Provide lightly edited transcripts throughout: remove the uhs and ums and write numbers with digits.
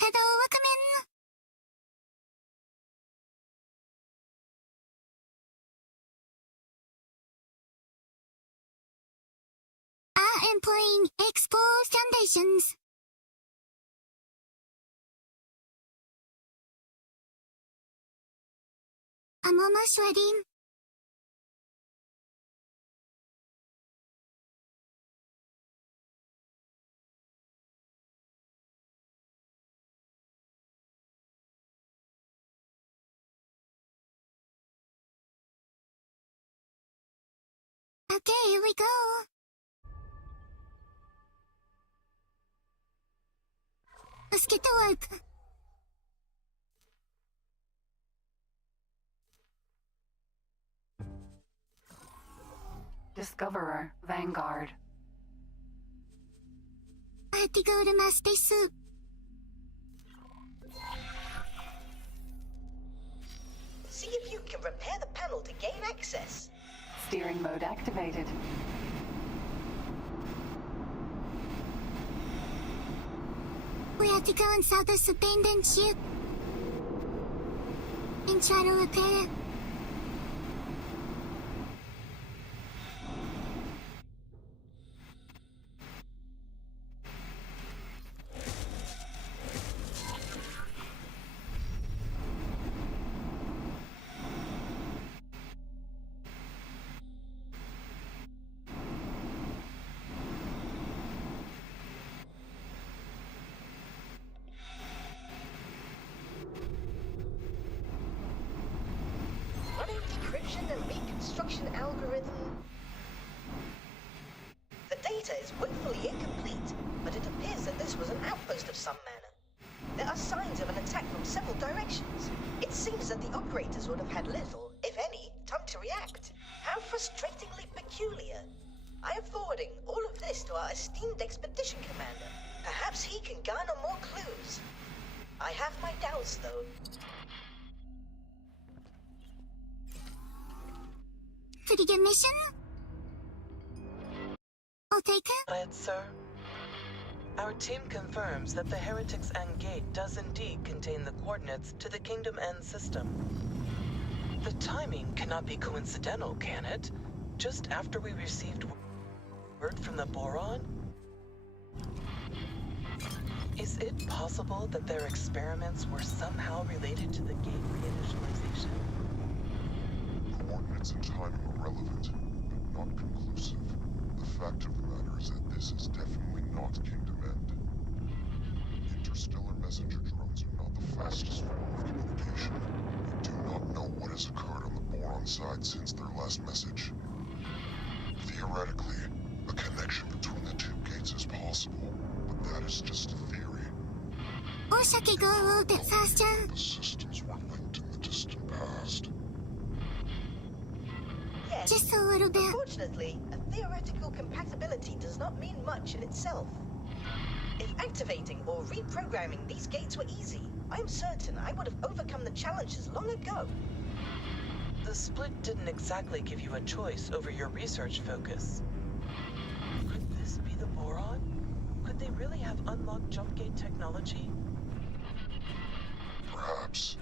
Hello, Wakaman. I am playing Expo Foundations. I'm almost ready. Okay, here we go. Let's get to work. Discoverer, Vanguard. I have to go to my spacesuit. See if you can repair the panel to gain access. Steering mode activated. We have to go inside this abandoned ship and try to repair it. Running decryption and reconstruction algorithm. The data is woefully incomplete, but it appears that this was an outpost of some manner. There are signs of an attack from several directions. It seems that the operators would have had little, if any, time to react. How frustratingly peculiar. I am forwarding all of this to our esteemed expedition commander. Perhaps he can garner more clues. I have my doubts, though. Pretty good mission. I'll take it. Quiet, sir. Our team confirms that the Heretics End Gate does indeed contain the coordinates to the Kingdom End system. The timing cannot be coincidental, can it? Just after we received word from the Boron? Is it possible that their experiments were somehow related to the gate reinitialization? Coordinates and timing are relevant, but not conclusive. The fact of the matter is that this is definitely not Kingdom End. Interstellar messenger drones are not the fastest form of communication. We do not know what has occurred on the Boron side since their last message. Theoretically, a connection between the two gates is possible, but that is just a theory. Wish I could go a little bit faster. The systems were linked in the distant past. Yes, Just a little bit. unfortunately, a theoretical compatibility does not mean much in itself. If activating or reprogramming these gates were easy, I am certain I would have overcome the challenges long ago. The split didn't exactly give you a choice over your research focus. Could this be the Boron? Could they really have unlocked jump gate technology? Perhaps.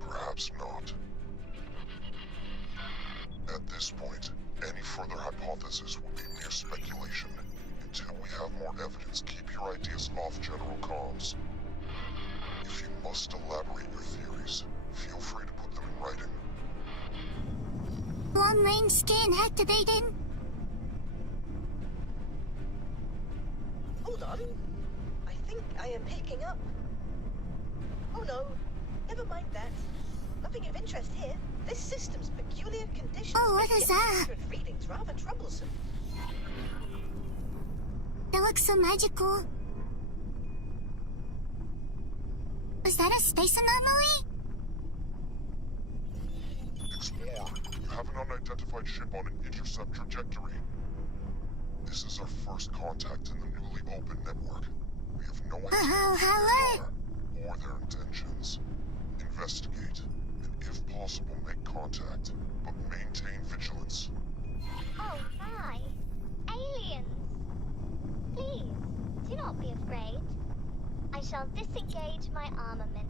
Perhaps not. At this point, any further hypothesis would be mere speculation. Until we have more evidence, keep your ideas off general comms. If you must elaborate your theories, feel free to put them in writing. Long-range scan activated. Hold on. I think I am picking up. Oh no, never mind that. Nothing of interest here. This system's peculiar conditions Oh, what make is the that? accurate readings rather troublesome. That looks so magical. Was that a space anomaly? Explorer, you have an unidentified ship on an intercept trajectory. This is our first contact in the newly opened network. We have no idea who they are or their intentions. Investigate, and if possible, make contact, but maintain vigilance. Oh, hi. Aliens. Please, do not be afraid. I shall disengage my armament.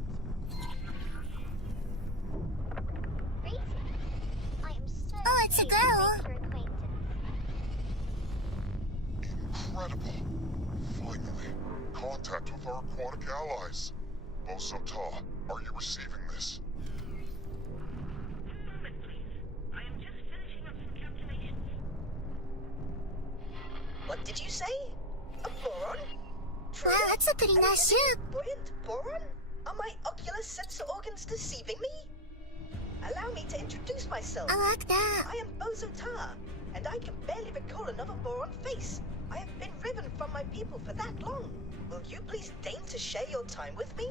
Greetings. I am so Oh, it's a pleased girl. to make your acquaintance. Incredible! Finally, contact with our aquatic allies. Bosota, are you receiving this? One moment, please. I am just finishing up some calculations. What did you say? A boron? Wow, that's a pretty nice ship. Buoyant boron? Are my ocular sensor organs deceiving me? Allow me to introduce myself. I like that. I am Bozota, and I can barely recall another boron face. I have been riven from my people for that long. Will you please deign to share your time with me?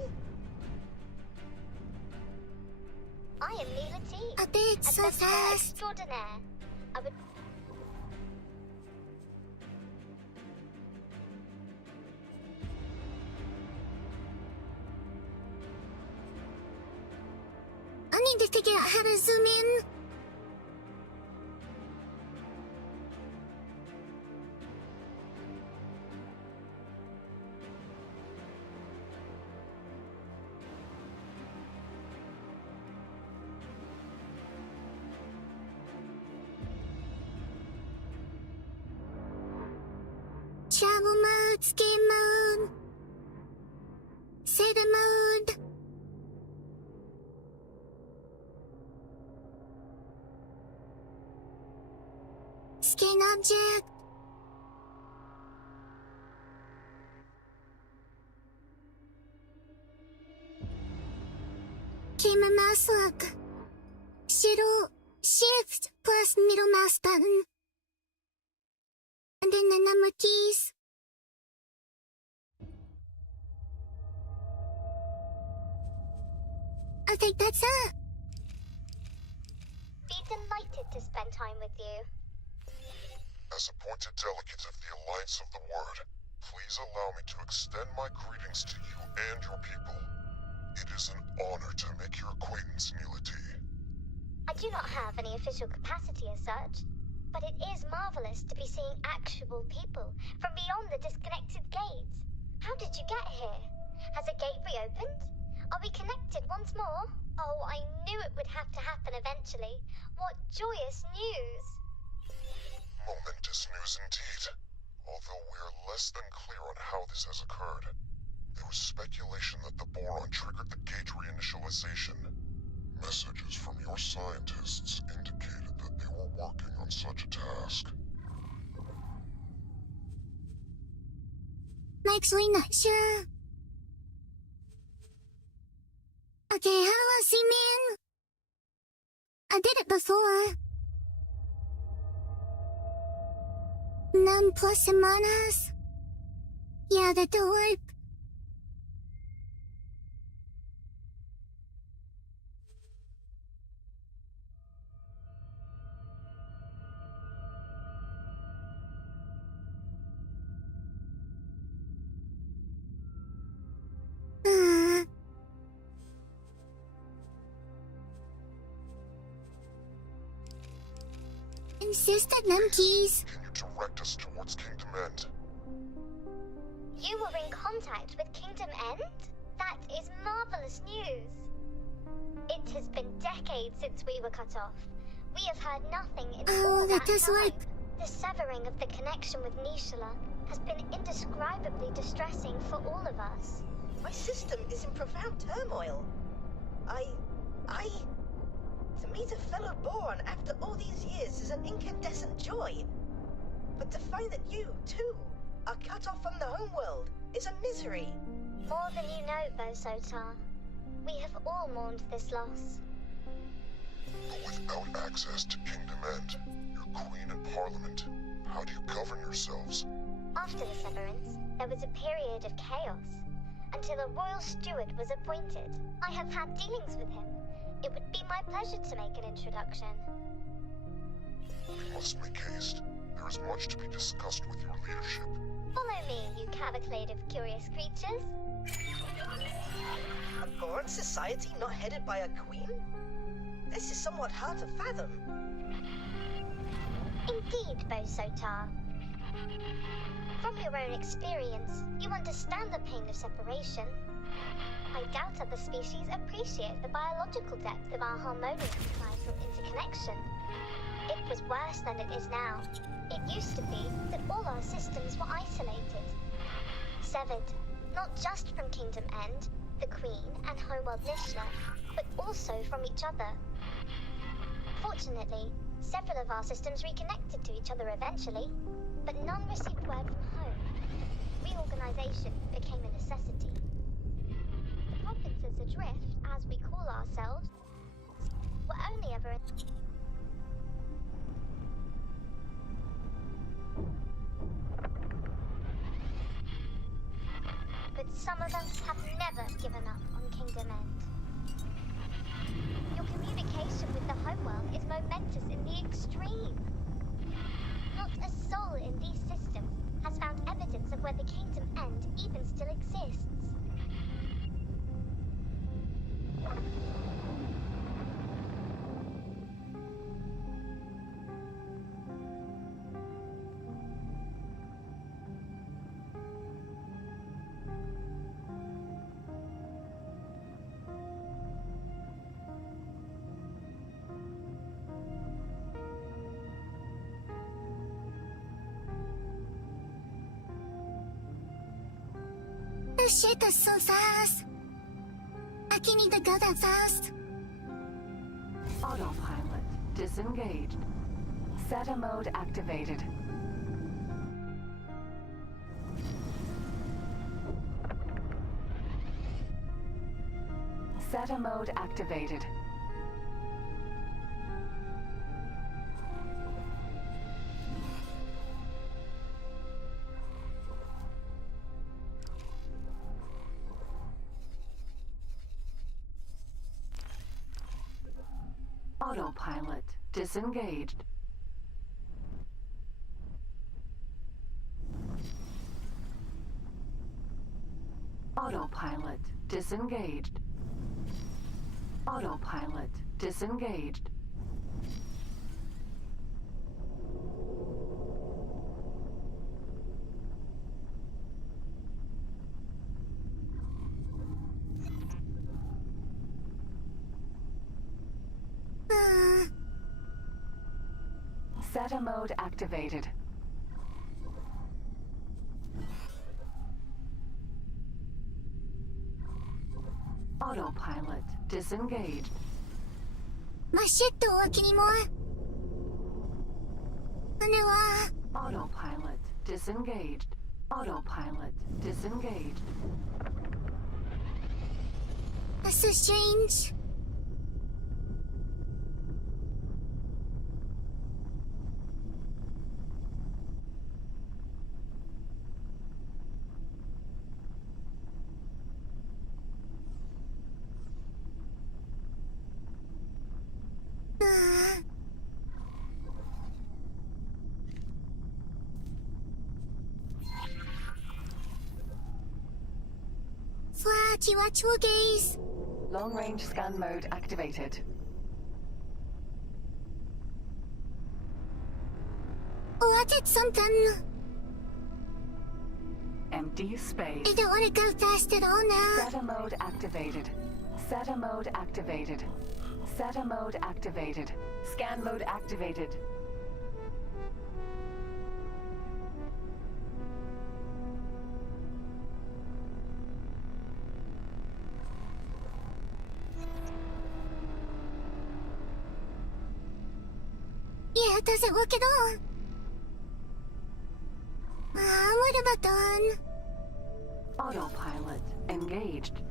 I am Neela T. A bit so Adventurer fast. extraordinaire. I would... I need to figure out how to zoom in. Travel mode, ski mode, sailor mode. Scan object. Camera mouse look. Shift plus middle mouse button. And then the number keys. I think that's it. be delighted to spend time with you. As appointed delegate of the Alliance of the Word, please allow me to extend my greetings to you and your people. It is an honor to make your acquaintance, Neela T. I do not have any official capacity as such, but it is marvelous to be seeing actual people from beyond the disconnected gates. How did you get here? Has a gate reopened? Are we connected once more? Oh, I knew it would have to happen eventually. What joyous news! Momentous news indeed. Although we are less than clear on how this has occurred. There was speculation that the boron triggered the gate reinitialization. Messages from your scientists indicated that they were working on such a task. I'm actually not sure. Okay, how do I zoom in? I did it before. Num plus and minus. Yeah, that'll work. Insist on them keys. Can you direct us towards Kingdom End? You were in contact with Kingdom End? That is marvelous news. It has been decades since we were cut off. We have heard nothing in all that does time. work. The severing of the connection with Nishala has been indescribably distressing for all of us. My system is in profound turmoil. To meet a fellow Boron after all these years is an incandescent joy. But to find that you, too, are cut off from the homeworld is a misery. More than you know, Bosotar. We have all mourned this loss. But without access to Kingdom End, your Queen and Parliament, how do you govern yourselves? After the severance, there was a period of chaos, until a royal steward was appointed. I have had dealings with him. It would be my pleasure to make an introduction. We must make haste. There is much to be discussed with your leadership. Follow me, you cavalcade of curious creatures. A Boron society not headed by a queen? This is somewhat hard to fathom. Indeed, Bosotar. From your own experience, you understand the pain of separation. I doubt other species appreciate the biological depth of our harmonious societal interconnection. It was worse than it is now. It used to be that all our systems were isolated. Severed, not just from Kingdom End, the Queen and Homeworld Nishna, but also from each other. Fortunately, several of our systems reconnected to each other eventually, but none received word from home. Reorganization became a necessity. The provinces adrift, as we call ourselves, were only ever but some of us have never given up on Kingdom End. Your communication with the homeworld is momentous in the extreme. Not a soul in these systems has found evidence of where the Kingdom End even still exists. The ship is so fast. I can either go that fast. Autopilot disengaged. SETA mode activated. SETA mode activated. Autopilot disengaged. Autopilot disengaged. Autopilot disengaged. SETA mode activated. Autopilot disengaged. マッシェットお気にも。姉は Autopilot disengaged. Autopilot disengaged. That's so strange. Watch your gaze. Long range scan mode activated. Oh, I did something. Empty space. I don't want to go fast at all now. SETA mode activated. SETA mode activated. SETA mode activated. Scan mode activated. Yeah, it doesn't work at all. What have I done? Autopilot engaged.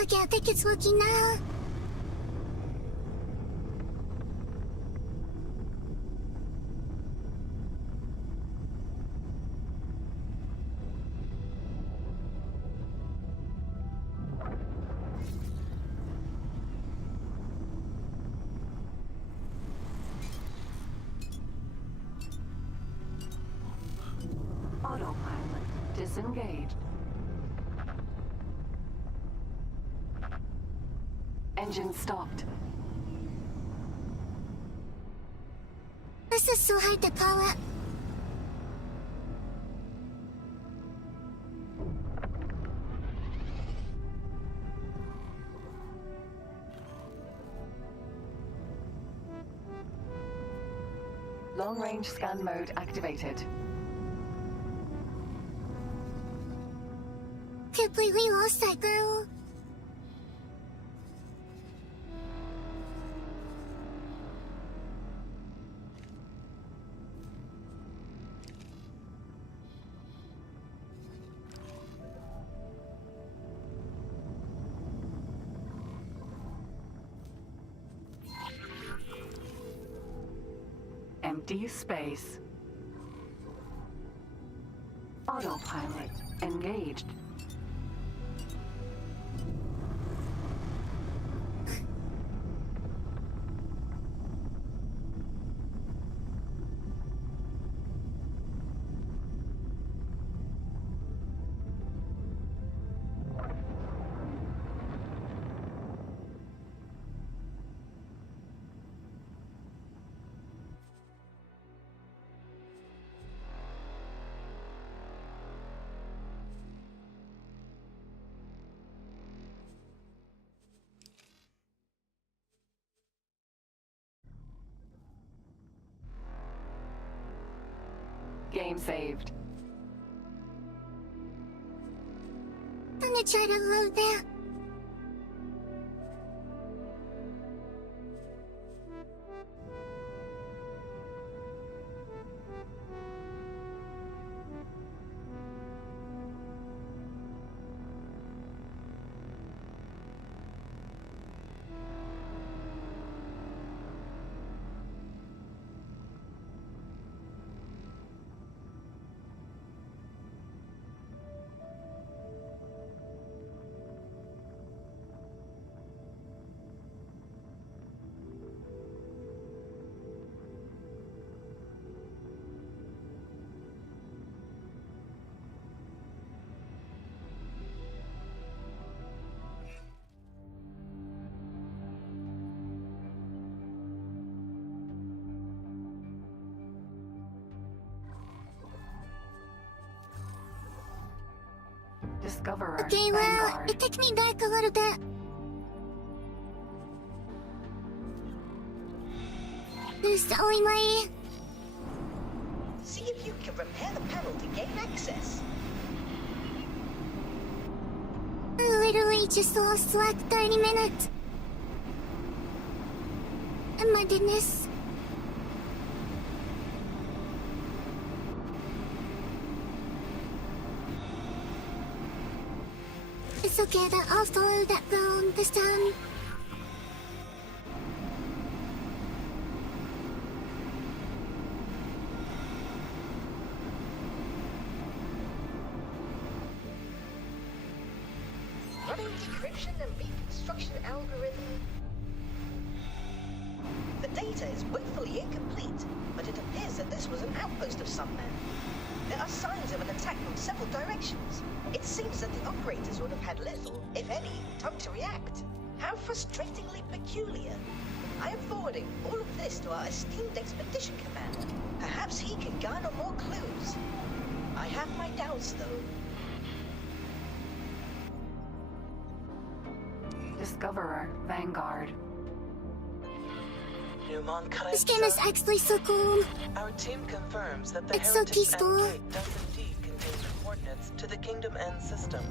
Okay, I think it's working now. Autopilot disengaged. Engine stopped. This is so hard to power. Long-range scan mode activated. Completely lost that girl. Empty space. Autopilot engaged. Game saved. I'm gonna try to load that. Discoverer Okay, well, Vanguard. it took me back a little bit. This is the only way. See if you can repair the panel to gain access. I literally just lost like 30 minutes. Oh my goodness. It's okay that I'll follow that road this time. Running decryption and reconstruction algorithm. The data is woefully incomplete, but it appears that this was an outpost of some man. There are signs of an attack from several directions. It seems that the operators would have had little, if any, time to react. How frustratingly peculiar. I am forwarding all of this to our esteemed expedition commander. Perhaps he can garner more clues. I have my doubts, though. Discoverer Vanguard. This game is actually so cool. Our team confirms that the It's so Heretics peaceful. Gate does indeed contain the coordinates to the Kingdom End system.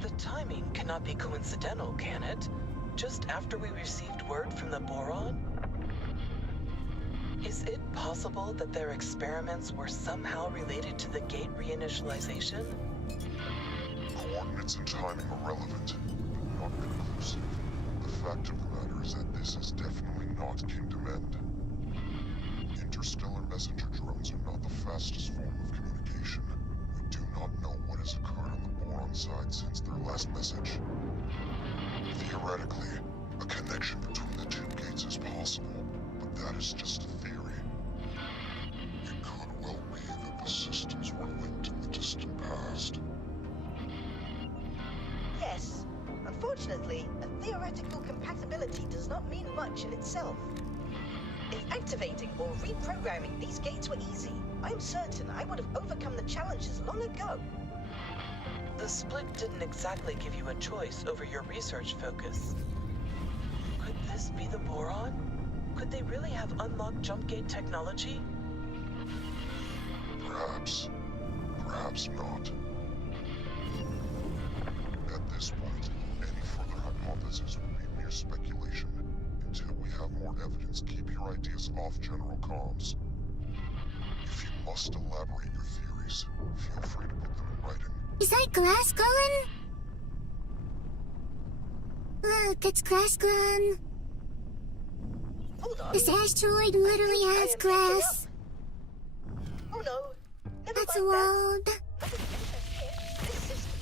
The timing cannot be coincidental, can it? Just after we received word from the Boron? Is it possible that their experiments were somehow related to the gate reinitialization? Coordinates and timing are relevant, but not conclusive. The fact of the matter is that this is definitely not Kingdom End. Interstellar messenger drones are not the fastest form of communication. We do not know what has occurred on the Boron side since their last message. Theoretically, a connection between the two gates is possible, but that is just a theory. It could well be that the systems were linked in the distant past. Yes. Unfortunately, a theoretical compatibility does not mean much in itself. If activating or reprogramming these gates were easy, I am certain I would have overcome the challenges long ago. The split didn't exactly give you a choice over your research focus. Could this be the Boron? Could they really have unlocked jump gate technology? Perhaps. Perhaps not. At this point, any further hypotheses would be mere speculation. Until we have more evidence, keep your ideas off general comms. If you must elaborate your theories, feel free to put them in writing. Is that glass gone? Look, it's glass gone. Hold on. This asteroid literally I has am picking glass. up. Oh no. Never That's mind wild. that. Nothing interesting here. This system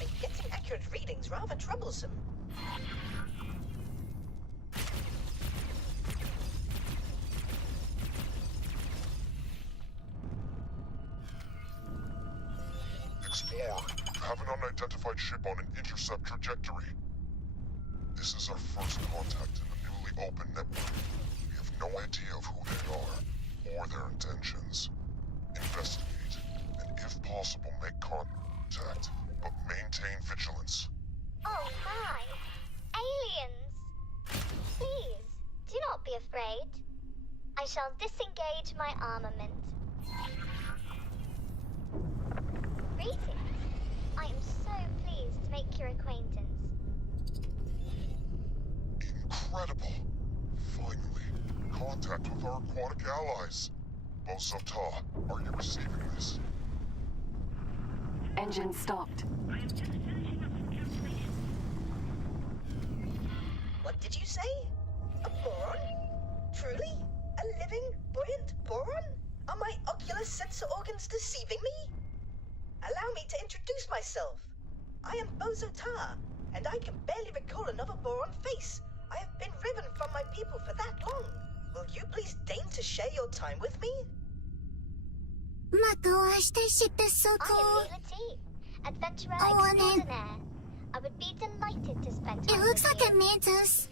is getting accurate readings rather troublesome. Explorer, we have an unidentified ship on an intercept trajectory. This is our first contact in the newly open network. We have no idea of who they are, or their intentions. Investigate, and if possible, make contact, but maintain vigilance. Oh my! Aliens! Please, do not be afraid. I shall disengage my armament. Greetings. I am so pleased to make your acquaintance. Incredible! Finally, contact with our aquatic allies. Bosota, are you receiving this? Engine stopped. I am just finishing up some calculations. What did you say? A boron? Truly? A living, buoyant boron? Are my ocular sensor organs deceiving me? Allow me to introduce myself. I am Bozota, and I can barely recall another boron face. I have been riven from my people for that long. Will you please deign to share your time with me? My gosh, this ship is so I cool. am Leela T, adventurer Oh, and then- extraordinaire. I would be delighted to spend It time looks with like you. a mantis.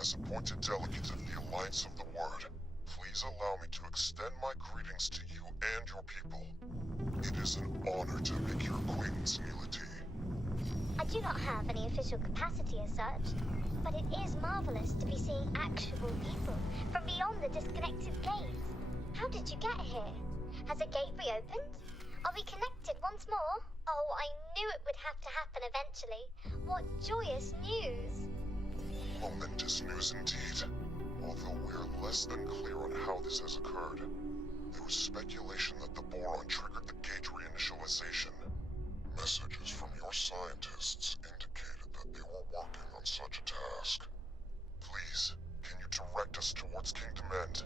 As appointed delegate of the Alliance of the Word, please allow me to extend my greetings to you and your people. It is an honor to make your acquaintance, Leela T. I do not have any official capacity as such, but it is marvelous to be seeing actual people from beyond the disconnected gates. How did you get here? Has a gate reopened? Are we connected once more? Oh, I knew it would have to happen eventually. What joyous news! Momentous news indeed. Although we're less than clear on how this has occurred. There was speculation that the boron triggered the gate reinitialization. Messages from your scientists indicated that they were working on such a task. Please, can you direct us towards Kingdom End?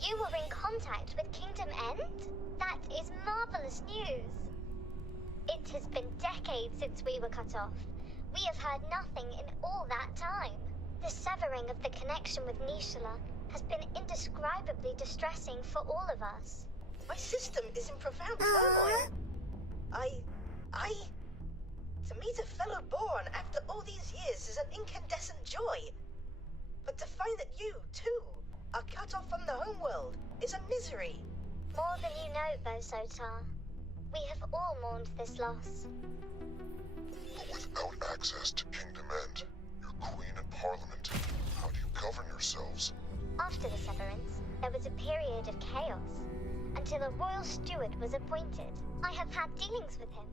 You were in contact with Kingdom End? That is marvelous news. It has been decades since we were cut off. We have heard nothing in all that time. The severing of the connection with Nishala has been indescribably distressing for all of us. My system is in profound turmoil. To meet a fellow boron after all these years is an incandescent joy. But to find that you, too, are cut off from the homeworld is a misery. More than you know, Bosota. We have all mourned this loss. But without access to Kingdom End, your Queen and Parliament, how do you govern yourselves? After the severance, there was a period of chaos, until a royal steward was appointed. I have had dealings with him.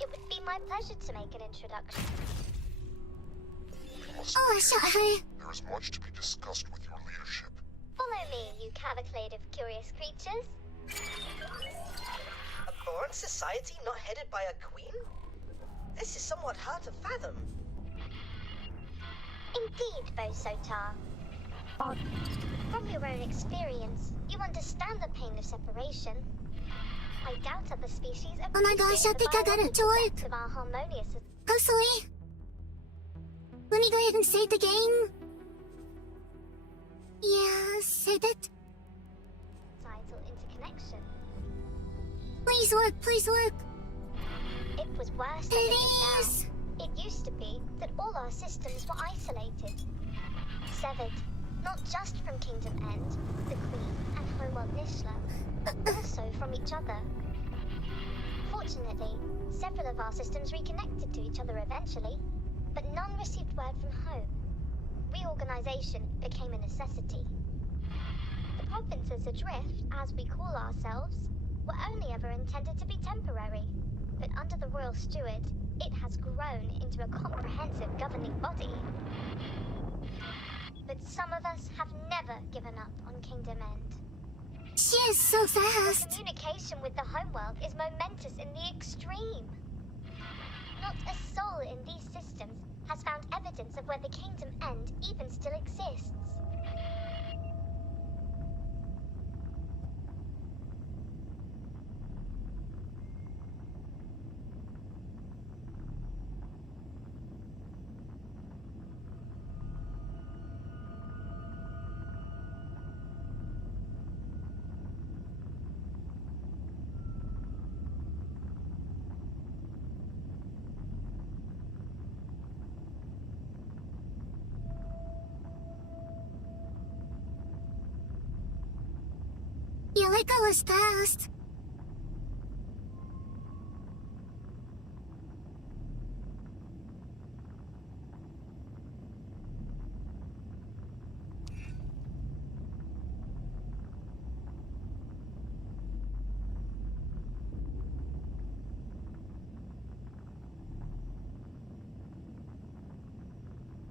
It would be my pleasure to make an introduction. We must Oh, I shot her. There is much to be discussed with your leadership. Follow me, you cavalcade of curious creatures. A boron society not headed by a queen? This is somewhat hard to fathom. Indeed, Bosota. From your own experience, you understand the pain of separation. I doubt other species Oh my gosh, I appreciate the think I got it to biological work. effects of our harmonious. Hopefully. Let me go ahead and save the game. Yeah, said it. Societal interconnection. Please look, please look. It was worse than it is Please. now. It used to be that all our systems were isolated. Severed, not just from Kingdom End, the Queen, and Homeworld Nishla, but also from each other. Fortunately, several of our systems reconnected to each other eventually, but none received word from home. Reorganization became a necessity. The provinces adrift, as we call ourselves, were only ever intended to be temporary, but under the Royal Steward, it has grown into a comprehensive governing body. But some of us have never given up on Kingdom End. She is so Our fast. communication with the homeworld is momentous in the extreme. Not a soul in these systems has found evidence of where the Kingdom End even still exists. Yeah, like I was fast.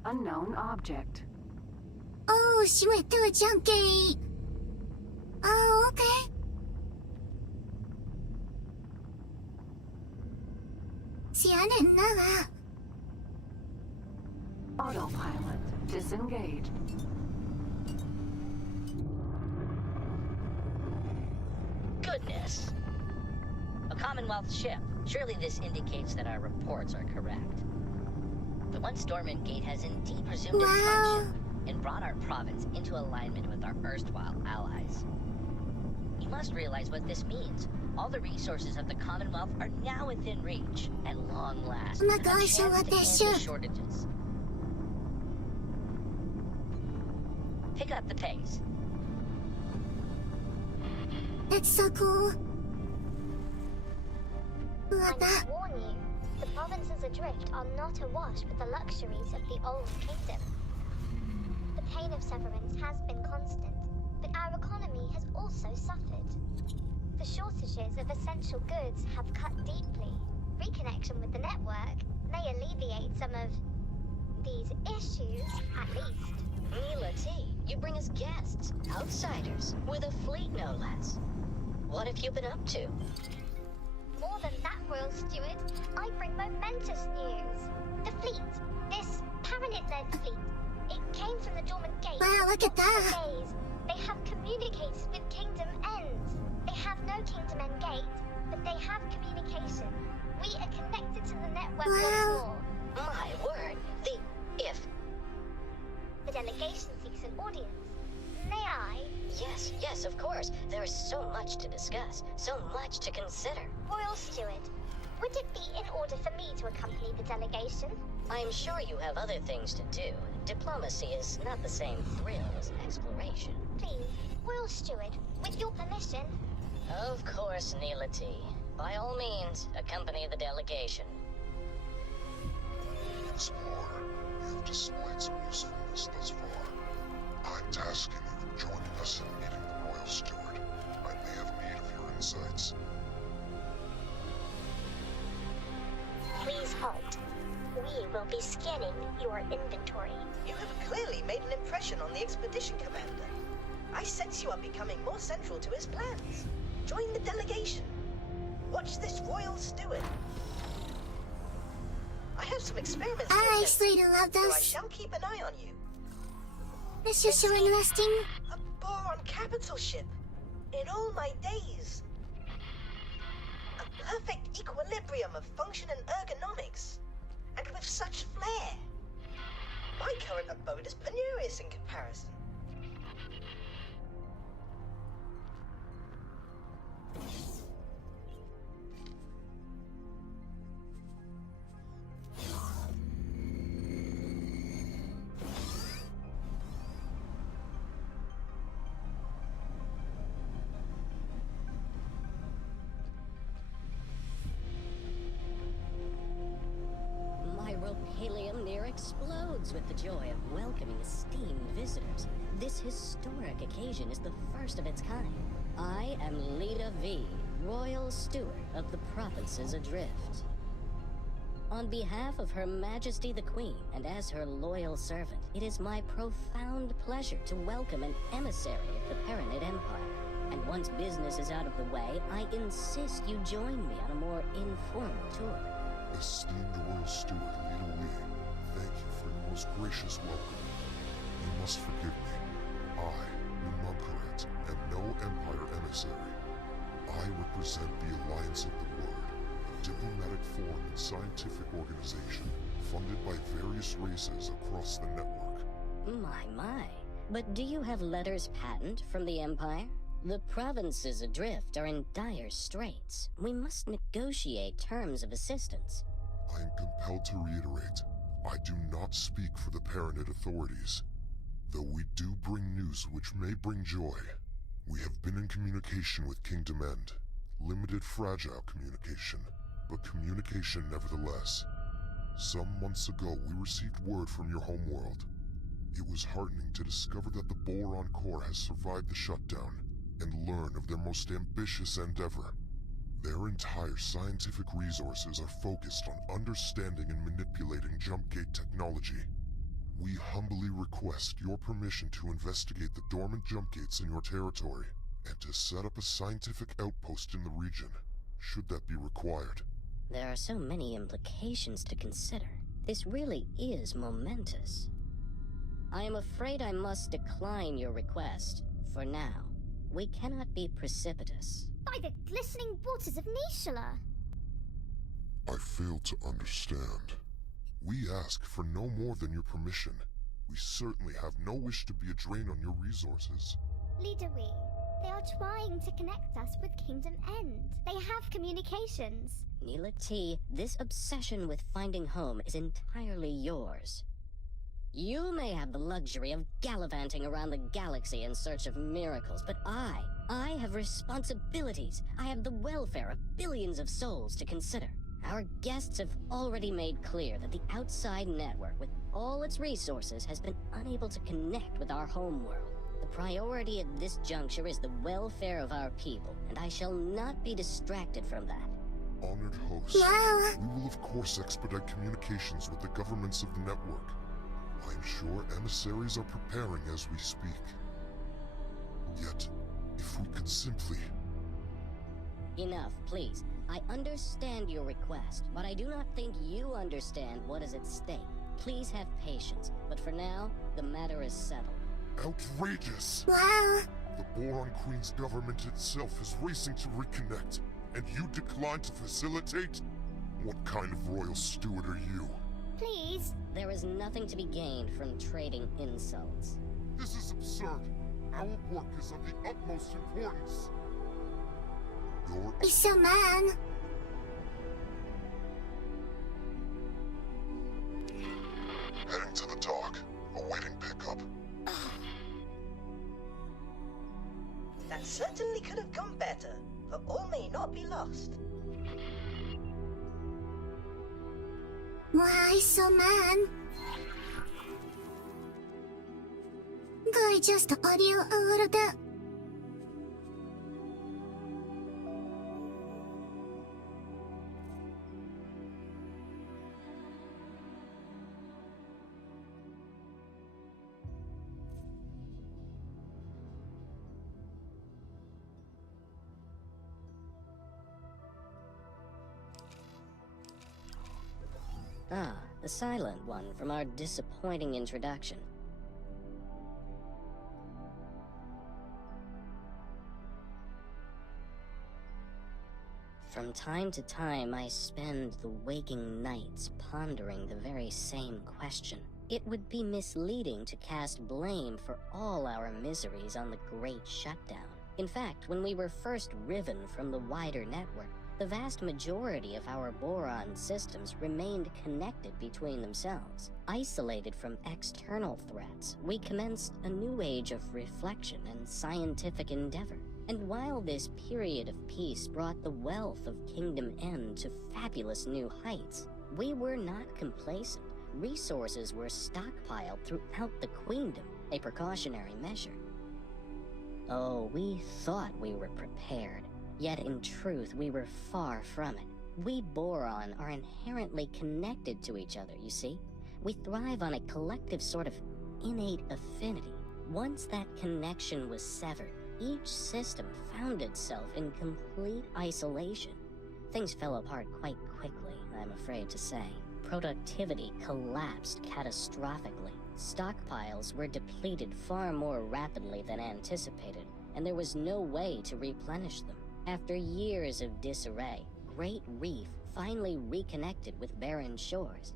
Unknown object. Oh, she went through a junk gate. Oh, okay. See, I didn't know that. Autopilot disengaged. Goodness. A Commonwealth ship. Surely this indicates that our reports are correct. The once dormant gate has indeed resumed its Wow. function and brought our province into alignment with our erstwhile allies. You must realize what this means. All the resources of the Commonwealth are now within reach, at long last. Oh my and a gosh, I chance want to this end the ship. shortages. Pick up the pace. That's so cool. I Love that. must warn you, the provinces adrift are not awash with the luxuries of the old kingdom. The pain of severance has been constant, but our economy has also suffered. The shortages of essential goods have cut deeply. Reconnection with the network may alleviate some of these issues, at least. Mila T, you bring us guests, outsiders, with a fleet no less. What have you been up to? More than that, Royal Steward, I bring momentous news. The fleet, this Paranid-led fleet, it came from the dormant gate. Wow, look at not for that. days. They have communicated with Kingdom End. They have no Kingdom End gate, but they have communication. We are connected to the network Wow. once more. My word, The delegation seeks an audience. May I? Yes, of course. There is so much to discuss, so much to consider. Royal Steward, would it be in order for me to accompany the delegation? I'm sure you have other things to do. Diplomacy is not the same thrill as exploration. Please, Royal Steward, with your permission. Of course, Neela T. By all means, accompany the delegation. Explorer, you have displayed some usefulness thus far. I'm tasking you with joining us in meeting the Royal Steward. I may have need of your insights. Please halt. We will be scanning your inventory. You have clearly made an impression on the expedition commander. I sense you are becoming more central to his plans. Join the delegation. Watch this Royal Steward. I have some experiments to I attend actually to, love so I this. shall keep an eye on you. This is so interesting. A boron capital ship. In all my days. A perfect equilibrium of function and ergonomics. And with such flair. My current abode is penurious in comparison. explodes with the joy of welcoming esteemed visitors. This historic occasion is the first of its kind. I am Lita V, Royal Steward of the Provinces Adrift. On behalf of Her Majesty the Queen, and as her loyal servant, it is my profound pleasure to welcome an emissary of the Paranid Empire. And once business is out of the way, I insist you join me on a more informal tour. Esteemed Royal Steward Lita Lee, thank you for your most gracious welcome. You must forgive me. I, Mumkaret, am no Empire emissary. I represent the Alliance of the Word, a diplomatic, foreign, and scientific organization funded by various races across the network. My. But do you have letters patent from the Empire? The provinces adrift are in dire straits. We must negotiate terms of assistance. I am compelled to reiterate, I do not speak for the Paranid authorities. Though we do bring news which may bring joy. We have been in communication with Kingdom End. Limited, fragile communication, but communication nevertheless. Some months ago, we received word from your homeworld. It was heartening to discover that the Boron Core has survived the shutdown, and learn of their most ambitious endeavor. Their entire scientific resources are focused on understanding and manipulating jump gate technology. We humbly request your permission to investigate the dormant jump gates in your territory, and to set up a scientific outpost in the region, should that be required. There are so many implications to consider. This really is momentous. I am afraid I must decline your request, for now. We cannot be precipitous. By the glistening waters of Nishala! I fail to understand. We ask for no more than your permission. We certainly have no wish to be a drain on your resources. Leader Wee, they are trying to connect us with Kingdom End. They have communications. Neela T, this obsession with finding home is entirely yours. You may have the luxury of gallivanting around the galaxy in search of miracles, but I have responsibilities. I have the welfare of billions of souls to consider. Our guests have already made clear that the outside network, with all its resources, has been unable to connect with our homeworld. The priority at this juncture is the welfare of our people, and I shall not be distracted from that. Honored host, we will of course expedite communications with the governments of the network. I'm sure emissaries are preparing as we speak. Yet, if we could simply... Enough, please. I understand your request, but I do not think you understand what is at stake. Please have patience, but for now, the matter is settled. Outrageous! Wow! The Boron Queen's government itself is racing to reconnect, and you decline to facilitate? What kind of royal steward are you? Please? There is nothing to be gained from trading insults. This is absurd. Our work is of the utmost importance. Mr. Man! Heading to the dock, awaiting pickup. That certainly could have gone better, but all may not be lost. Why so man? Guy just audio all of that. Ah, the silent one from our disappointing introduction. From time to time, I spend the waking nights pondering the very same question. It would be misleading to cast blame for all our miseries on the Great Shutdown. In fact, when we were first riven from the wider network, the vast majority of our boron systems remained connected between themselves. Isolated from external threats, we commenced a new age of reflection and scientific endeavor. And while this period of peace brought the wealth of Kingdom End to fabulous new heights, we were not complacent, resources were stockpiled throughout the Queendom, a precautionary measure. Oh, we thought we were prepared, yet in truth we were far from it. We Boron are inherently connected to each other, you see? We thrive on a collective sort of innate affinity. Once that connection was severed, each system found itself in complete isolation. Things fell apart quite quickly, I'm afraid to say. Productivity collapsed catastrophically. Stockpiles were depleted far more rapidly than anticipated, and there was no way to replenish them. After years of disarray, Great Reef finally reconnected with barren shores.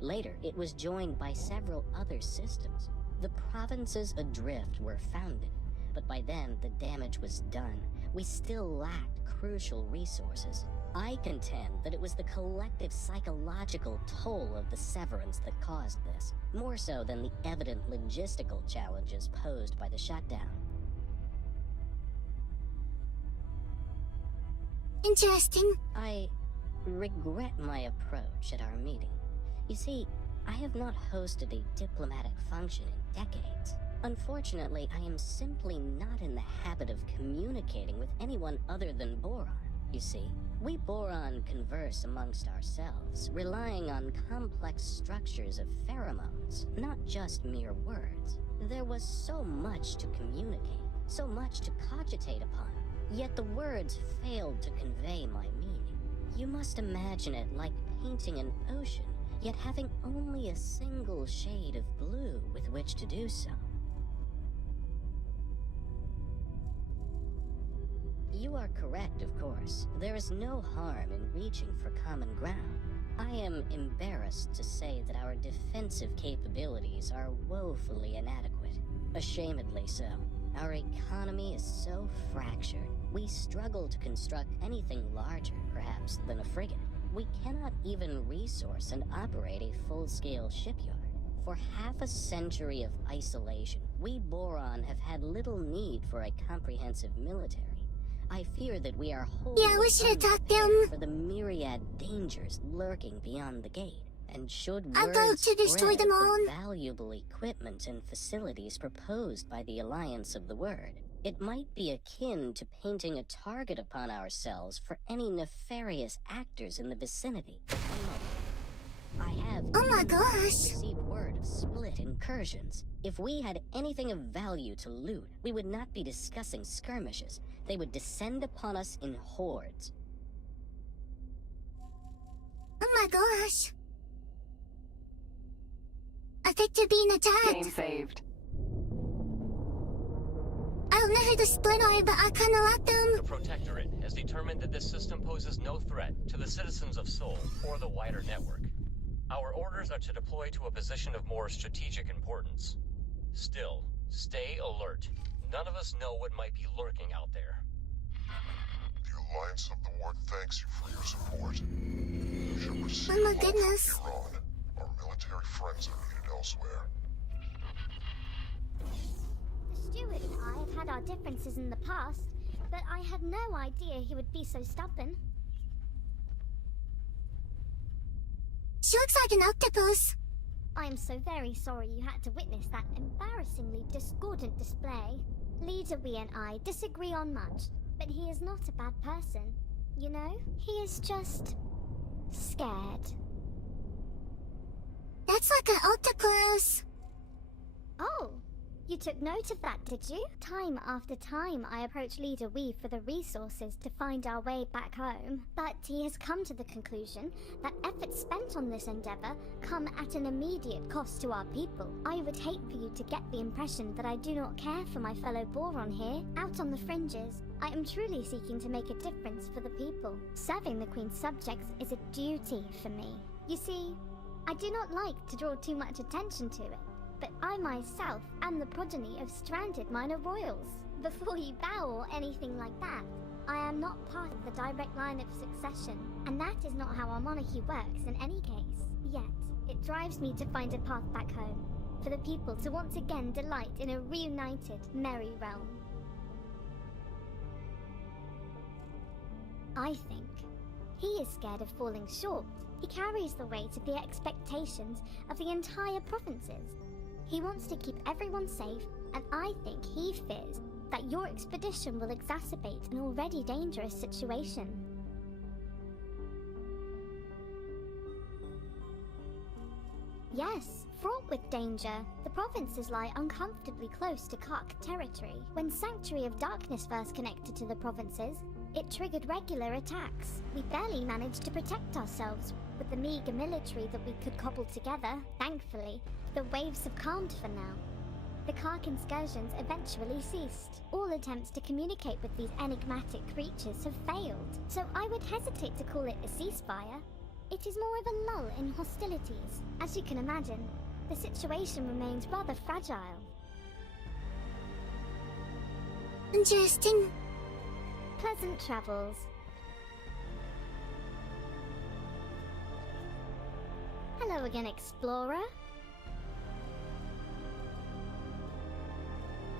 Later, it was joined by several other systems. The provinces adrift were founded, but by then the damage was done. We still lacked crucial resources. I contend that it was the collective psychological toll of the severance that caused this, more so than the evident logistical challenges posed by the shutdown. Interesting. I regret my approach at our meeting. You see, I have not hosted a diplomatic function in decades. Unfortunately, I am simply not in the habit of communicating with anyone other than Boron. You see, we Boron converse amongst ourselves, relying on complex structures of pheromones, not just mere words. There was so much to communicate, so much to cogitate upon, yet the words failed to convey my meaning. You must imagine it like painting an ocean, yet having only a single shade of blue with which to do so. You are correct, of course. There is no harm in reaching for common ground. I am embarrassed to say that our defensive capabilities are woefully inadequate. Ashamedly so. Our economy is so fractured, we struggle to construct anything larger, perhaps, than a frigate. We cannot even resource and operate a full-scale shipyard. For half a century of isolation, we Boron have had little need for a comprehensive military. I fear that we are wholly Yeah, we should have talked to unprepared him. for the myriad dangers lurking beyond the gate. And should I'll go word to destroy spread them of all. the valuable equipment and facilities proposed by the Alliance of the Word, it might be akin to painting a target upon ourselves for any nefarious actors in the vicinity. I have Oh my gosh. received word of split incursions. If we had anything of value to loot, we would not be discussing skirmishes. They would descend upon us in hordes. Oh my gosh. I think they're being attacked. Game saved. I don't know who the split are, but I kinda like them. The Protectorate has determined that this system poses no threat to the citizens of Seoul or the wider network. Our orders are to deploy to a position of more strategic importance. Still, stay alert. None of us know what might be lurking out there. The Alliance of the Ward thanks you for your support. You should receive Oh my love goodness. from Iran. Our military friends are needed elsewhere. The steward and I have had our differences in the past, but I had no idea he would be so stubborn. She looks like an octopus. I am so very sorry you had to witness that embarrassingly discordant display. Leader Wee and I disagree on much, but he is not a bad person. You know, he is just scared. That's like an octopus. Oh, you took note of that, did you? Time after time I approach Leader Wee for the resources to find our way back home, but he has come to the conclusion that efforts spent on this endeavor come at an immediate cost to our people. I would hate for you to get the impression that I do not care for my fellow Boron here, out on the fringes. I am truly seeking to make a difference for the people. Serving the Queen's subjects is a duty for me. You see, I do not like to draw too much attention to it, but I myself am the progeny of stranded minor royals. Before you bow or anything like that, I am not part of the direct line of succession, and that is not how our monarchy works in any case. Yet, it drives me to find a path back home, for the people to once again delight in a reunited, merry realm. I think he is scared of falling short, He carries the weight of the expectations of the entire provinces. He wants to keep everyone safe, and I think he fears that your expedition will exacerbate an already dangerous situation. Yes, fraught with danger, the provinces lie uncomfortably close to Kark territory. When Sanctuary of Darkness first connected to the provinces, it triggered regular attacks. We barely managed to protect ourselves with the meager military that we could cobble together. Thankfully, the waves have calmed for now. The Kark incursions eventually ceased. All attempts to communicate with these enigmatic creatures have failed, so I would hesitate to call it a ceasefire. It is more of a lull in hostilities. As you can imagine, the situation remains rather fragile. Interesting. Pleasant travels. Hello again, Explorer.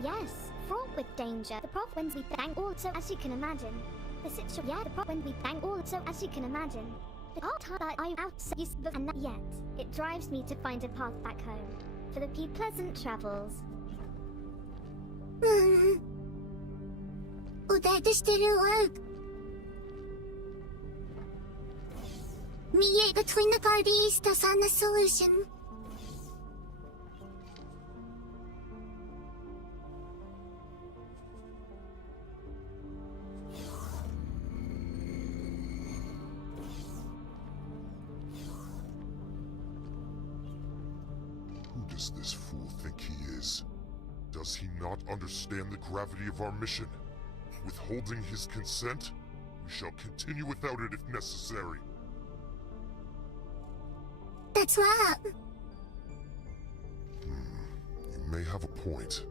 Yes, fraught with danger. The when we bang also, as you can imagine. The situation, yeah, the when we bang also, as you can imagine. The part that I'm out so used to and not yet. It drives me to find a path back home. For the pleasant travels. おだいとしてるわ。Mediate between the parties to find a solution. Who does this fool think he is? Does he not understand the gravity of our mission? Withholding his consent? We shall continue without it if necessary. That's right. You may have a point.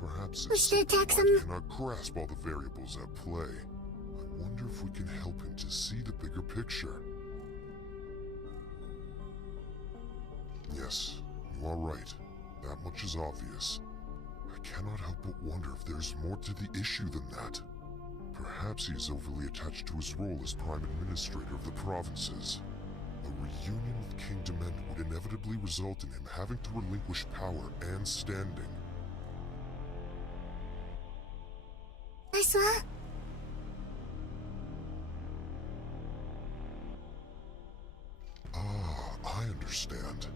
Perhaps We it's should attack simply I them. cannot grasp all the variables at play. I wonder if we can help him to see the bigger picture. Yes, you are right. That much is obvious. I cannot help but wonder if there's more to the issue than that. Perhaps he is overly attached to his role as Prime Administrator of the provinces. A reunion with King Dement would inevitably result in him having to relinquish power and standing. That's right. Ah, I understand.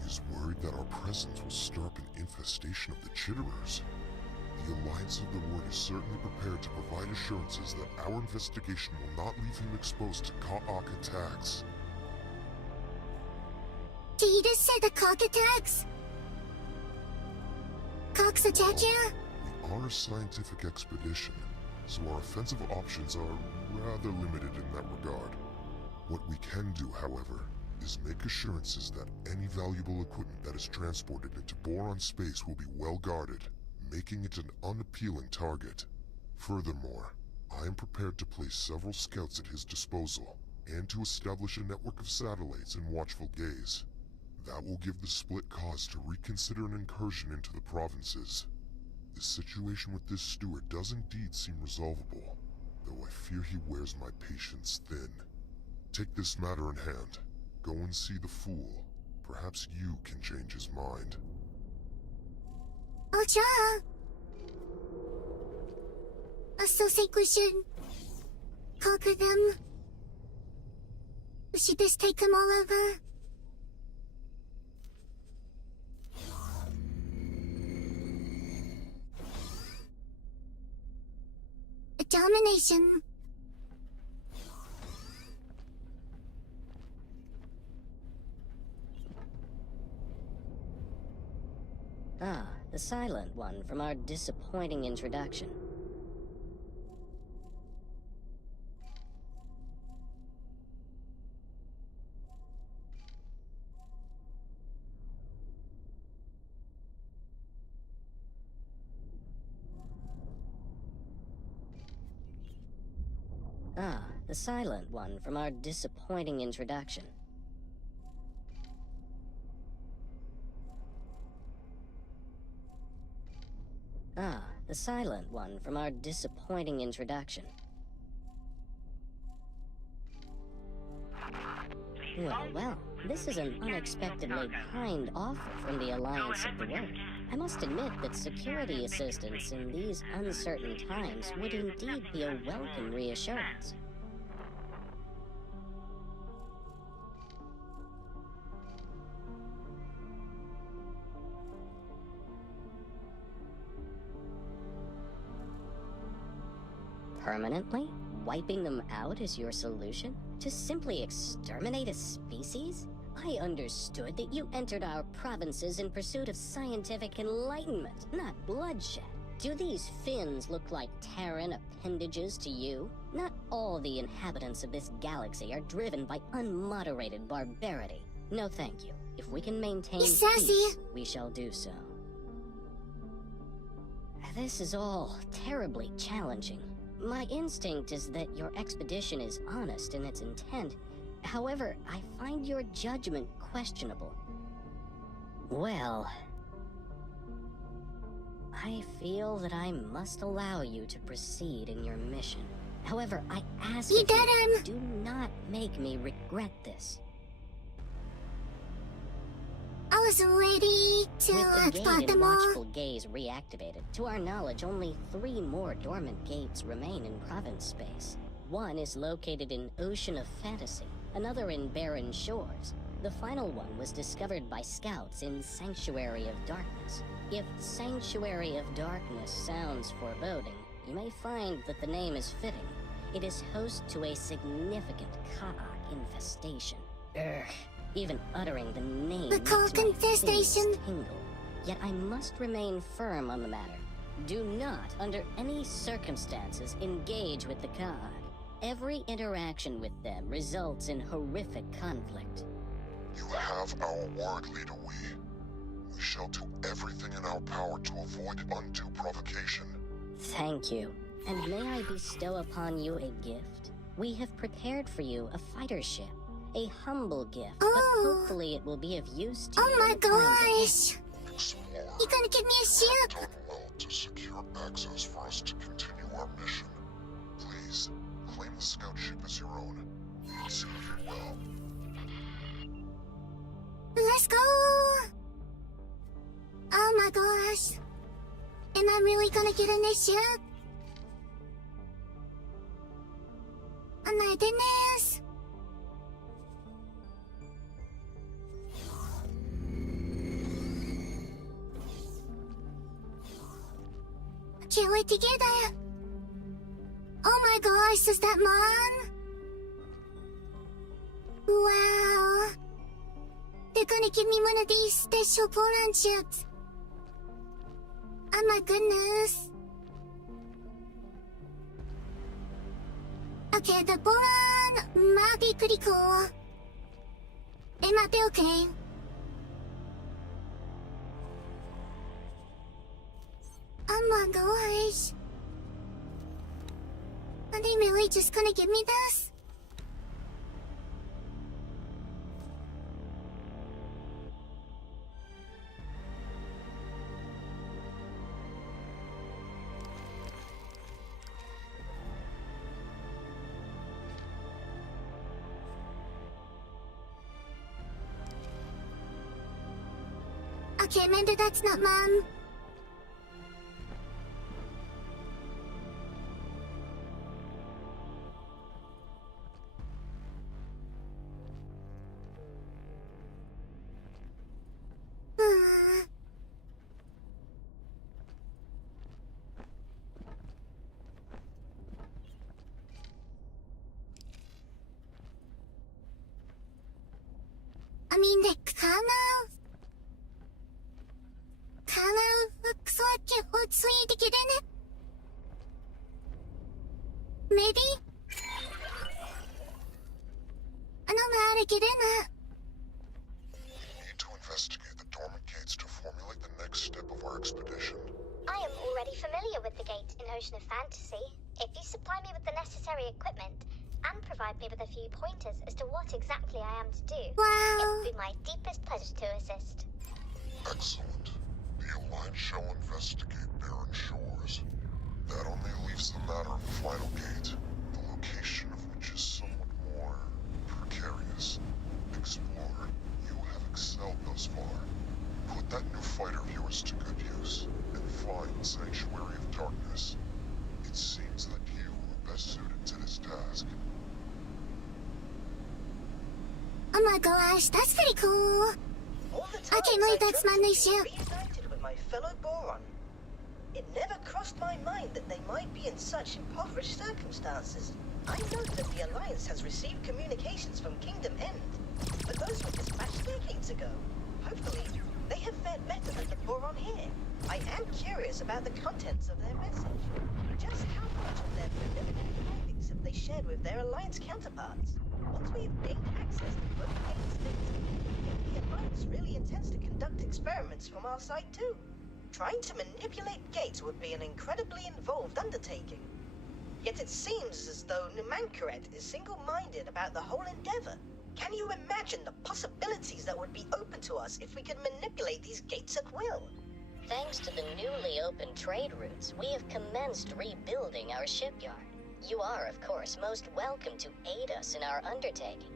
He is worried that our presence will stir up an infestation of the Chitterers. The Alliance of the Word is certainly prepared to provide assurances that our investigation will not leave him exposed to Ka'ak attacks. Did you just say the cock attacks? Cocks attack you? We are a scientific expedition, so our offensive options are rather limited in that regard. What we can do, however, is make assurances that any valuable equipment that is transported into Boron space will be well guarded, making it an unappealing target. Furthermore, I am prepared to place several scouts at his disposal, and to establish a network of satellites in watchful gaze. That will give the split cause to reconsider an incursion into the provinces. The situation with this steward does indeed seem resolvable, though I fear he wears my patience thin. Take this matter in hand. Go and see the fool. Perhaps you can change his mind. I'll try. I still think we should conquer them. We should just take them all over. Domination. Ah, the silent one from our disappointing introduction. Ah, the silent one from our disappointing introduction. Ah, the silent one from our disappointing introduction. Please Well, this is an unexpectedly kind offer from the Alliance of the World. I must admit that security assistance in these uncertain times would indeed be a welcome reassurance. Permanently? Wiping them out is your solution? To simply exterminate a species? I understood that you entered our provinces in pursuit of scientific enlightenment, not bloodshed. Do these fins look like Terran appendages to you? Not all the inhabitants of this galaxy are driven by unmoderated barbarity. No thank you. If we can maintain peace, we shall do so. This is all terribly challenging. My instinct is that your expedition is honest in its intent. However, I find your judgment questionable. Well, I feel that I must allow you to proceed in your mission. However, I ask you, do not make me regret this. I was ready to With the start gate them and all. watchful gaze reactivated, to our knowledge, only 3 more dormant gates remain in province space. One is located in Ocean of Fantasy, another in Barren Shores. The final one was discovered by scouts in Sanctuary of Darkness. If Sanctuary of Darkness sounds foreboding, you may find that the name is fitting. It is host to a significant Ka'ak infestation. Even uttering the name The makes Ka'ak my infestation? fingers tingle. Yet I must remain firm on the matter. Do not, under any circumstances, engage with the Ka'ak. Every interaction with them results in horrific conflict. You have our word, Leader Wee. We shall do everything in our power to avoid undue provocation. Thank you. And may I bestow upon you a gift? We have prepared for you a fighter ship. A humble gift, but hopefully it will be of use to you. Oh my in the times ahead. gosh! Explorer, You gonna give me a ship? done well to secure access for us to continue our mission. Please, claim the scout ship as your own. It serve you well. Let's go! Oh my gosh. Am I really gonna get in this ship? Oh my goodness. I can't wait to get that. Oh my gosh, is that mine? Wow. They're gonna give me one of these special Boron chips. Oh my goodness. Okay, the Boron might be pretty cool. It might be okay. Oh my gosh. Are they really just gonna give me this? Okay, Amanda, that's not Mom. I mean, they kind of looks like it looks need to get in it. Maybe? I don't know how to get in it. We need to investigate the dormant gates to formulate the next step of our expedition. I am already familiar with the gate in Ocean of Fantasy. If you supply me with the necessary equipment and provide me with a few pointers as to what exactly I am to do, Wow. it would be my deepest pleasure to assist. Excellent. The Alliance shall investigate Barren Shores. That only leaves the matter of the final gate, the location of which is somewhat more precarious. Oh my gosh, that's pretty cool. All the I times can't believe I that's dreamt my new of being ship. reunited with my fellow Boron. It never crossed my mind that they might be in such impoverished circumstances. I know that the Alliance has received communications from Kingdom End, but those were dispatched decades ago. Hopefully, they have fared better than the Boron here. I am curious about the contents of their message. Just how much of their preliminary findings have they shared with their Alliance counterparts? Once we have gained access to both gates data, maybe the Alliance really intends to conduct experiments from our side too. Trying to manipulate gates would be an incredibly involved undertaking. Yet it seems as though Numankaret is single-minded about the whole endeavor. Can you imagine the possibilities that would be open to us if we could manipulate these gates at will? Thanks to the newly opened trade routes, we have commenced rebuilding our shipyard. You are, of course, most welcome to aid us in our undertaking.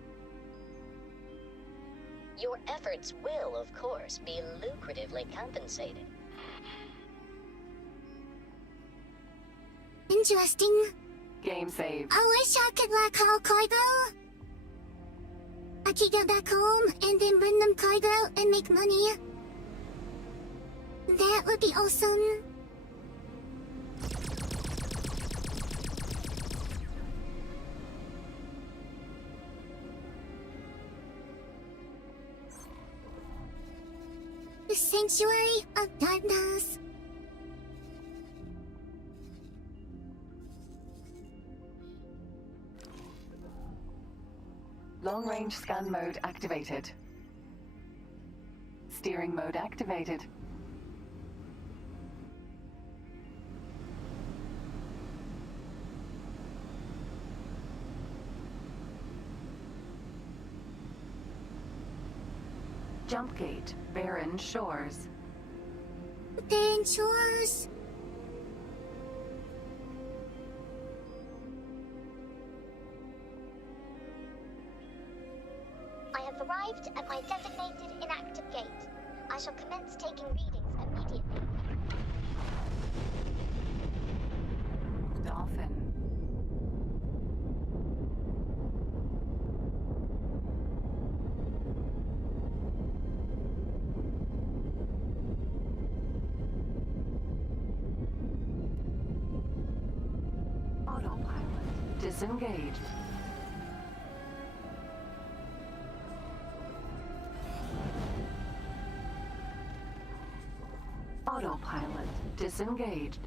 Your efforts will, of course, be lucratively compensated. Interesting. Game save. I wish I could like haul cargo. I could go back home and then bring them cargo and make money. That would be awesome. The Sanctuary of Darkness. Long-range scan mode activated. Steering mode activated. Jump gate, Barren Shores. Barren Shores. I have arrived at my designated inactive gate. I shall commence taking readings immediately. Dolphin. Autopilot disengaged. Autopilot disengaged.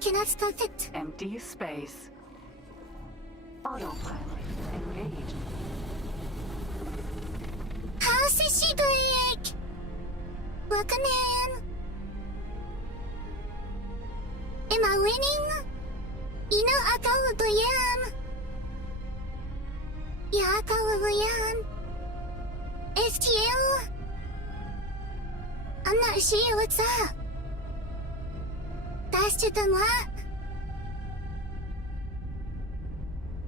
Cannot stop it. Empty space. Autopilot engaged. How's she doing? Welcome in. Am I winning? You know I probably am. Yeah, I probably am. STL? I'm not sure what's up. Faster than what?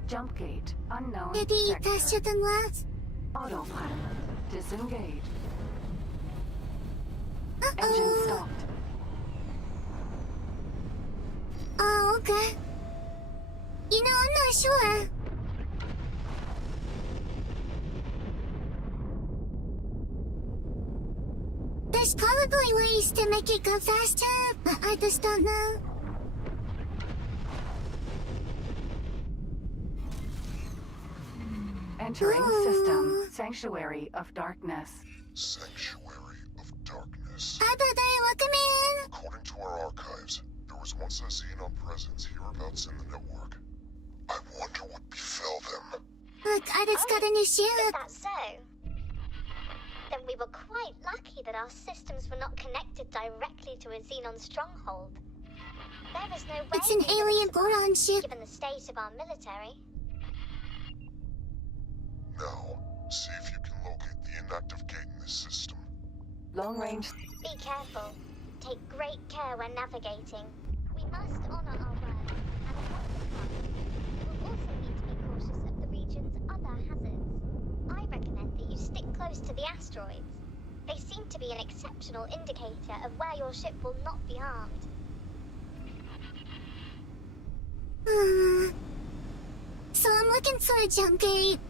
Jump gate unknown. Maybe sector. faster than what? Autopilot disengaged. Engine Uh-oh. stopped. Oh, okay. You know, I'm not sure. There's probably ways to make it go faster, but I just don't know. Entering Ooh. system. Sanctuary of Darkness. Sanctuary of Darkness. Hi, brother, welcome in. According to our archives, there was once a Xenon presence hereabouts in the network. I wonder what befell I discovered a new ship. Is that so? Then we were quite lucky that our systems were not connected directly to a Xenon stronghold. There is no way It's an we could alien have survived, boron ship. given the state of our military. Now, see if you can locate the inactive gate in this system. Long range. Be careful. Take great care when navigating. We must honor our word and avoid the current. We will also need to be cautious of the region's other hazards. I recommend that you stick close to the asteroids. They seem to be an exceptional indicator of where your ship will not be armed. So I'm looking for a jump gate.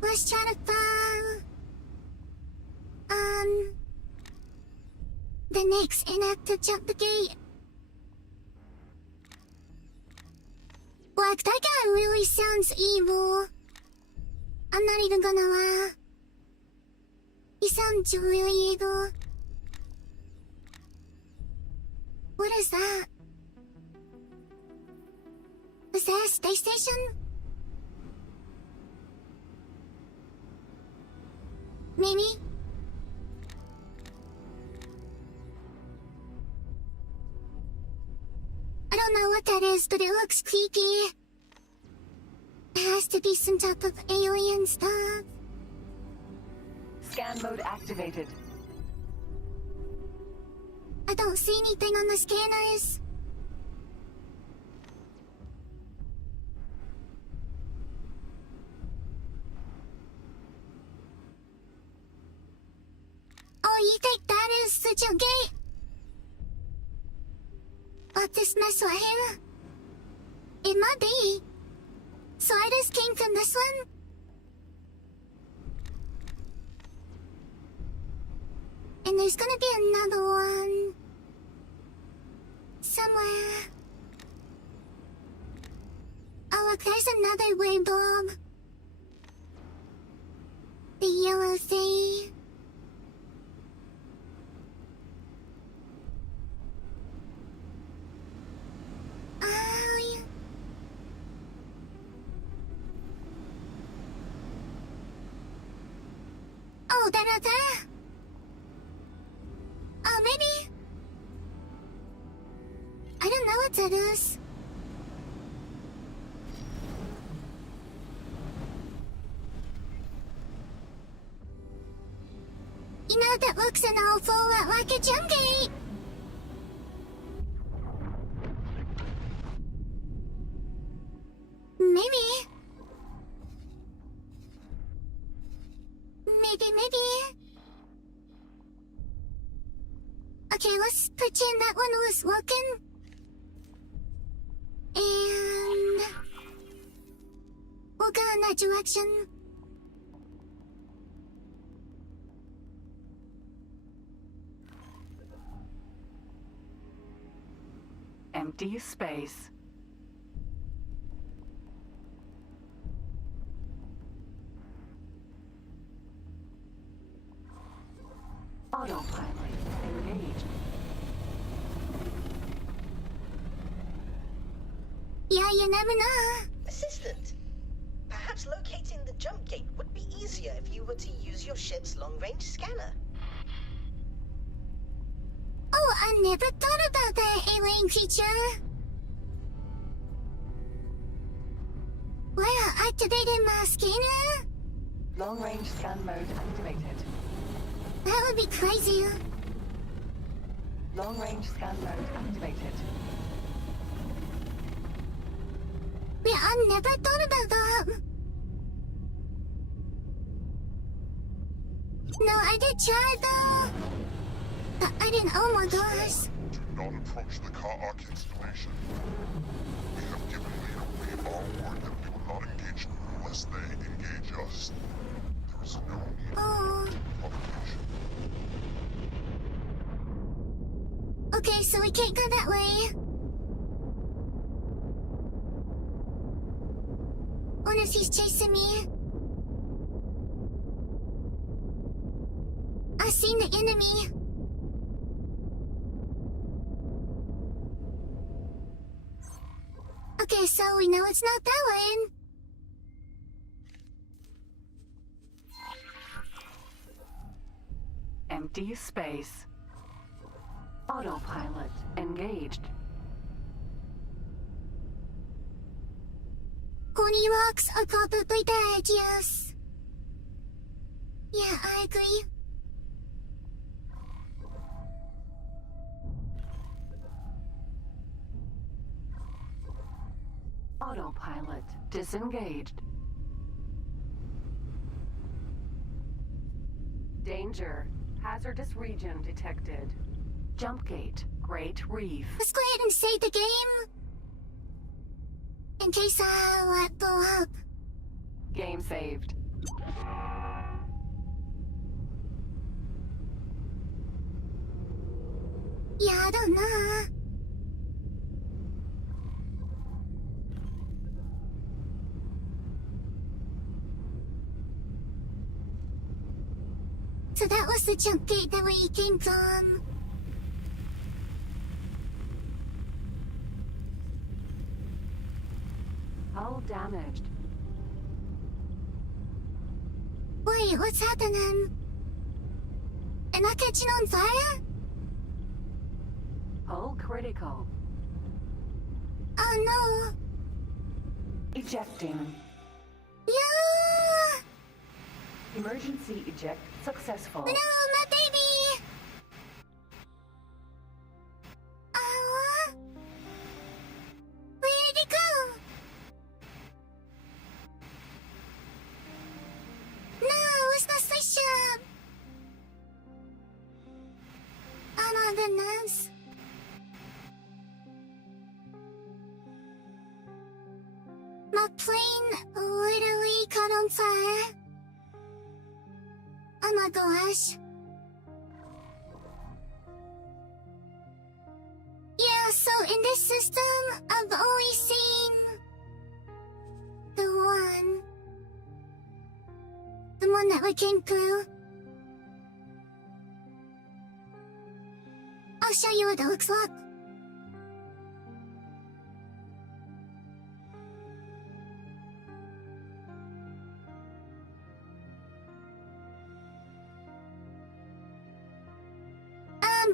Let's try to find the next inactive jump gate. Like, that guy really sounds evil. I'm not even gonna lie. He sounds really evil. What is that? Is that a space station? Maybe? I don't know what that is, but it looks creepy. It has to be some type of alien stuff. Scan mode activated. I don't see anything on the scanners. Oh, you think that is the jump gate? But this mess right here? It might be. So I just came from this one? And there's gonna be another one. Somewhere. Oh look, there's another wave bulb. The yellow thing. Oh, yeah. Oh, that out there? Oh, maybe? I don't know what that is. You know, that looks an awful lot like a jump gate. Maybe. Maybe. Okay, let's pretend that one was working. And we'll go in that direction. Empty space. Autopilot engaged. Yeah, you never know. Assistant, perhaps locating the jump gate would be easier if you were to use your ship's long-range scanner. Oh, I never thought about that alien creature. Well, activating my scanner? Long range scan mode activated. That would be crazy. Long range scan mode activated. Yeah, I never thought about that. No, I did try though. But I didn't. Oh my gosh. Do not approach the Ka-Ak installation. We have given Leader Wave our word that we will not engage them unless they engage us. There is no need Oh. for provocation. Okay, so we can't go that way. What if he's chasing me? I seen the enemy. Okay, so we know it's not that way. Empty space. Autopilot engaged. Corny rocks are probably bad, yes. Yeah, I agree. Autopilot disengaged. Danger. Hazardous region detected. Jump gate. Great Reef. Let's go ahead and save the game. In case I blow up. Game saved. Yeah, I don't know. So that was the jump gate that we came from. Hull damaged. Wait, what's happening? Am I catching on fire? Hull critical. Oh no. Ejecting. Yeah! Emergency eject successful. No, my baby! Where'd it go? No, it's not spaceship! Oh my goodness. My plane literally caught on fire. Oh my gosh. Yeah, so in this system, I've only seen the one that we came through. I'll show you what it looks like.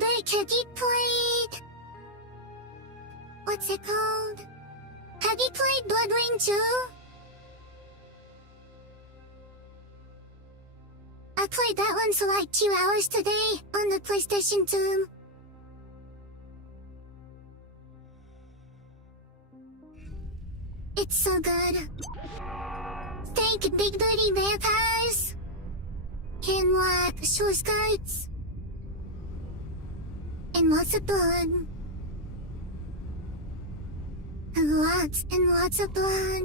But have you played... What's it called? Have you played Blood Rain 2? I played that one for like 2 hours today on the PlayStation 2. It's so good. Stank big booty vampires. And like short skirts. And lots of blood. Lots and lots of blood.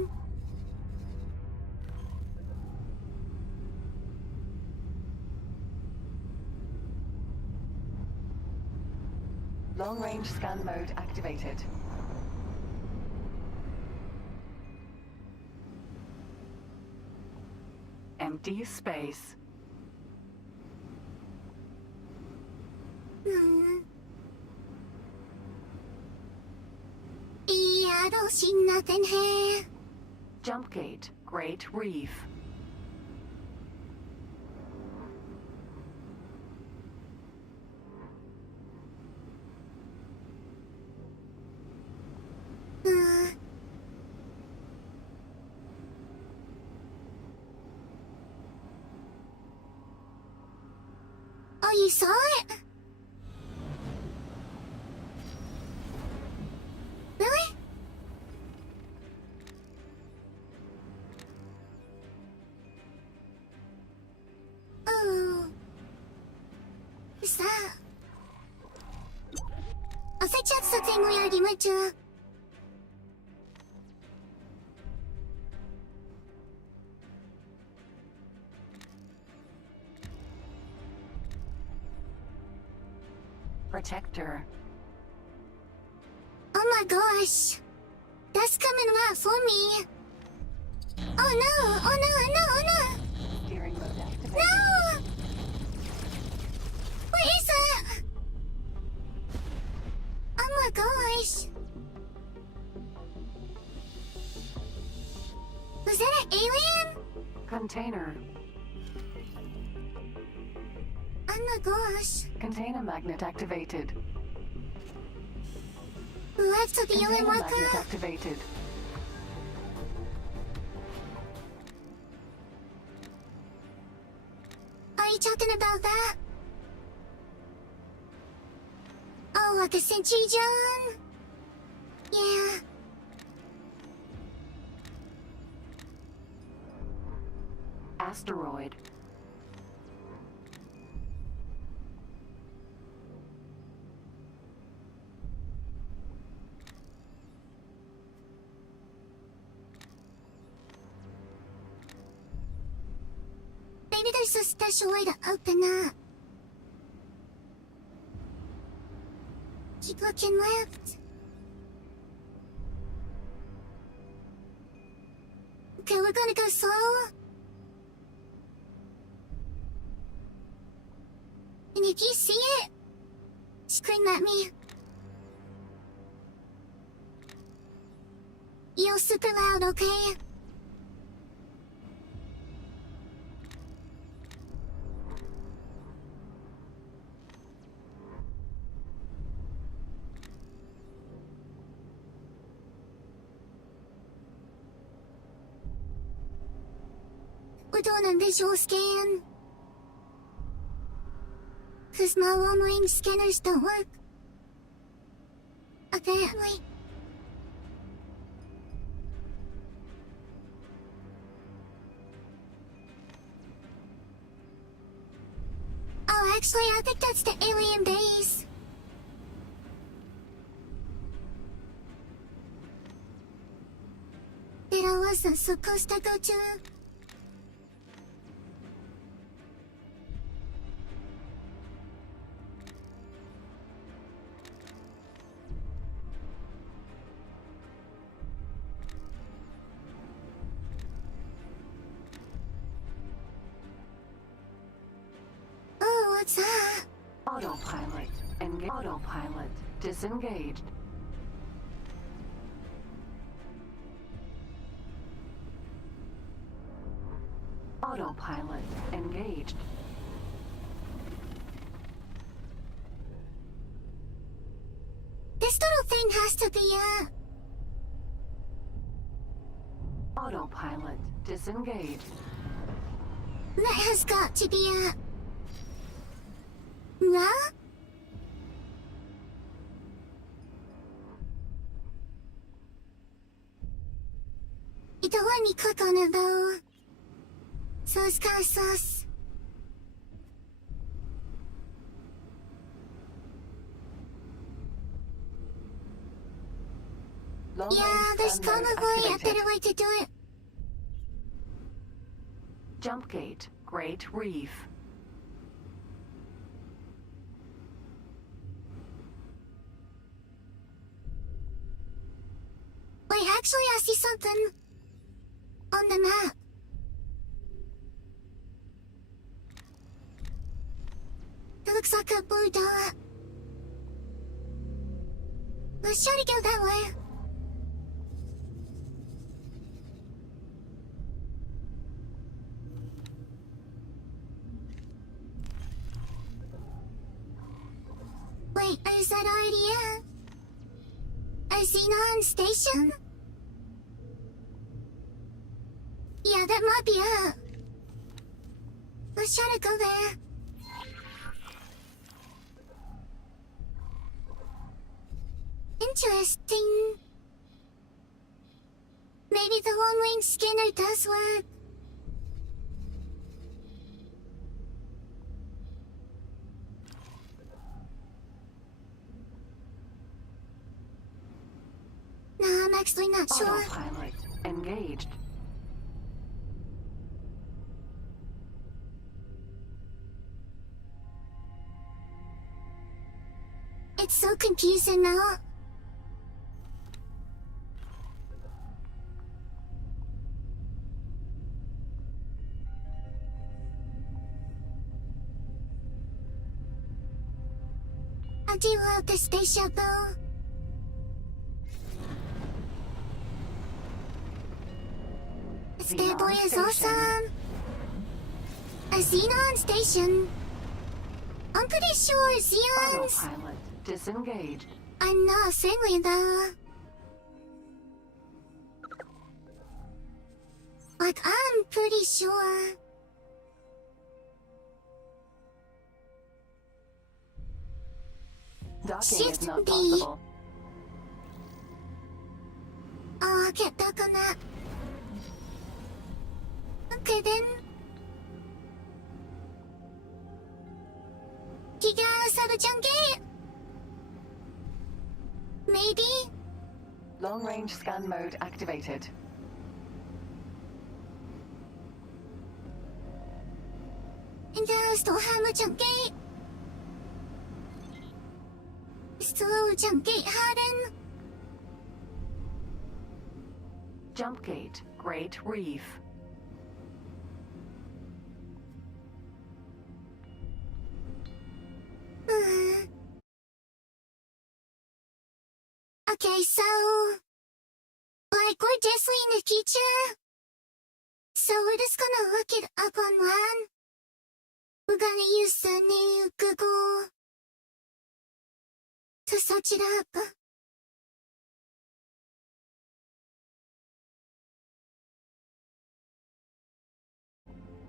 Long-range scan mode activated. Empty space. Yeah, I don't see nothing here. Jump gate. Great Reef. Oh, you saw it? Really? Oh. What's that? おせちゃつとてもやりまちゅ。Protector. Oh my gosh. That's coming right for me. Oh no, oh no, no, oh no. Steering mode activated. No! What is that? Oh my gosh. Was that an alien? Container. Oh my gosh. Container magnet activated. Left of the Container yellow magnet marker. activated. Are you talking about that? Oh, like a sentry drone? Yeah. Asteroid. Maybe there's a special way to open up. Keep looking left. Okay, we're gonna go slow. And if you see it, scream at me. Yell super loud, okay? We're doing a visual scan. Cause my long-range scanners don't work. Apparently. Oh, actually, I think that's the alien base. That I wasn't supposed to go to. Oh, what's that? Autopilot. Autopilot. Disengaged. Autopilot. Engaged. This little thing has to be Autopilot. Disengaged. that has got to be Huh? It don't let me click on it though. So it's kinda sus. Yeah, there's probably a better way to do it. Jump gate. Great Reef. Wait, actually I see something on the map. It looks like a blue dot. Let's try to go that way. Wait, is that already a Xenon station? Yeah, that might be it. Let's try to go there. Interesting. Maybe the long-range scanner does work. No, I'm actually not sure. Autopilot. Engaged. It's so confusing now. I do love the spaceship though. This bad boy is Xenon awesome. A Xenon station. I'm pretty sure Xeons Autopilot disengaged. are not friendly though. Like, I'm pretty sure. Docking Shift is not D. possible. Oh, I can't dock on that. Okay then. 기가 사르장게. Maybe. Long range scan mode activated. 인자스도 하무장게. 소장게 하른. Jump gate, Great Reef. Okay, so like we're definitely in the future. So we're just gonna look it up online. We're gonna use the new Google to search it up.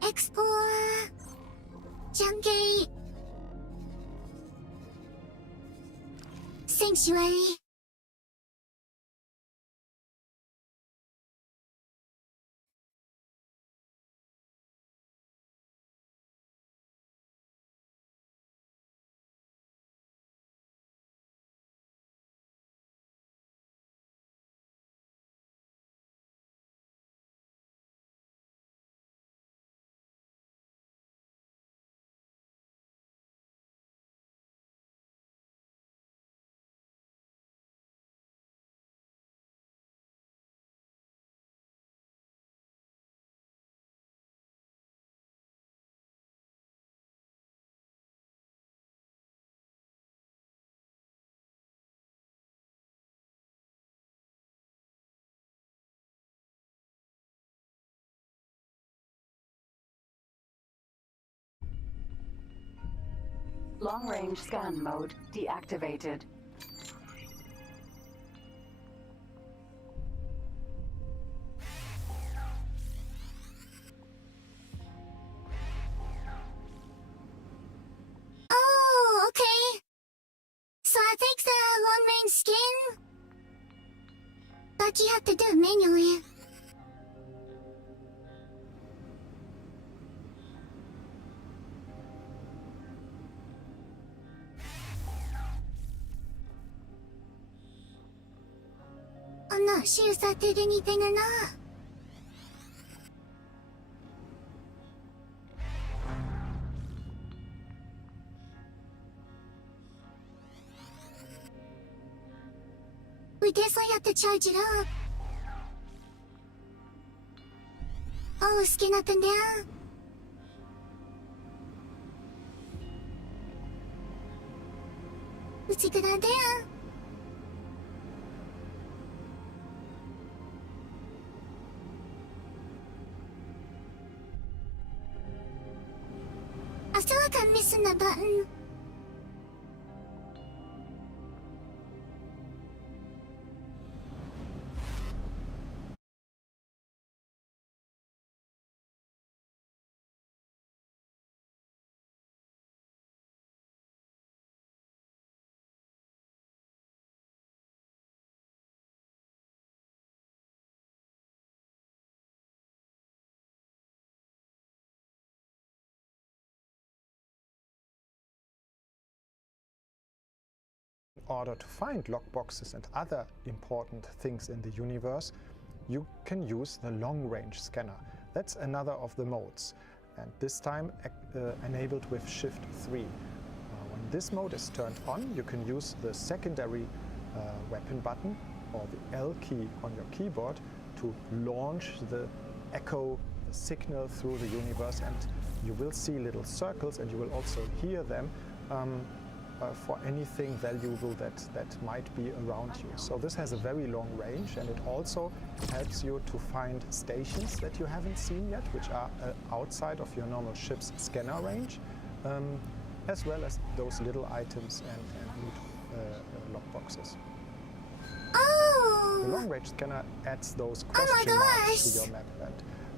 Explore. Junkie. Sanctuary. Long range scan mode deactivated. Oh, okay. So I think the long range scan, but you have to do it manually. I'm not sure if that did anything or not. We definitely have to charge it up. Oh, skin up and down. It's a good idea. I feel like I'm missing the button. In order to find logboxes and other important things in the universe, you can use the long-range scanner. That's another of the modes, and this time enabled with Shift 3. When this mode is turned on, you can use the secondary weapon button or the L key on your keyboard to launch the echo, the signal through the universe, and you will see little circles and you will also hear them for anything valuable that might be around you. So this has a very long range, and it also helps you to find stations that you haven't seen yet, which are outside of your normal ship's scanner range. as well as those little items and loot lockboxes. Oh! The long-range scanner adds those my question marks gosh! to your map,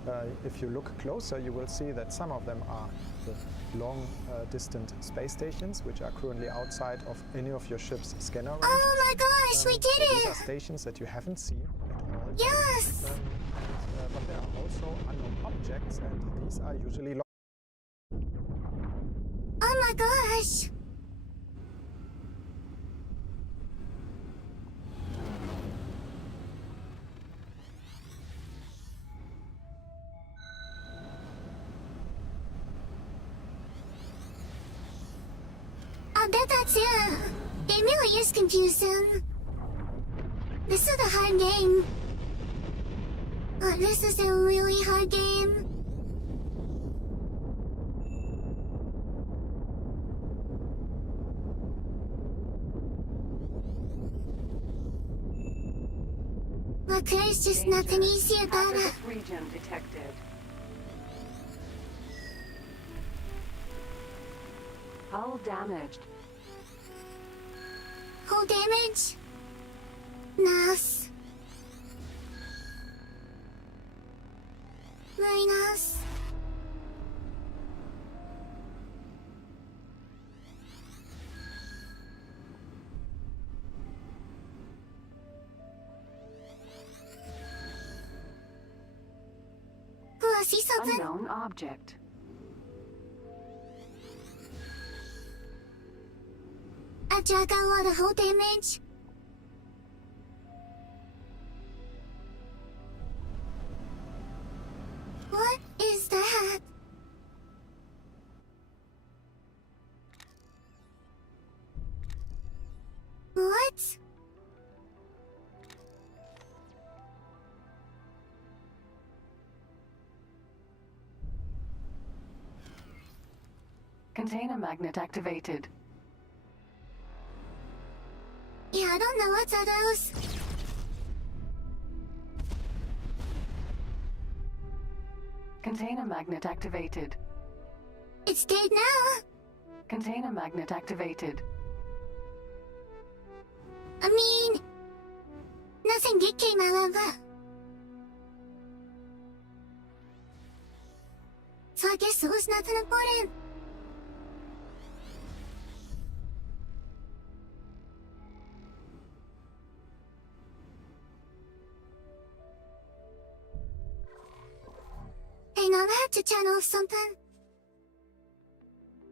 and if you look closer, you will see that some of them are the long distant space stations, which are currently outside of any of your ship's scanner ranges. Oh my gosh, we did so These are it! stations that you haven't seen at all. Yes! But there are also unknown objects, and these are usually Oh my gosh! I bet that's it. It really is confusing. This is a hard game. This is a really hard game. But there's just nothing easy about it. Hazardous region detected. Hull damaged. Hull damage? Nice. Very nice. Oh, I see something. Unknown object. I got a lot of hull damage. What is that? What? Container magnet activated. Yeah, I don't know what are those. Container magnet activated. It's dead now. Container magnet activated. I mean, nothing good came out of it. So I guess it was nothing important. Hang on, I have to turn off something.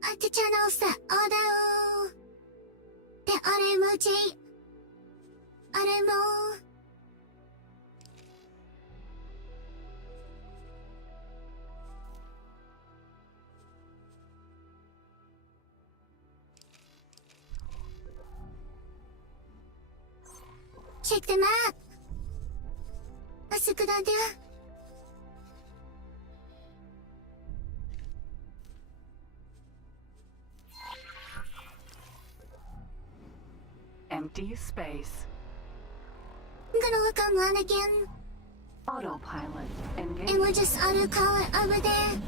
I have to turn off the auto emoji. Auto. Check the map. That's a good idea. Empty space. I'm gonna look online again. Autopilot engaged. And we'll just auto-call it over there.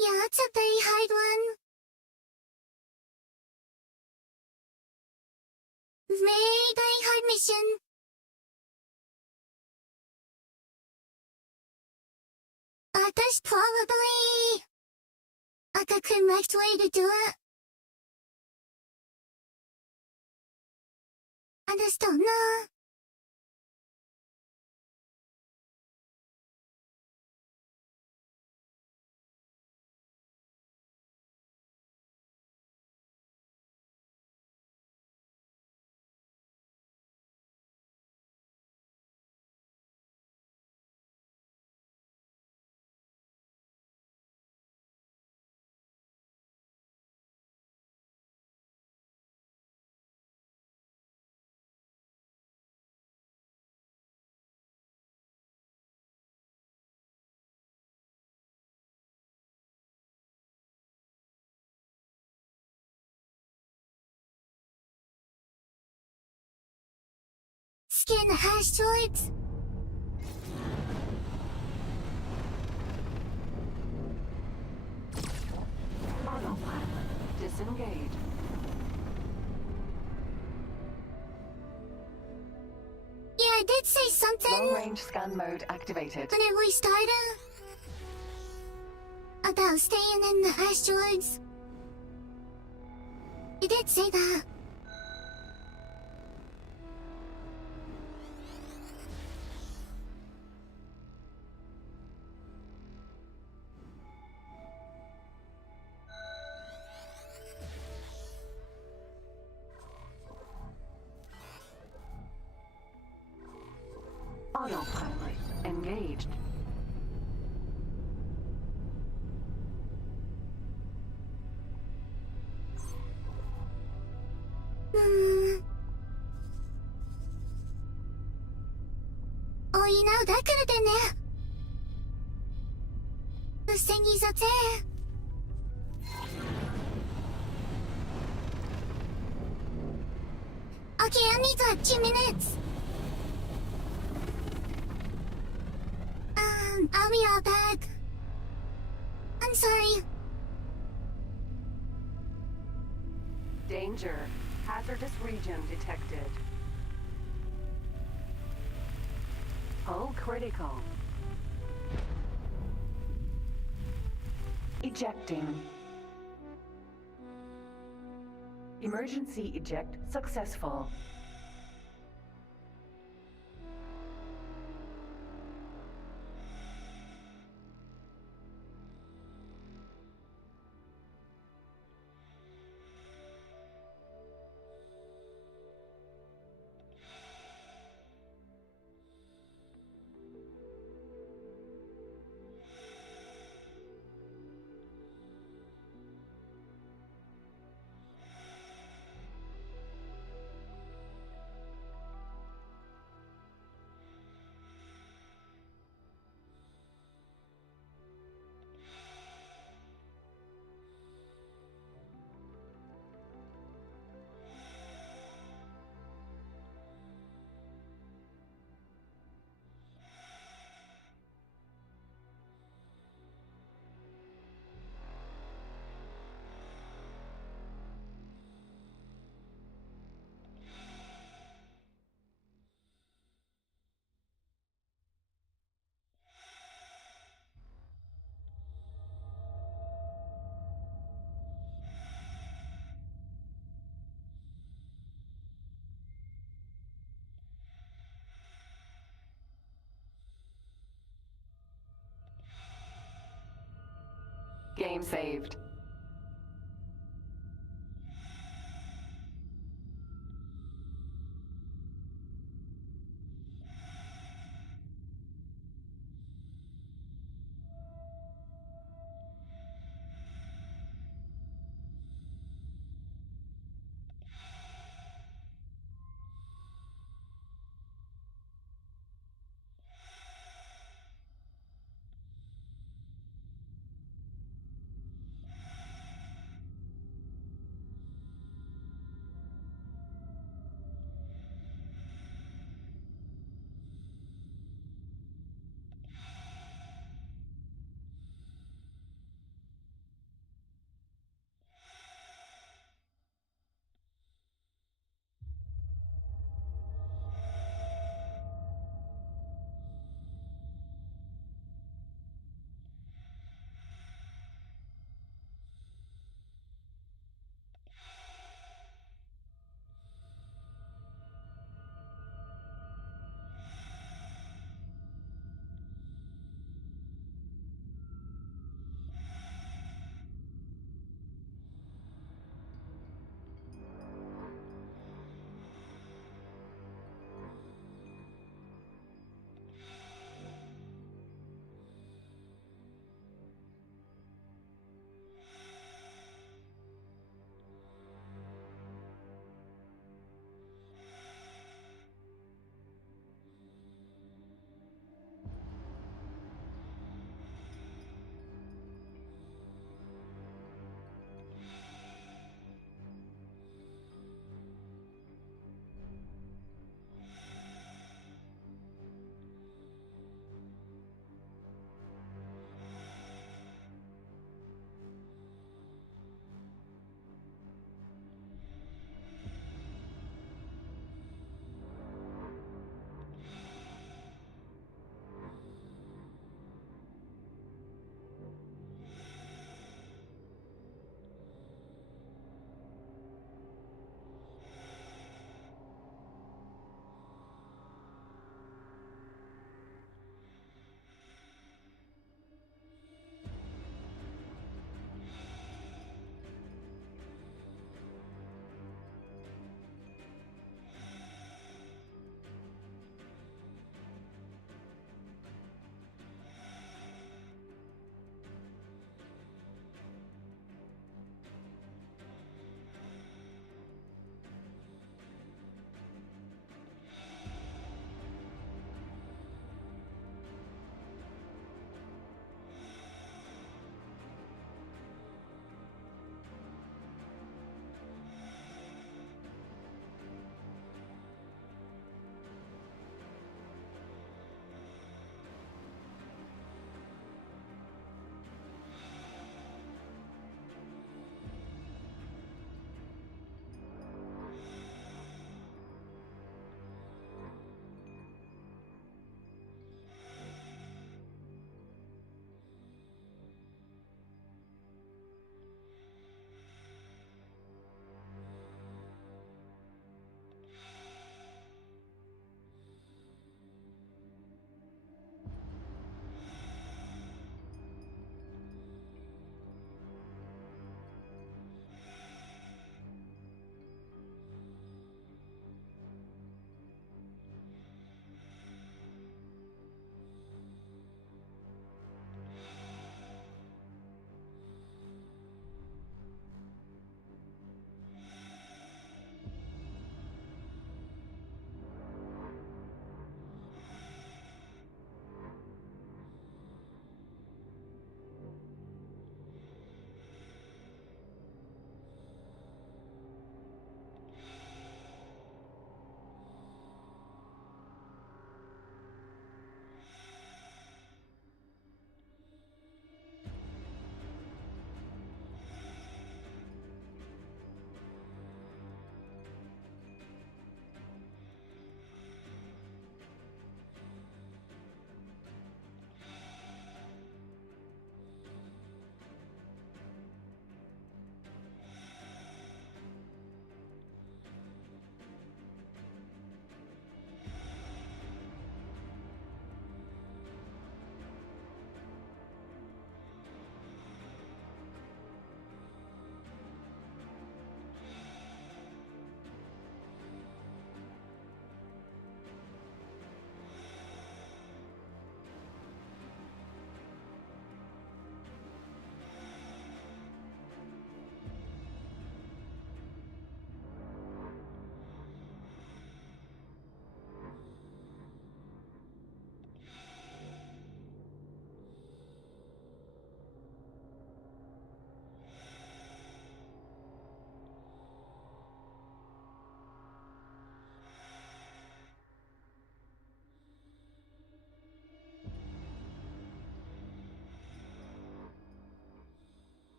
Yeah, it's a very hard one. Very, very hard mission. There's probably like a correct way to do it. I just don't know. Scan the asteroids. Autopilot disengaged. Yeah, I did say something Long-range scan mode activated. when I restarted about staying in the asteroids. I did say that. Autopilot engaged. Oh, you know, that could have been it. The thingy's up there. Okay, I need like 2 minutes. I'll be all back. I'm sorry. Danger. Hazardous region detected. Hull critical. Ejecting. Emergency eject successful. Game saved.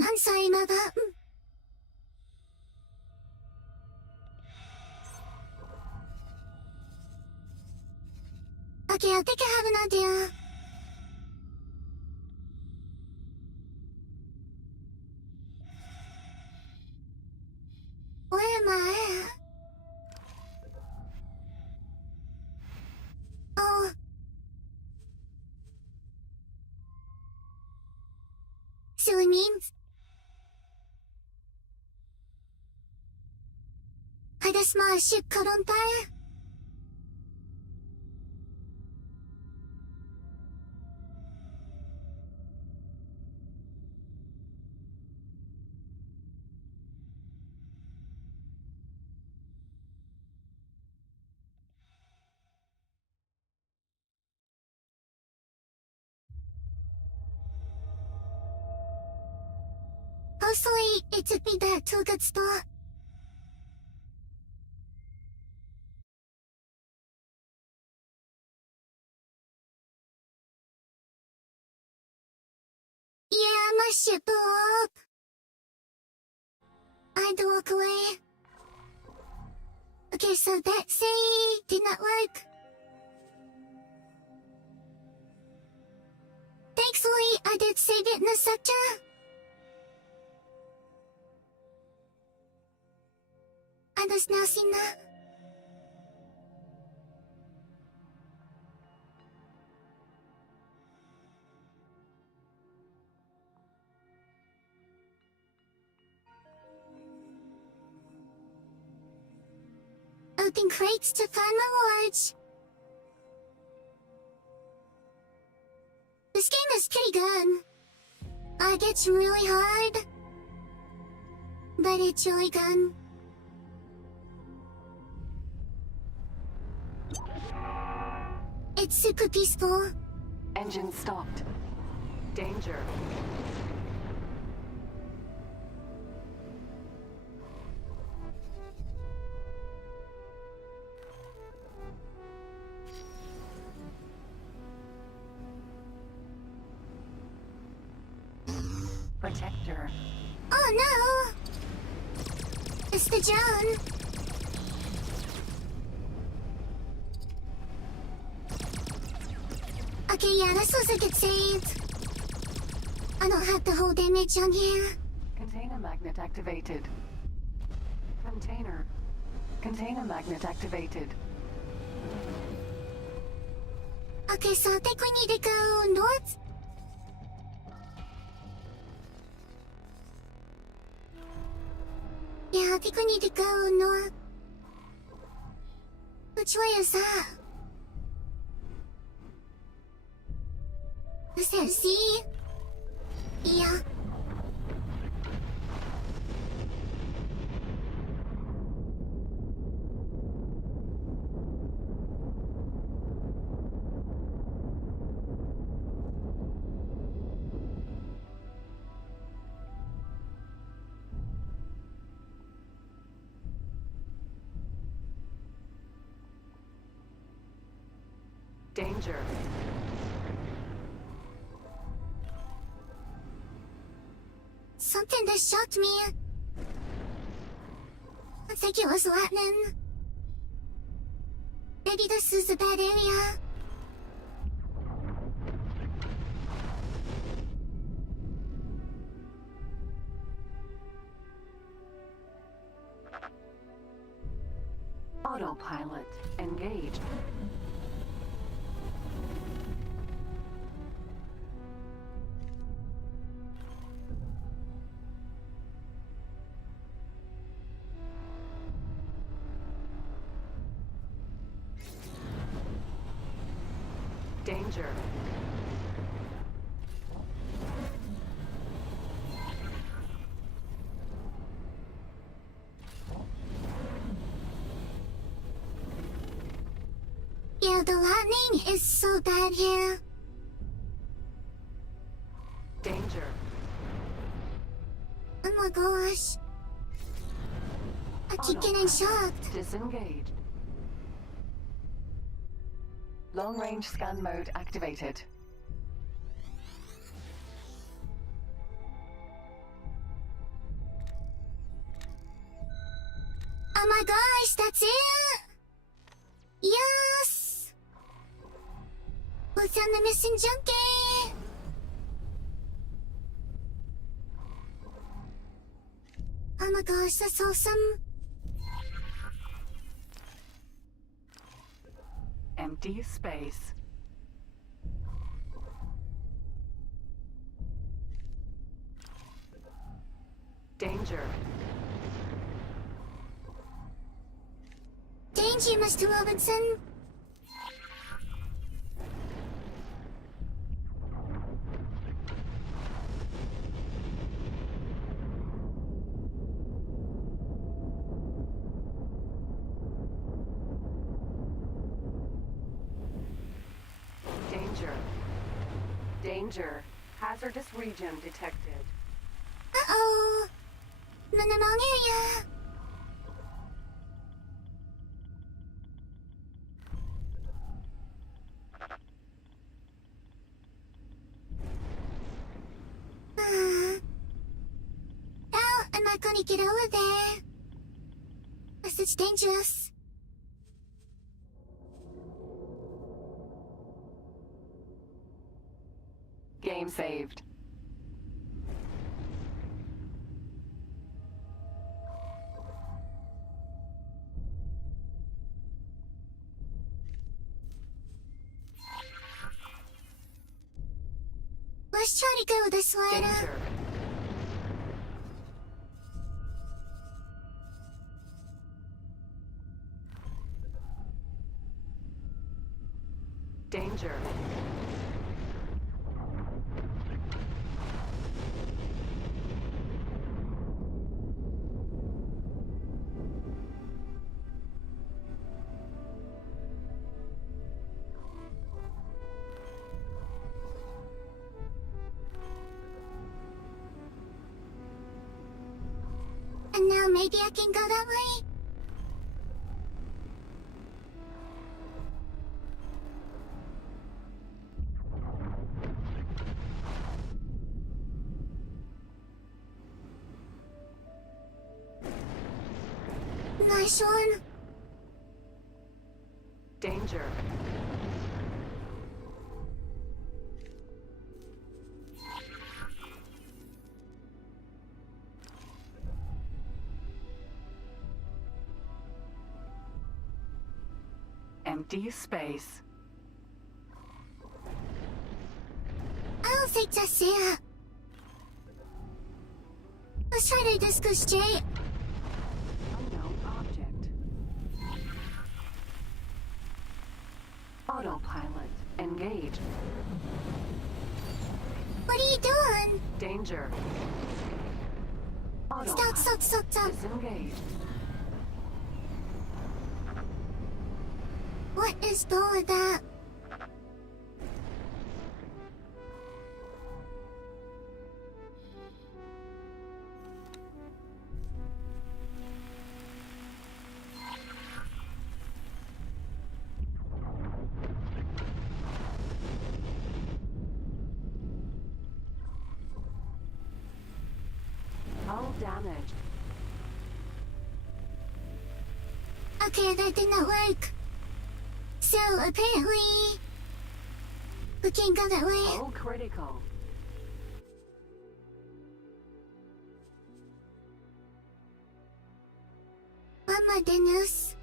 何歳まだ Okay, I think I have an idea. Where am I? Oh. Silly means. Ada small ship karontai. Hopefully, it took me back to a good spot. Yeah, my ship blew up. I had to walk away. Okay, so that say did not work. Thankfully, I did save it in the sector. I just now seen that. Open crates to find rewards. This game is pretty good. It gets really hard, but it's really good. It's super peaceful. Engine stopped. Danger. Protector. Oh no! It's the John. Okay, yeah, this was a good save. I don't have the whole damage on here. Container magnet activated. Container magnet activated. Okay, so I think we need to go north. Yeah, I think we need to go north. Which way is that? Is that sea? Yeah. Danger. Something that shocked me. I think it was Latin. Maybe this is a bad area. Autopilot engaged. Danger. Yeah, the lightning is so bad here. Danger. Oh my gosh. I keep getting shocked. Disengaged. Long-range scan mode activated. Oh my gosh, that's it! Yes! We found the missing junkie! Oh my gosh, that's awesome. Empty space. Danger. Danger, Mr. Robinson. Danger. Danger. Hazardous region detected. Uh-oh. Pneumonia. How am I gonna get over there? It's dangerous. Game saved. Let's try to go this way. Danger. Danger. And now maybe I can go that way? Nice one. Danger. Empty space. I don't think that's it. Let's try to disco straight. Unknown object. Autopilot engaged. What are you doing? Danger. Stop. Disengaged. What is wrong with that? Hull damaged. Okay, that did not work. So, apparently... we can't go that way. Hull critical. Oh my goodness.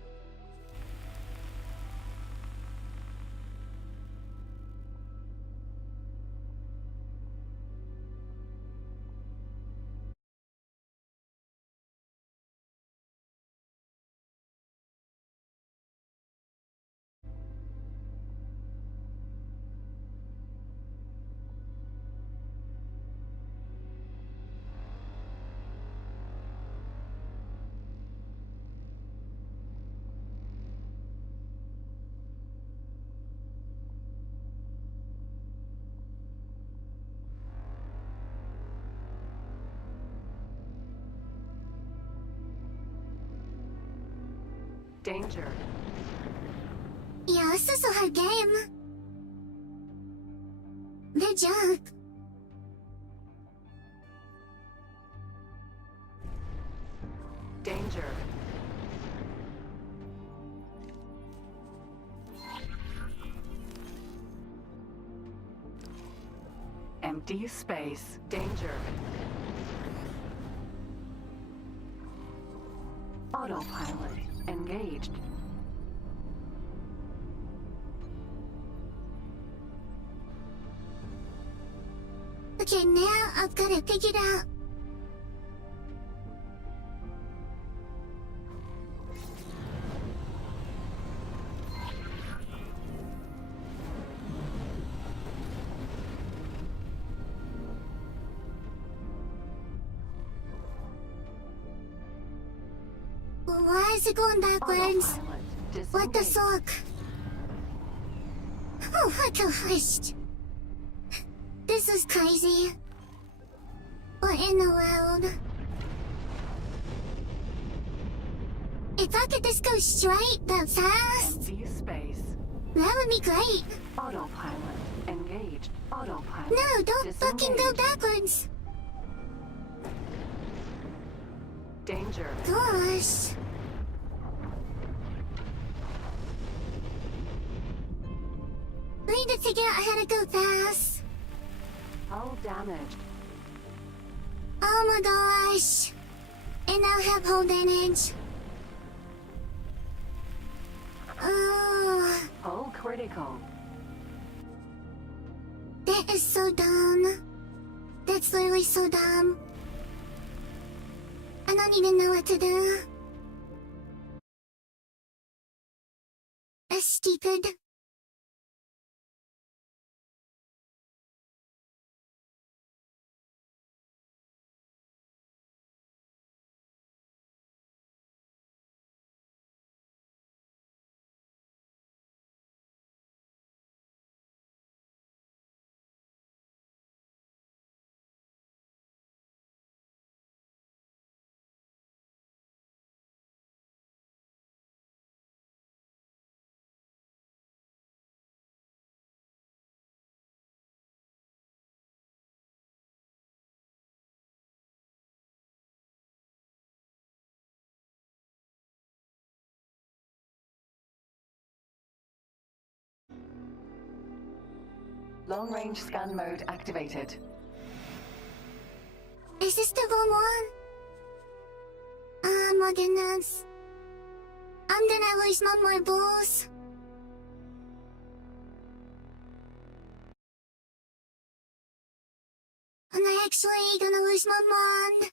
Danger. Yeah, this is a hard game. They're junk. Danger. Empty space. Danger. Autopilot engaged. Okay, now I've got it figured out. Why is it going backwards? Autopilot What the disengaged. sock? Oh, what the Christ? This is crazy. What in the world? If I could just go straight that fast, Empty space. that would be great. Autopilot engaged. Autopilot. No, don't fucking go disengaged. backwards. Danger. Gosh. We need to figure out how to go fast. Hull damaged. Oh my gosh. And I'll have hull damage. Oh, Hull critical. that is so dumb. That's literally so dumb. I don't even know what to do. That's stupid. Long range scan mode activated. Is this the wrong one? Oh my goodness. I'm gonna lose my marbles. I'm actually gonna lose my mind.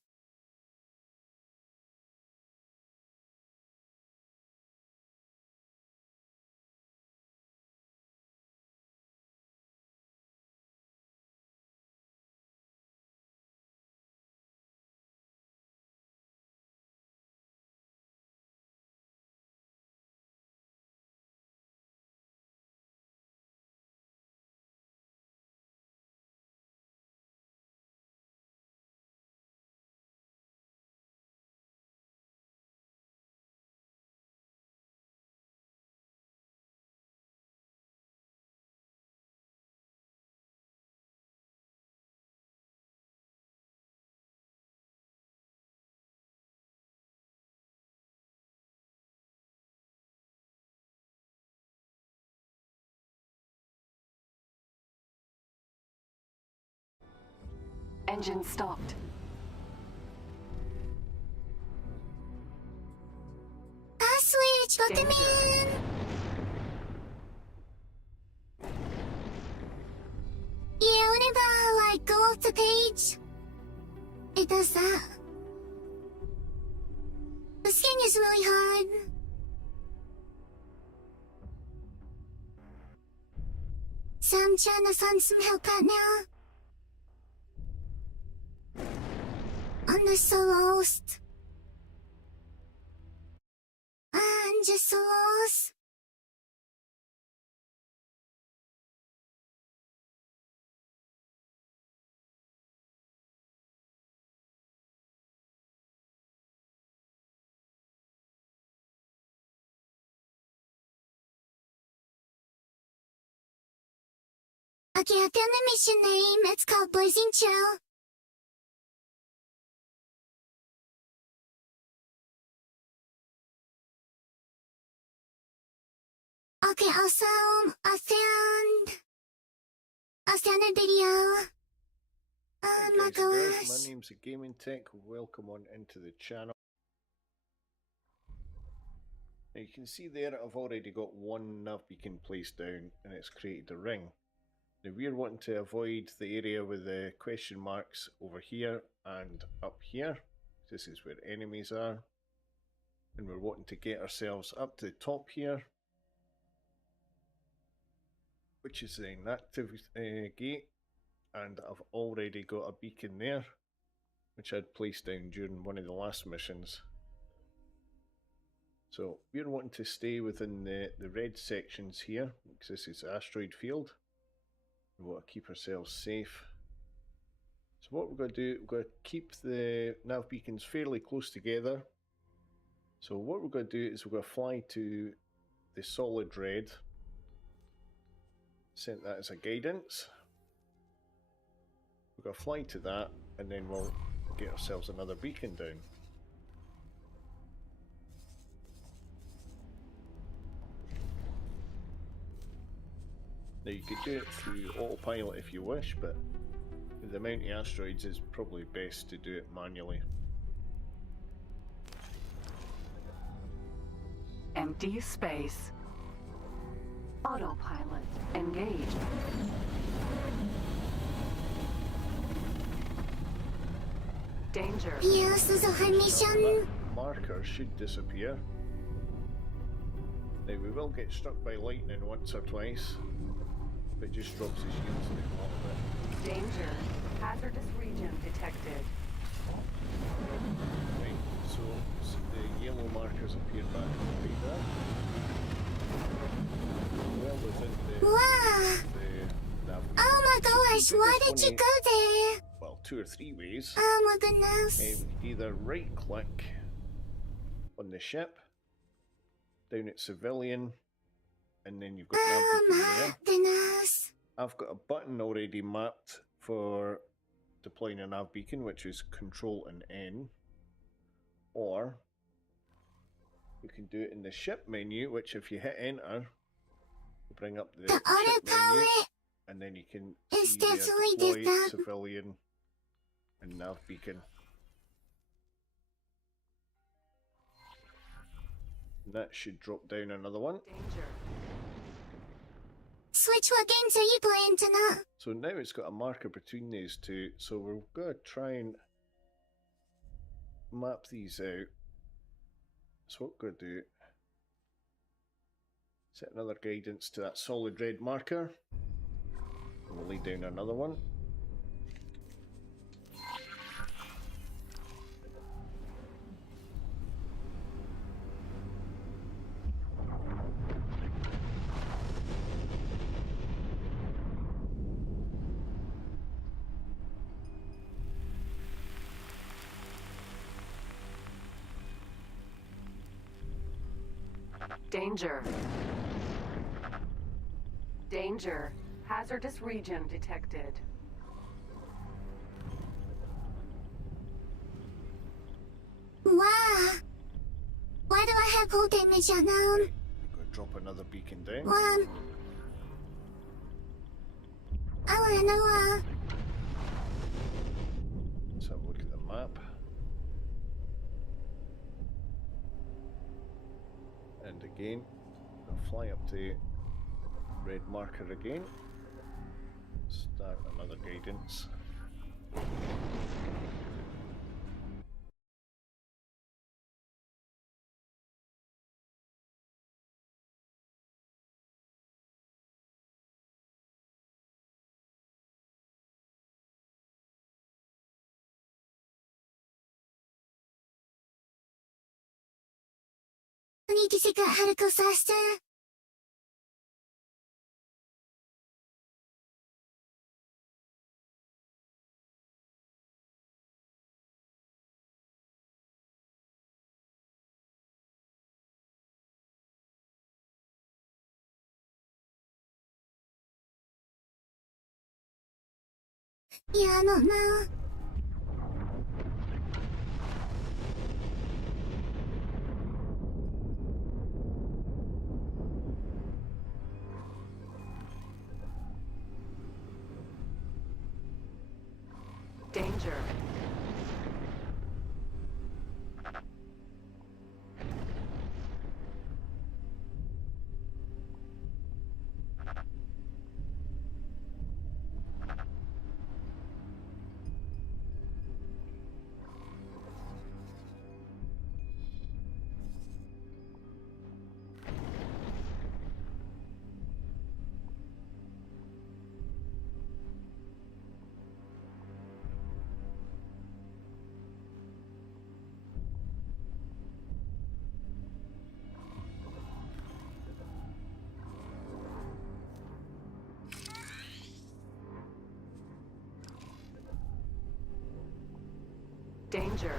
Engine stopped. Switch, got them in. Yeah, whenever I go off the page, it does that. The skin is really hard. So I'm trying to find some help right now. I'm just so lost. I'm just so lost. Okay, I found the mission name. It's called Blazing Trail. Okay, also, I found a video. Oh Hey my guys and girls, gosh. my name's Gaming Tech. Welcome on into the channel. Now you can see there I've already got one nav beacon placed down and it's created a ring. Now we're wanting to avoid the area with the question marks over here and up here. This is where enemies are. And we're wanting to get ourselves up to the top here, which is the inactive gate. And I've already got a beacon there, which I'd placed down during one of the last missions. So we're wanting to stay within the red sections here, because this is the asteroid field. We want to keep ourselves safe. So what we're going to do, we're going to keep the nav beacons fairly close together. So what we're going to do is we're going to fly to the solid red. Set that as a guidance. We're going to fly to that, and then we'll get ourselves another beacon down. Now you could do it through autopilot if you wish, but with the amount of asteroids it's probably best to do it manually. Empty space. Autopilot engaged. Danger. Yes, this is a mission. That marker should disappear. Now we will get struck by lightning once or twice, but it just drops the shields down a little bit. Danger. Hazardous region detected. Right, so the yellow markers appear back on the radar. Well within the Wow. nav. Oh my gosh, why did you go there? Well, 2 or 3 ways. Oh my goodness. We could either right click on the ship, down at civilian, and then you've got nav Oh beacon my there. goodness. I've got a button already mapped for deploying a nav beacon, which is Control and N. Or you can do it in the ship menu, which if you hit enter, will bring up the The ship menu, autopilot and then you can is see there definitely deploy, different. civilian, and nav beacon. And that should drop down another one. Danger. Switch, what games are you playing tonight? So now it's got a marker between these two, so we're going to try and map these out. So what we're going to do, set another guidance to that solid red marker, and we'll lay down another one. Danger. Danger. Hazardous region detected. Wow. Why do I have full damage unknown? We're going to drop another beacon down. I wanna know, Let's have a look at the map. And again, we'll fly up to red marker again. Start another guidance. I need to figure out how to go faster. Yeah, I don't know. Danger. Danger.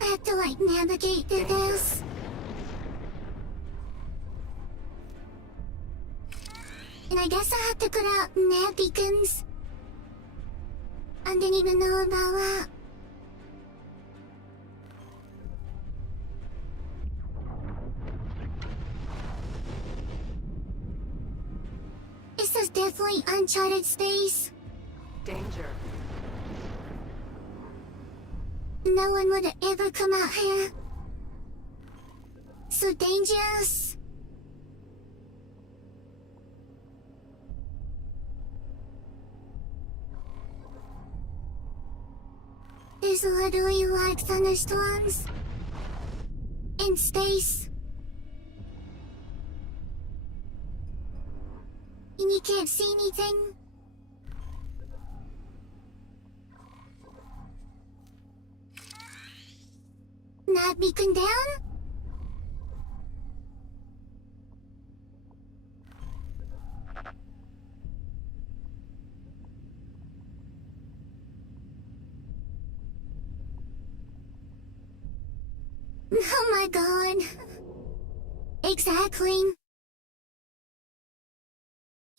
I have to like navigate through this. And I guess I have to put out nav beacons. I didn't even know about that. This is definitely uncharted space. Danger. No one would ever come out here. So dangerous. There's literally like thunderstorms in space. And you can't see anything. Not beacon down? Oh my god. Exactly.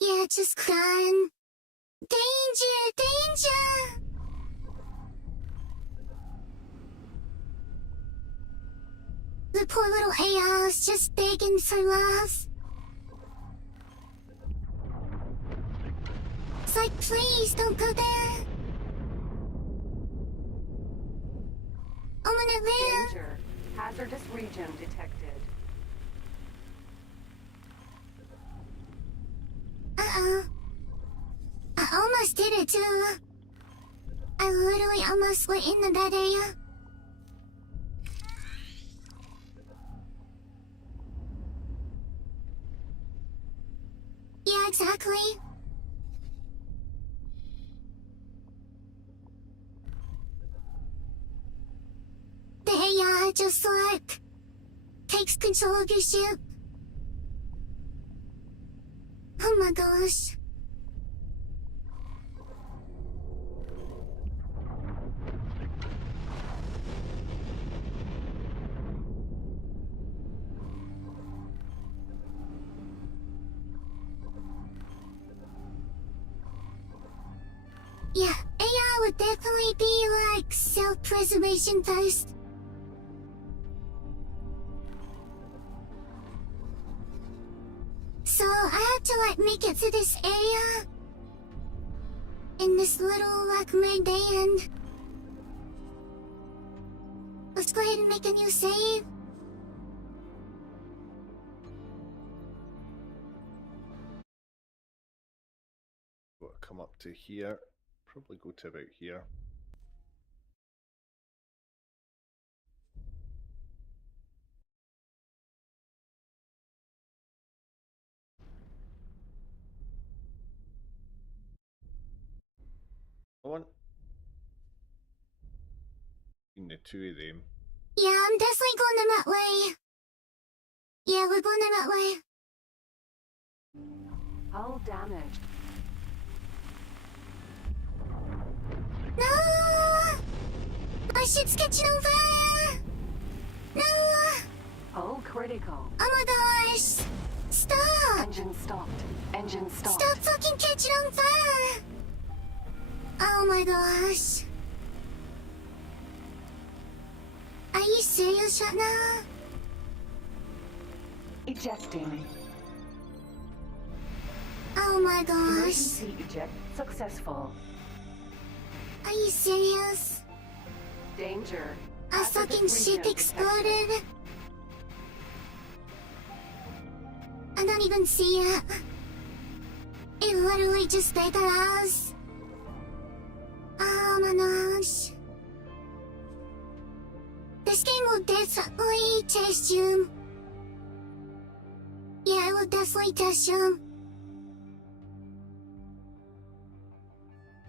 Yeah, just crying. Danger, danger! The poor little AI is just begging for love. It's like, please don't go there. I wanna live. Danger. Hazardous region detected. Uh-oh. I almost did it too. I literally almost went into that area. Yeah, exactly. The AI just like takes control of your ship. Oh my gosh. Yeah, AI would definitely be like self-preservation first. So I have to like make it through this area in this little like red band. Let's go ahead and make a new save. We'll come up to here. Probably go to about here. One. In the two of them. Yeah, I'm definitely going in that way. Yeah, we're going in that way. Hull damaged. No! My ship's catching on fire! No! Hull critical. Oh my gosh! Stop! Engine stopped. Engine stopped. Stop fucking catching on fire! Oh my gosh. Are you serious right now? Ejecting. Oh my gosh. Emergency eject successful. Are you serious? Danger. Our fucking ship exploded. I don't even see it. It literally just stayed at us. Oh my gosh. This game will definitely test you. Yeah, it will definitely test you.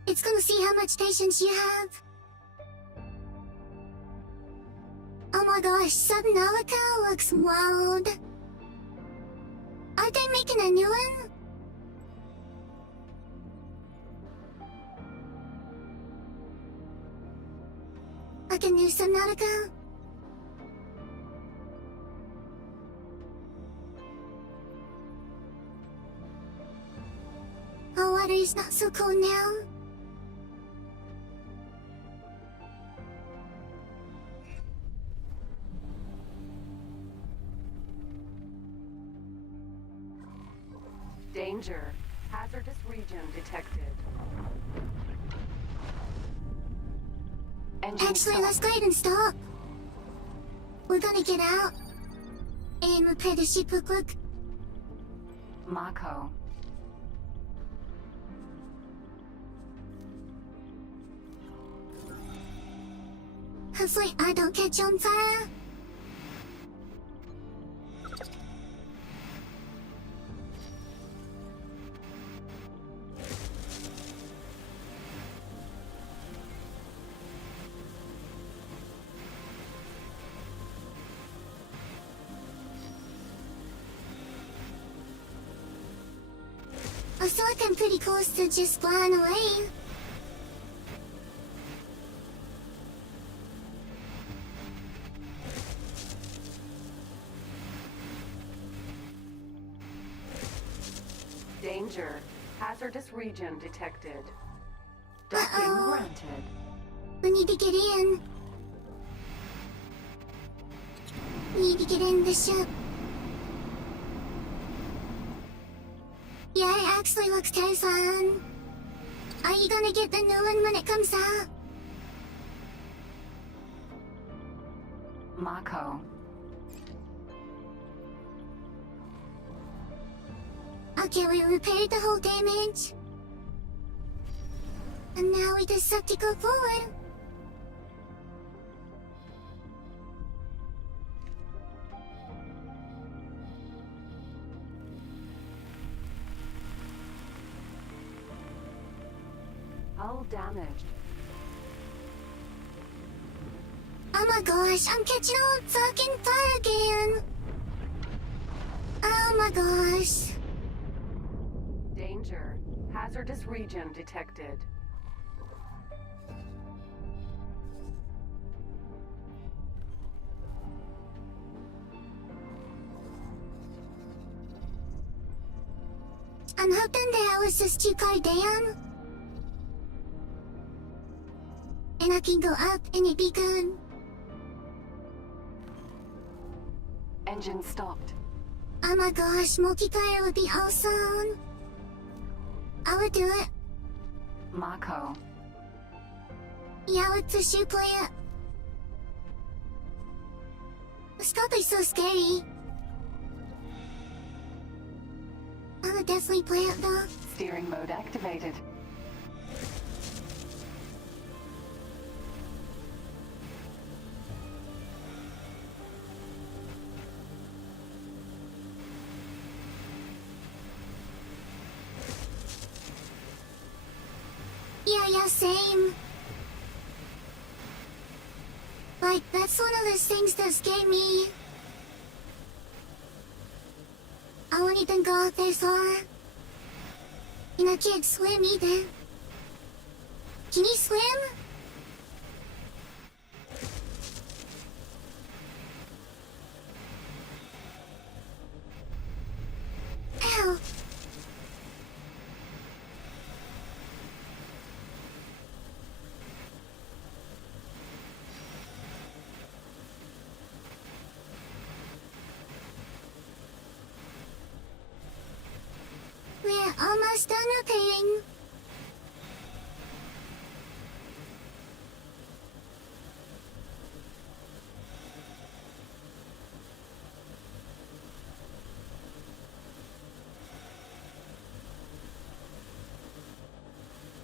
It's gonna see how much patience you have. Oh my gosh, Subnautica looks wild. Are they making a new one? Like a new Subnautica? Oh, water is not so cold now. Danger. Hazardous region detected. Engine Actually, stop. let's go ahead and stop. We're gonna get out and repair the ship real quick. Mako. Hopefully I don't catch on fire. I feel like I'm pretty close to just flying away. Danger. Hazardous region detected. Docking Uh-oh. granted. We need to get in. We need to get in the ship. Yeah, it actually looks terrifying. Are you gonna get the new one when it comes out? Mako. Okay, we repaired the whole damage. And now we just have to go forward. Hull damaged. Oh my gosh, I'm catching on fucking fire again. Oh my gosh. Danger. Hazardous region detected. I'm hoping that was just too far down. And I can go up and it'd be good. Engine stopped. Oh my gosh, multiplayer would be awesome. I would do it. Mako. Yeah, I would for sure play it. It's probably so scary. I would definitely play it though. Steering mode activated. Yeah, same. Like, that's one of those things that scare me. I won't even go out there far. And I can't swim either. Can you swim? Ow. We're almost done repairing.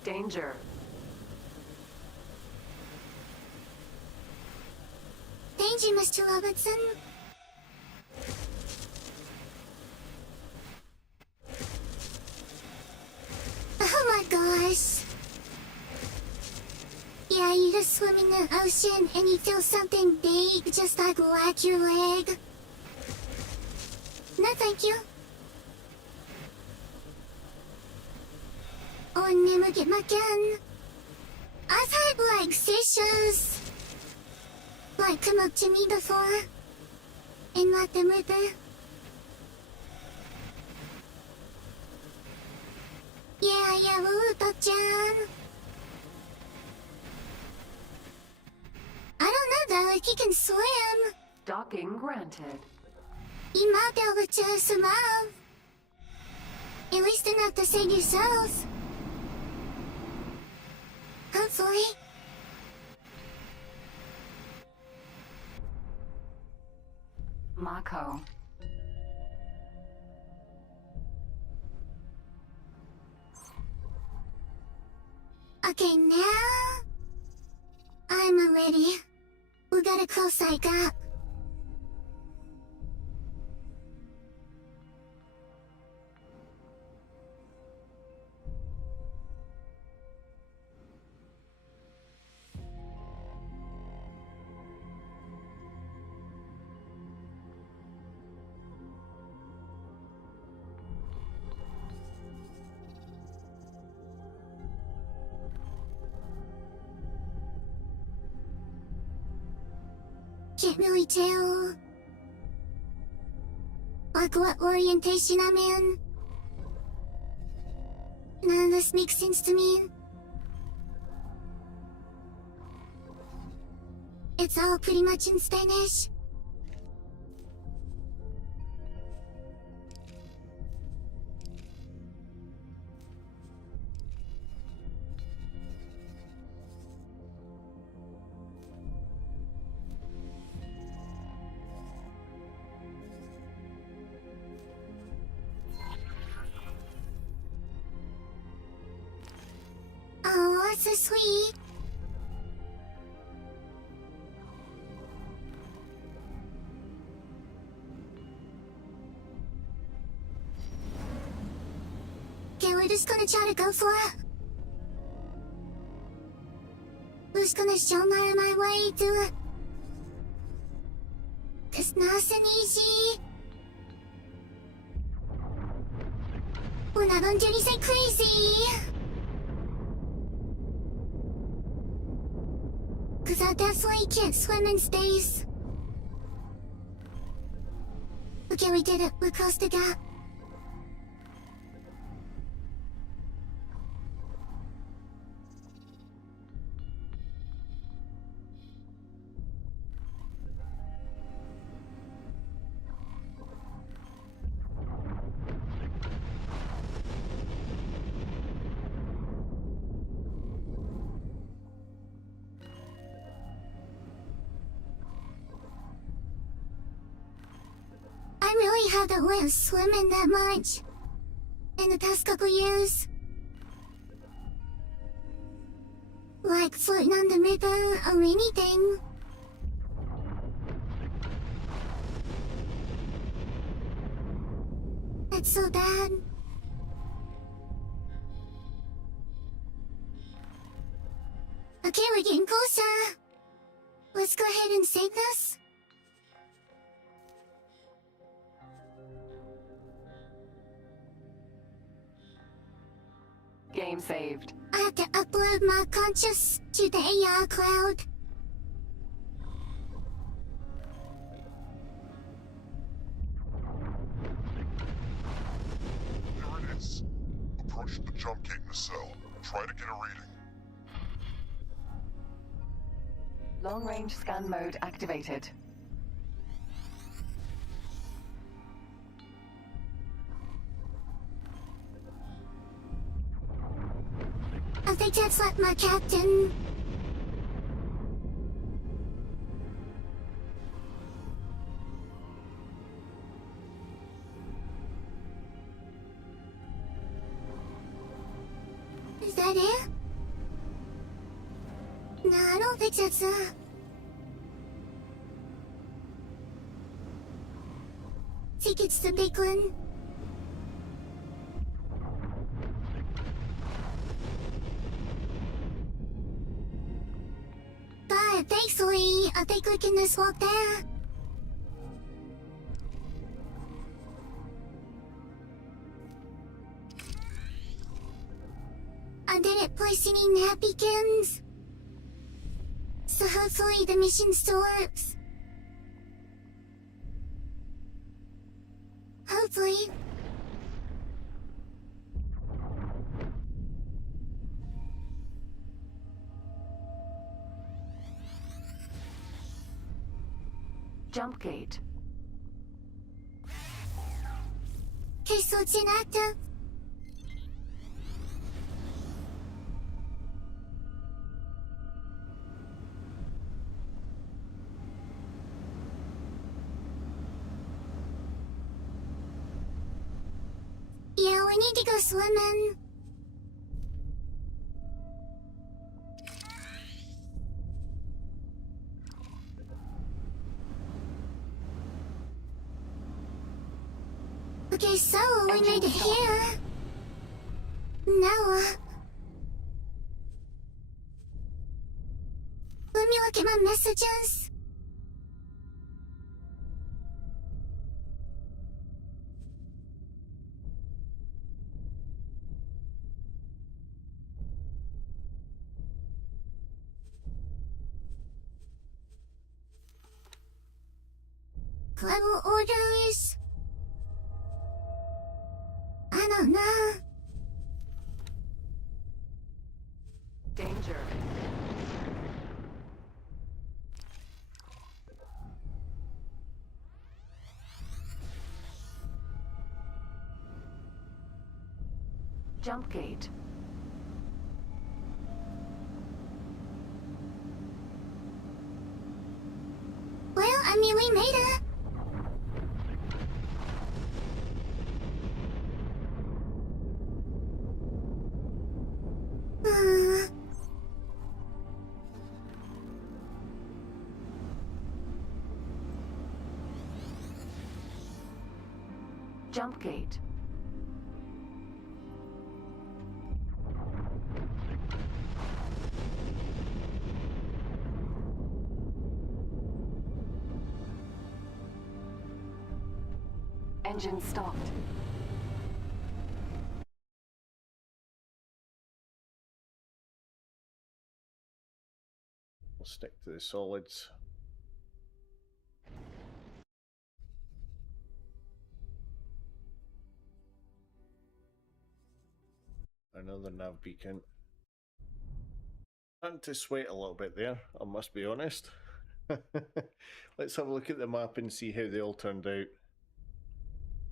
Danger. Danger, Mr. Robertson. Oh my gosh. Yeah, you just swim in the ocean and you feel something big just like whack your leg. No thank you. I'll never get my gun. I've had like fishes like come up to me before in like the river. Yeah, Ruto-chan. I don't know though if you can swim. Docking granted. You might be able to survive. At least enough to save yourselves. Hopefully. Mako. Okay, now I'm ready. We gotta close that gap. Can't really tell like what orientation I'm in. None of this makes sense to me. It's all pretty much in Spanish. Oh, that's so sweet. Okay, we're just gonna try to go for it. We're just gonna show my way through it. It's nice and easy. We're not gonna do anything crazy. Cause I definitely can't swim in space. Okay, we did it. We crossed the gap. I really haven't went swimming that much in the past couple years. Like floating on the river or anything. That's so bad. Okay, we're getting closer. Let's go ahead and save this. Game saved. I have to upload my conscious to the AI cloud. There it is. Approach the jump gate in the cell. Try to get a reading. Long-range scan mode activated. I think that's like my captain. Is that it? No, I don't think that's think it's the big one. But thankfully, I think we can just walk there. I didn't place any napkins, so hopefully the mission still works. Hopefully. Jump gate. Okay, so it's inactive. Yeah, we need to go swimming. Okay, so we made it here. Now, let me look at my messages. Global orders. I don't know. Danger. Jump gate. Well, I mean, we made it. Jump gate. Engine stopped. We'll stick to the solids. Another nav beacon. Starting to sweat a little bit there, I must be honest. Let's have a look at the map and see how they all turned out.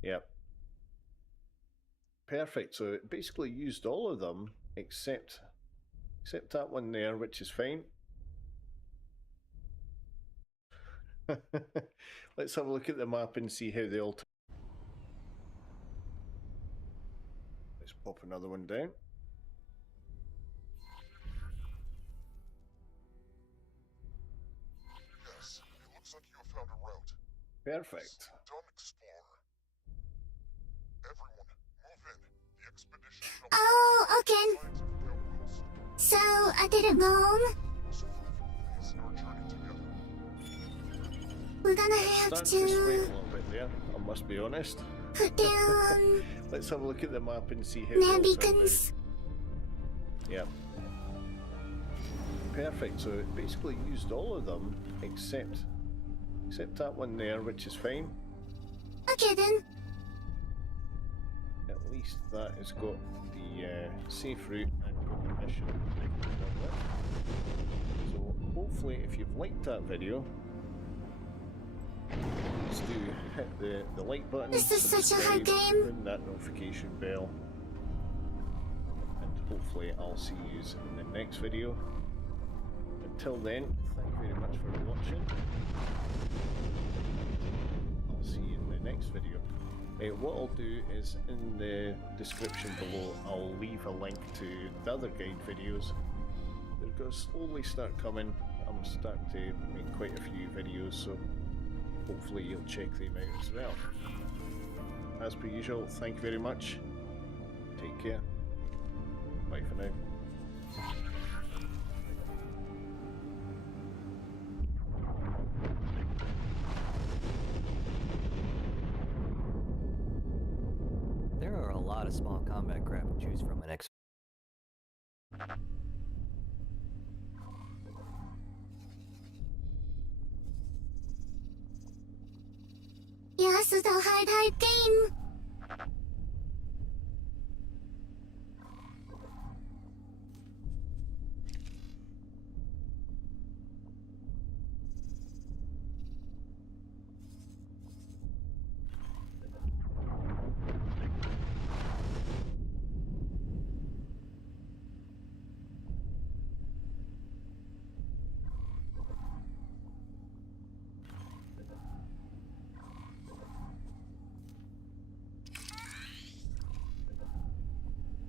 Yep. Perfect, so it basically used all of them except that one there, which is fine. Let's have a look at the map and see how they all turn. Let's pop another one down. Yes, it looks like you have found a route. Perfect. Done, Explorer. Everyone, move in. The expedition shall Oh, okay. signs of Del Wilson. So, I didn't go home. So please, our journey together. We're gonna have Starting to sweat a to little bit there, I must be honest. put down Let's have a look at the map and see how they all turned napkins. Yep. Perfect, so it basically used all of them except that one there, which is fine. Okay then. At least that has got the safe route and got the mission done with. So hopefully if you've liked that video, please do hit the like button, This is such a hard subscribe, game. ring that notification bell, and hopefully I'll see you in the next video. Until then, thank you very much for watching. I'll see you in the next video. What I'll do is in the description below I'll leave a link to the other guide videos. They're going to slowly start coming. I'm starting to make quite a few videos, so hopefully you'll check them out as well. As per usual, thank you very much. Take care. Bye for now. There are a lot of small combat craft to choose from in X. Yeah, this is a hard game.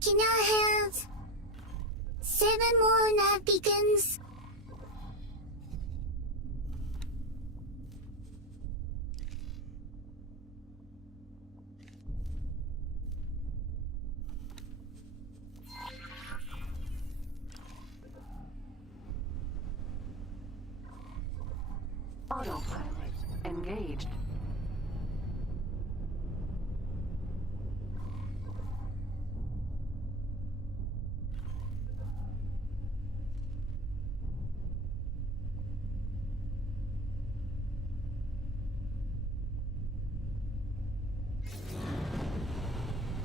Can I have 7 more nav beacons? Autopilot engaged.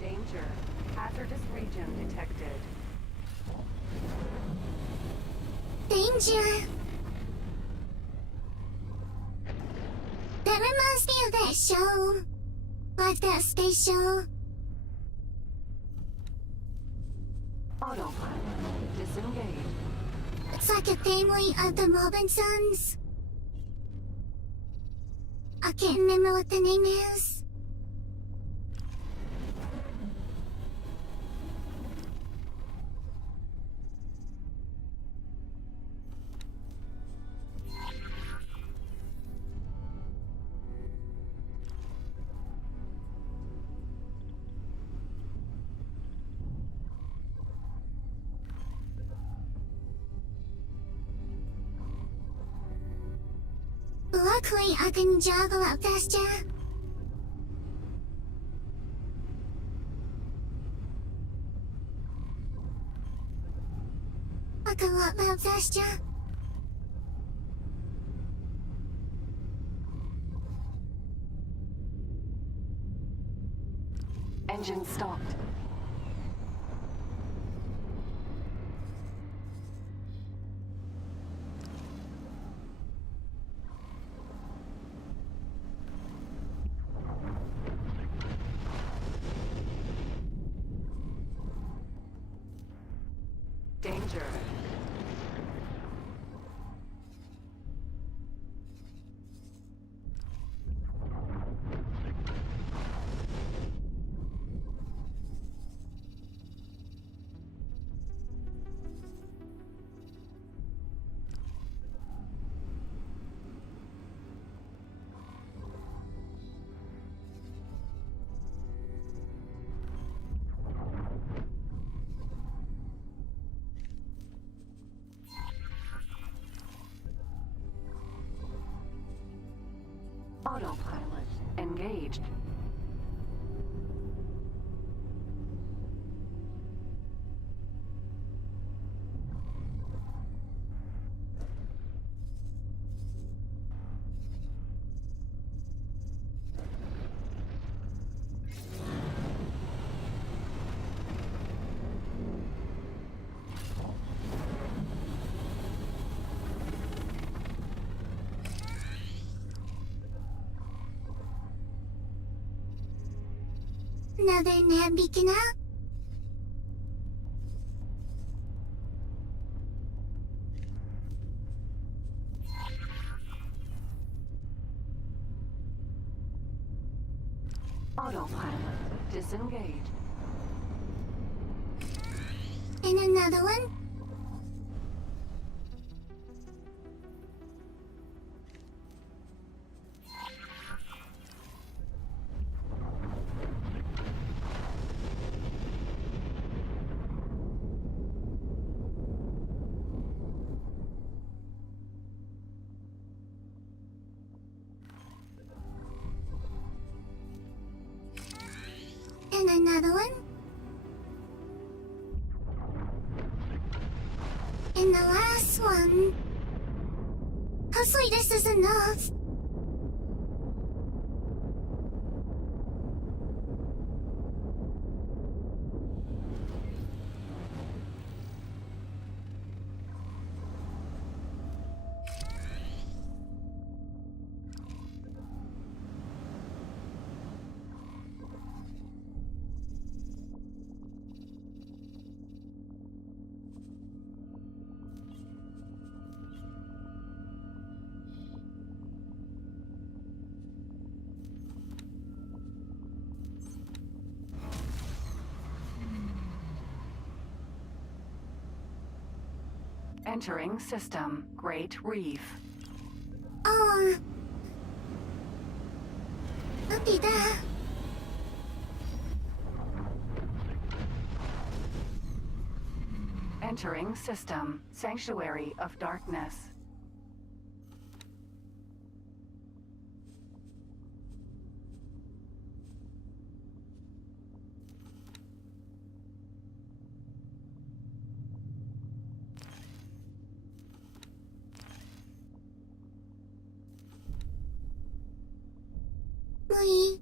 Danger. Hazardous region detected. Danger. That reminds me of that show. Like that space show. Autopilot disengaged. It's like a family of the Robinsons. I can't remember what the name is. Luckily, I can juggle up faster. I can walk out faster. Engine stopped. Danger. Autopilot engaged. another nav beacon out? Autopilot disengaged. And another one? And another one? And the last one. Hopefully this is enough. Entering system. Great Reef. Oh. 어디다? Entering system. Sanctuary of Darkness. 뭐이?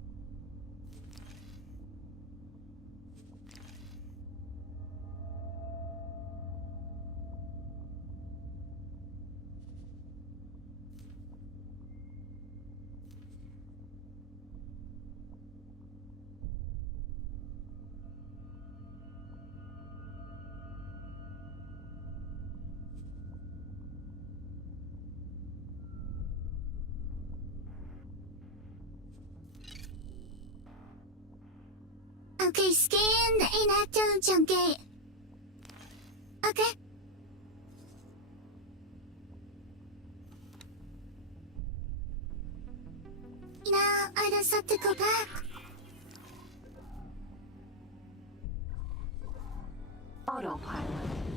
Okay, scan the inactive jump gate. Okay. Now, I just have to go back. Autopilot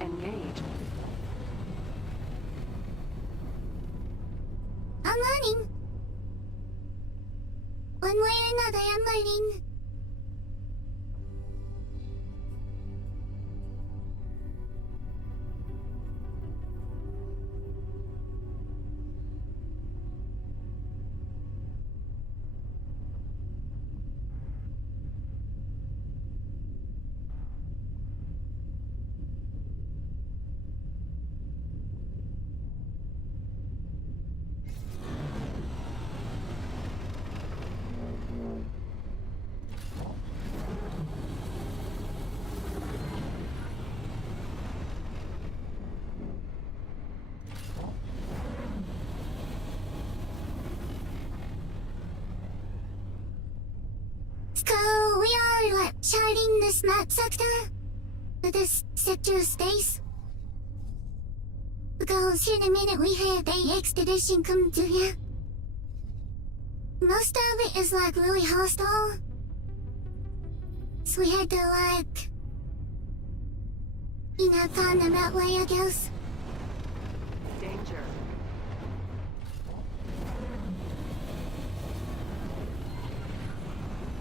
engaged. I'm learning. One way or another, I'm learning. So we are charting this map sector? This sector of space? Because in a minute we have a expedition come to here. Most of it is really hostile. So we had to find them that way, I guess. Danger.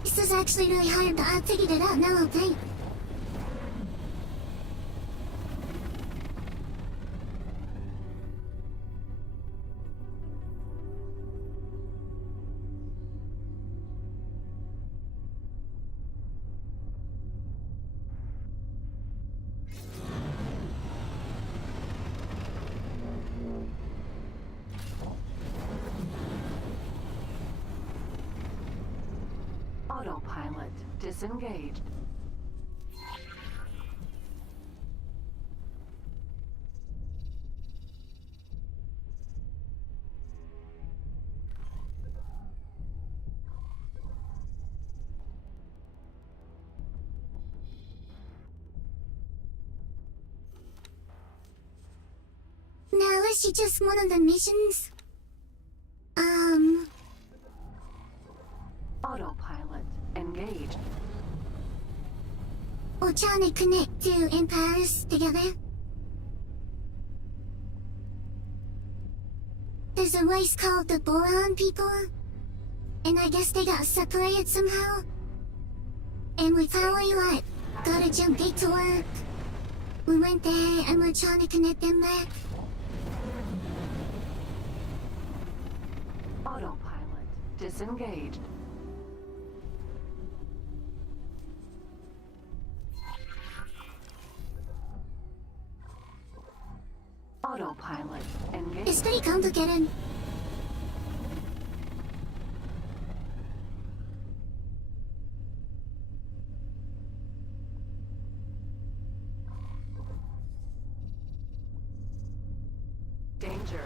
This is actually really hard, but I figured it out now, okay? Autopilot disengaged. Now let's see just one of the missions. Autopilot engaged. We're trying to connect two empires together. There's a race called the Boron people, and I guess they got separated somehow. And we finally, got a jump gate to work. We went there and we're trying to connect them back. Autopilot disengaged. Autopilot engaged. It's pretty complicated. Danger.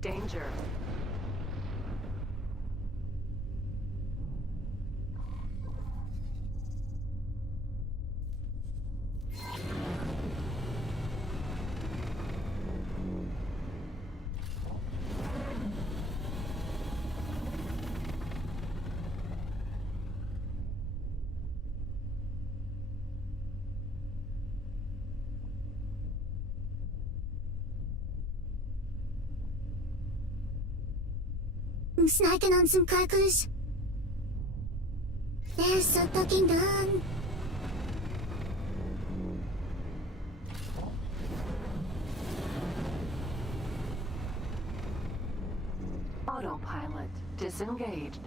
Danger. I'm snacking on some crackers. They're so fucking done. Autopilot disengaged.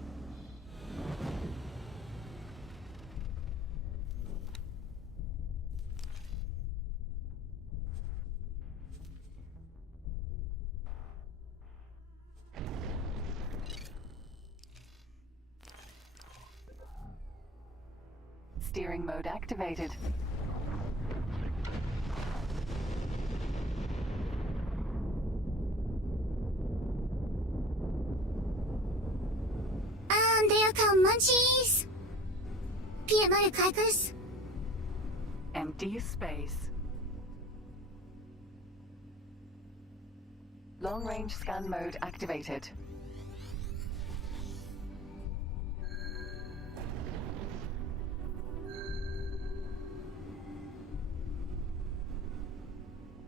Steering mode activated. They are called munchies. Peanut butter crackers. Empty space. Long-range scan mode activated.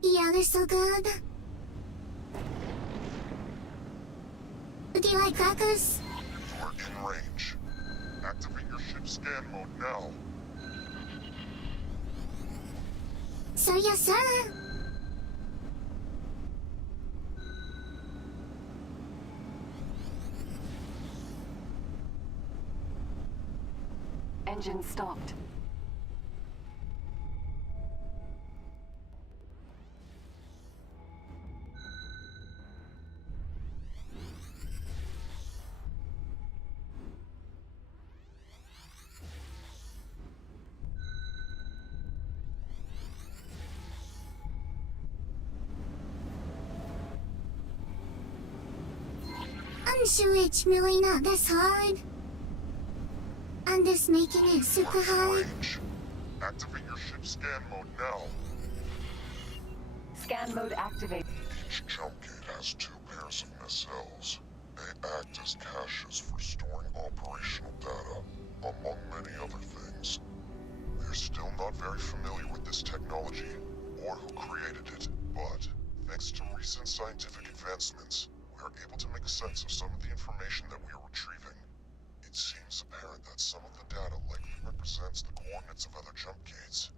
Yeah, they're so good. Do you like crackers? You are in range. Activate your ship's scan mode now. So yes, sir. Engine stopped. I'm sure it's really not this hard. I'm just making it super hard. Range. Activate your ship's scan mode now. Scan mode activated. Each jump gate has 2 pairs of nacelles. They act as caches for storing operational data, among many other things. We're still not very familiar with this technology, or who created it, but thanks to recent scientific advancements, we are able to make sense of some of the information that we are retrieving. It seems apparent that some of the data likely represents the coordinates of other jump gates.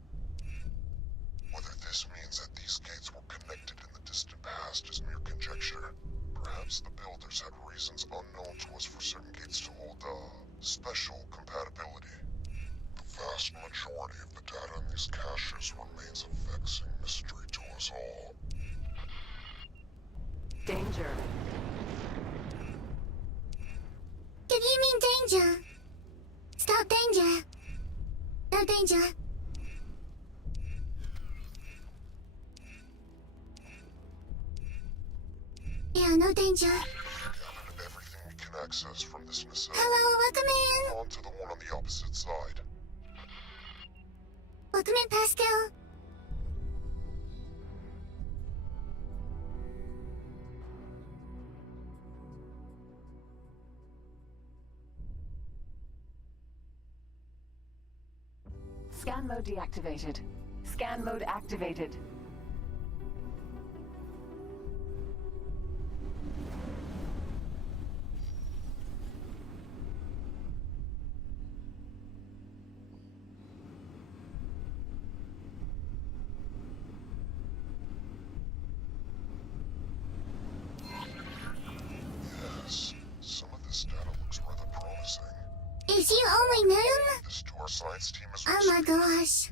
Whether this means that these gates were connected in the distant past is mere conjecture. Perhaps the builders had reasons unknown to us for certain gates to hold, special compatibility. The vast majority of the data in these caches remains a vexing mystery to us all. Danger. Did you mean danger? Stop danger. No danger. Yeah, no danger. Gathered everything we can access from this nacelle. Hello, welcome in. On to the one on the opposite side. Welcome in, Pascal. Scan mode deactivated. Scan mode activated. Yes, some of this data looks rather promising. Is you only noon? This to our science team as Oh my gosh.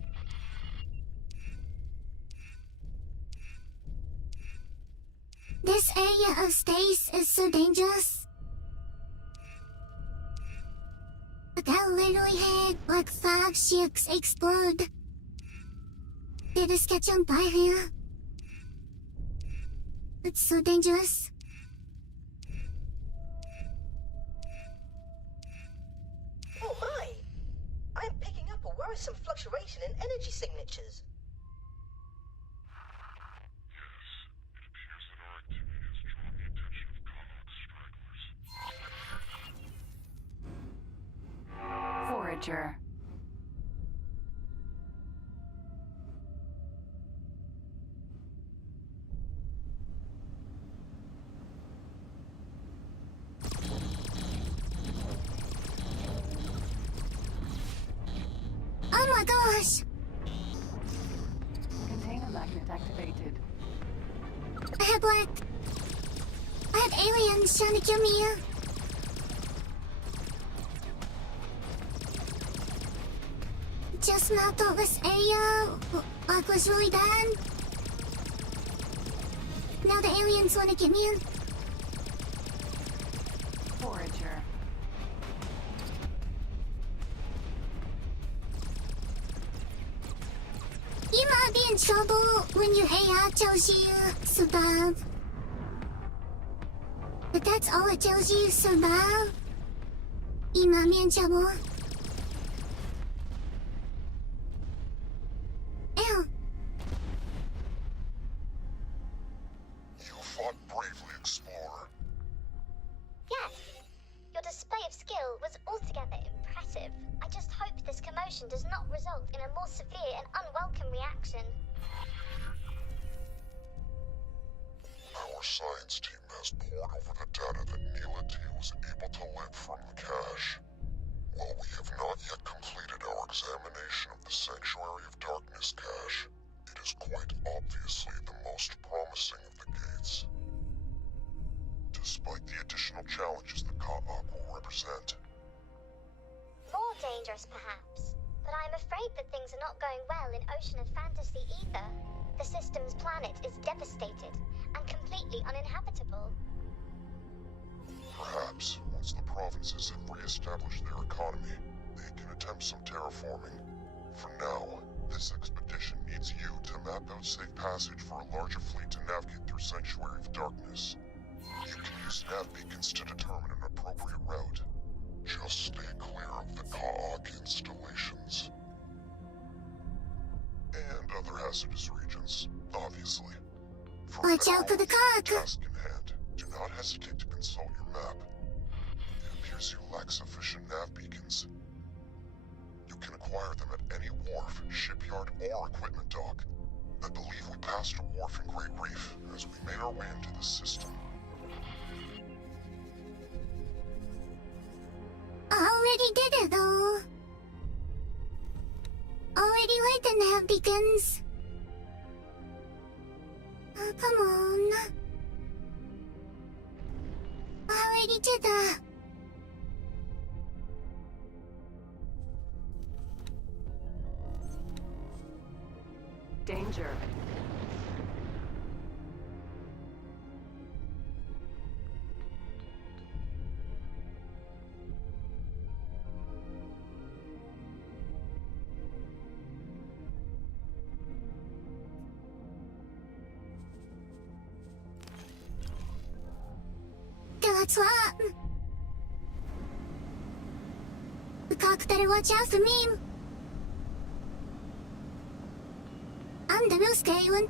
This area of space is so dangerous. That literally had like 5 ships explode. They just catch on by here. It's so dangerous. Oh my! I'm picking up a worrisome fluctuation in energy signatures. Forager. Oh my gosh! Container magnet activated. I have aliens trying to kill me. Just mapped out this area, was really bad. Now the aliens want to get me in. Forager. You might be in trouble when your AI tells you survive. But that's all it tells you, survive. You might be in trouble. Ow. You fought bravely, Explorer. Yes. Your display of skill was altogether impressive. I just hope this commotion does not result in a more severe and unwelcome reaction. Our science team has pored over the data that Neela T was able to live from the cache. While we have not yet completed our examination of the Sanctuary of Darkness cache, it is quite obviously the most promising of the gates. Despite the additional challenges the Ka'ak will represent. More dangerous, perhaps. But I'm afraid that things are not going well in Ocean of Fantasy either. The system's planet is devastated and completely uninhabitable. Perhaps, once the provinces have re-established their economy, they can attempt some terraforming. For now, this expedition needs you to map out safe passage for a larger fleet to navigate through Sanctuary of Darkness. You can use nav beacons to determine an appropriate route. Just stay clear of the Ka'ak installations. And other hazardous regions, obviously. Watch out for the Ka'ak! Task in hand, do not hesitate to consult your map. It appears you lack sufficient nav beacons. You can acquire them at any wharf, shipyard, or equipment dock. I believe we passed a wharf in Great Reef as we made our way into the system. All already did it though. Already light the nav beacons. Oh, come on. Already did that. Danger. That's what. The cock better watch out for me. I'm the real scary one.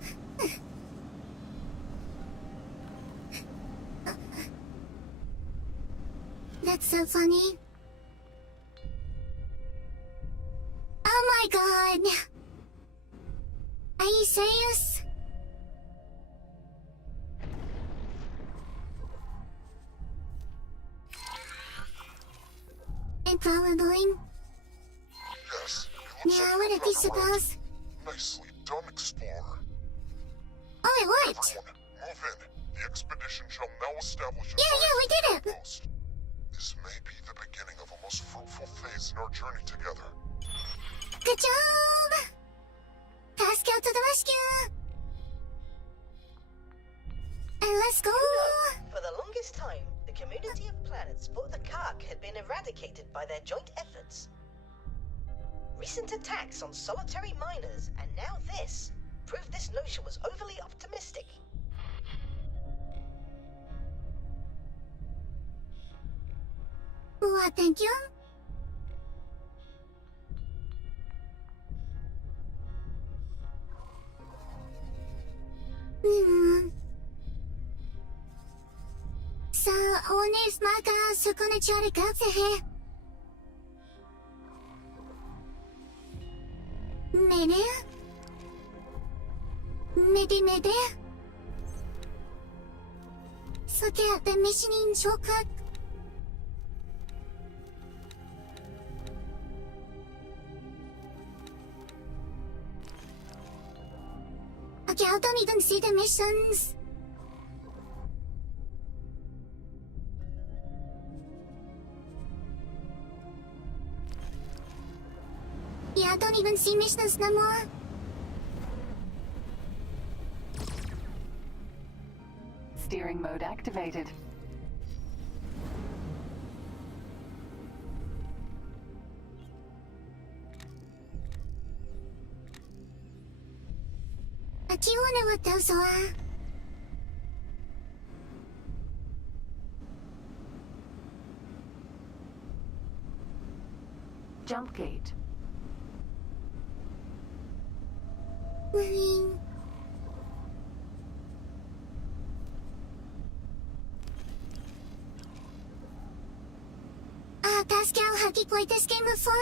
That's so funny. Oh my god. Are you serious? Probably. Yes, Yeah, what did you suppose? Nicely done, Explorer. Oh, it worked! Everyone, move in. The expedition shall now establish its Yeah, we did it! post. This may be the beginning of a most fruitful phase in our journey together. Good job! Pascal to the rescue! And let's go! For the longest time, the community of planets thought the Kark had been eradicated by their joint efforts. Recent attacks on solitary miners, and now this, proved this notion was overly optimistic. What, thank you? 자, 오늘 스마가 수건을 처리 각색해. Maybe? Maybe? So get the mission in shortcut. Okay, I don't even see the missions. Yeah, I don't even see missions no more. Steering mode activated. Do you wonder what those are? Jump gate. Pascal, have you played this game before?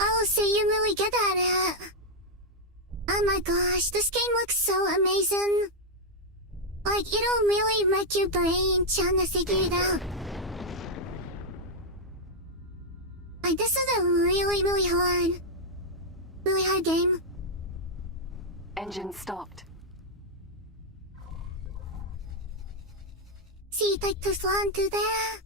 Oh, so you're really good at it. Oh my gosh, this game looks so amazing. Like, it'll really make your brain trying to figure it out. Like, this is a really hard game. Engine stopped. See, like, to fly through there.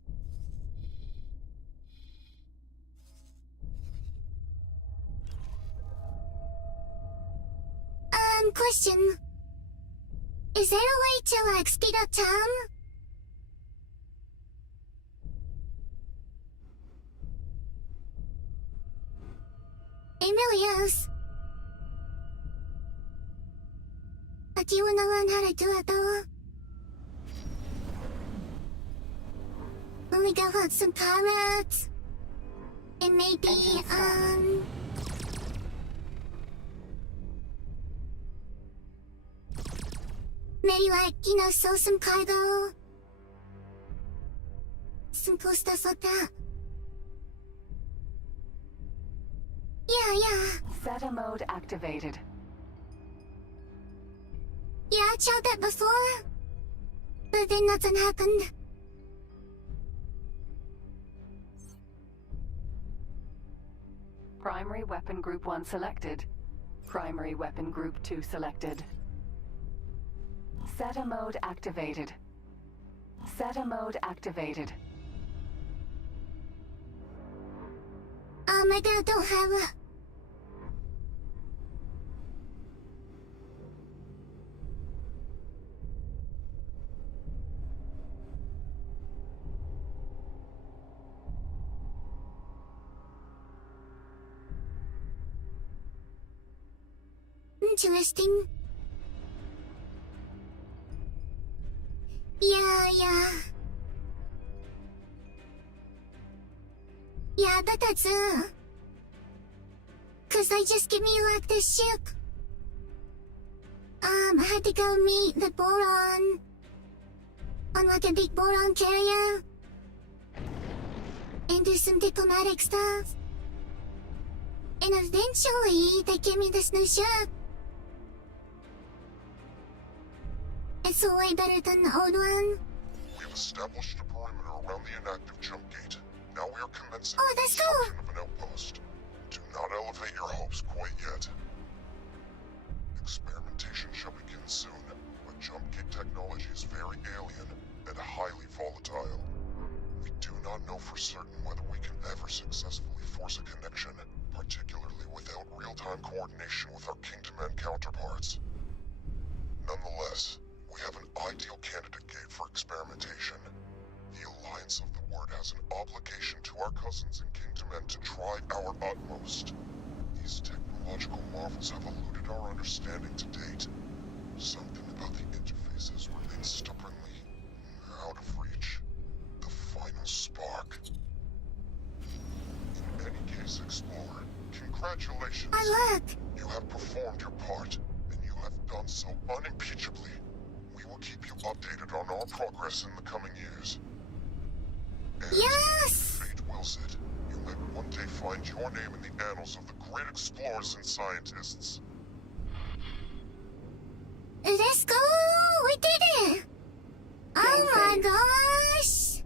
Question. Is there a way to, like, speed up time? It really is. But do you wanna learn how to do it, though? When we go on some pirates, and maybe, Maybe like, sell some cargo. Some cool stuff like that. Yeah. SATA mode activated. Yeah, I tried that before. But then nothing happened. Primary weapon group 1 selected. Primary weapon group 2 selected. SATA mode activated. SATA mode activated. Maybe I don't have a... Interesting. Yeah. Yeah, but that's cause they just give me like this ship. I had to go meet the boron on like a big boron carrier and do some diplomatic stuff. And eventually they gave me this new ship. It's way better than the old one. We've established a perimeter around the inactive jump gate. Now we are commencing Oh, that's cool. construction of an outpost. Do not elevate your hopes quite yet. Experimentation shall begin soon, but jump gate technology is very alien and highly volatile. We do not know for certain whether we can ever successfully force a connection, particularly without real-time coordination with our Kingdom End counterparts. Nonetheless, we have an ideal candidate gate for experimentation. The Alliance of the Word has an obligation to our cousins in Kingdom End to try our utmost. These technological marvels have eluded our understanding to date. Something about the interfaces remains stubbornly out of reach. The final spark. In any case, Explorer, congratulations. My luck. You have performed your part, and you have done so unimpeachably. We will keep you updated on our progress in the coming years. And Yes! fate wills it, you may one day find your name in the annals of the great explorers and scientists. Let's go! We did it! Oh my gosh!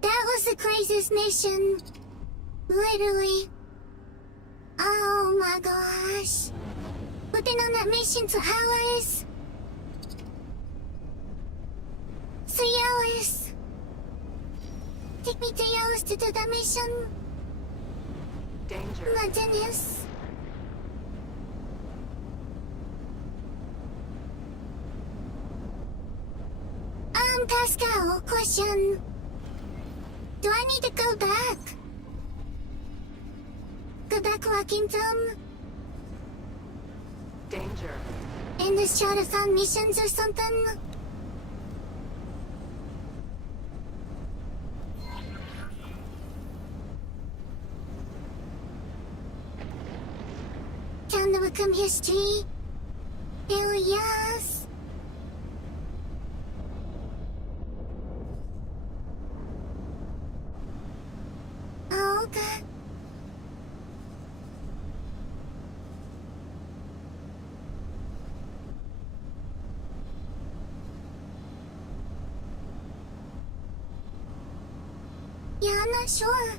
That was the craziest mission. Literally. Oh my gosh. We've been on that mission for hours. 3 hours. Take me 3 hours to do that mission. Danger. My goodness. Pascal, question. Do I need to go back? Go back where I came from? Danger. And just try to find missions or something? Time to become history? Hell yes! Oh, okay. Yeah, I'm not sure.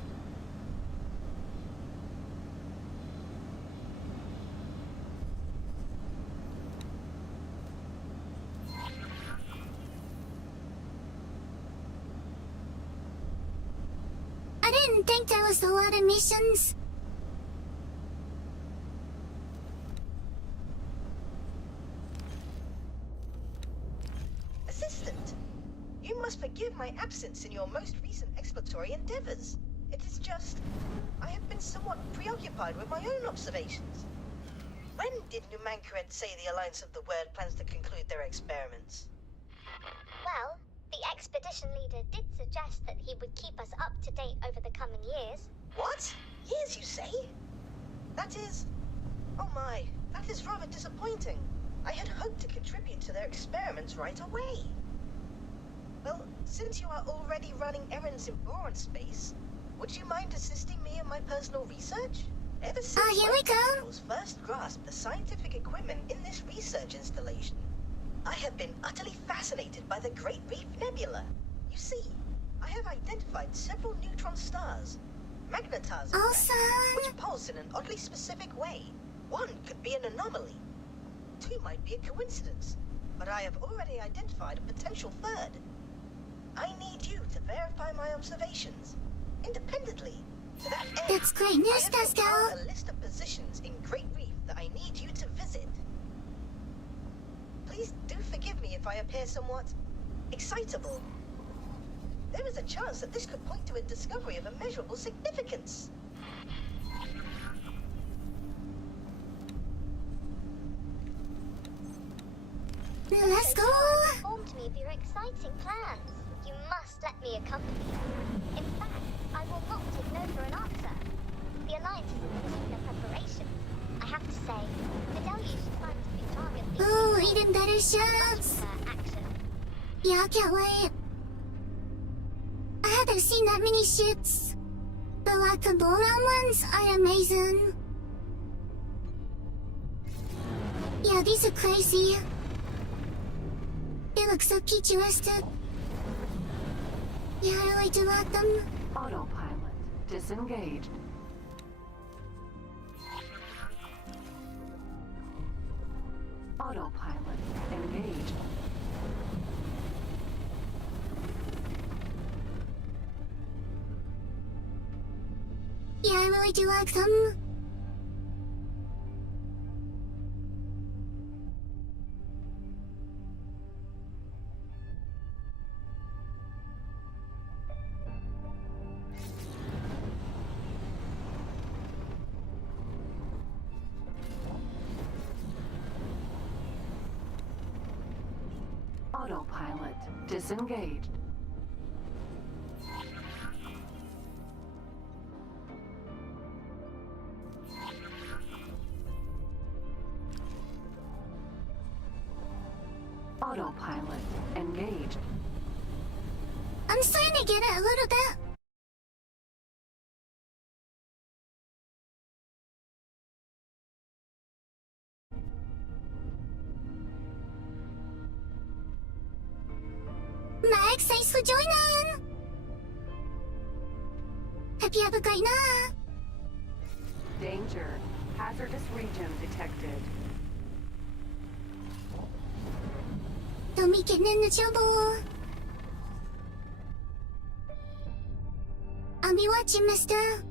I didn't think there was a lot of missions. Assistant, you must forgive my absence in your most recent exploratory endeavors. It is just, I have been somewhat preoccupied with my own observations. When did Numankaret say the Alliance of the Word plans to conclude their experiments? Well, the expedition leader did suggest that he would keep us up to date over the coming years. What? Years, you say? That is... Oh my, that is rather disappointing. I had hoped to contribute to their experiments right away. Well, since you are already running errands in Boron space, would you mind assisting me in my personal research? Ever since here my we go. tentacles first grasped the scientific equipment in this research installation, I have been utterly fascinated by the Great Reef Nebula. You see, I have identified several neutron stars, magnetars in fact, which pulse in an oddly specific way. One could be an anomaly. Two might be a coincidence, but I have already identified a potential third. I need you to verify my observations, independently. To that end, That's great news, I have Pascal. compiled a list of positions in Great Reef that I need you to visit. Please do forgive me if I appear somewhat excitable. There is a chance that this could point to a discovery of immeasurable significance. Let's go! Inform me of your exciting plans. You must let me accompany you. In fact, I will not take no for an answer. The Alliance is completing their preparations. I have to say, the deluge scientific target is Ooh, even better shots! action. Yeah, I can't wait. I haven't seen that many ships. But the boron ones are amazing. Yeah, these are crazy. They look so futuristic. Yeah, I really do like them. Autopilot disengaged. Autopilot engaged. Yeah, I really do like them. Autopilot disengaged. Autopilot engaged. I'm starting to get it a little bit. Max, thanks for joining! Hope you have a great night! Danger. Hazardous region detected. Don't be getting into trouble. I'll be watching, mister.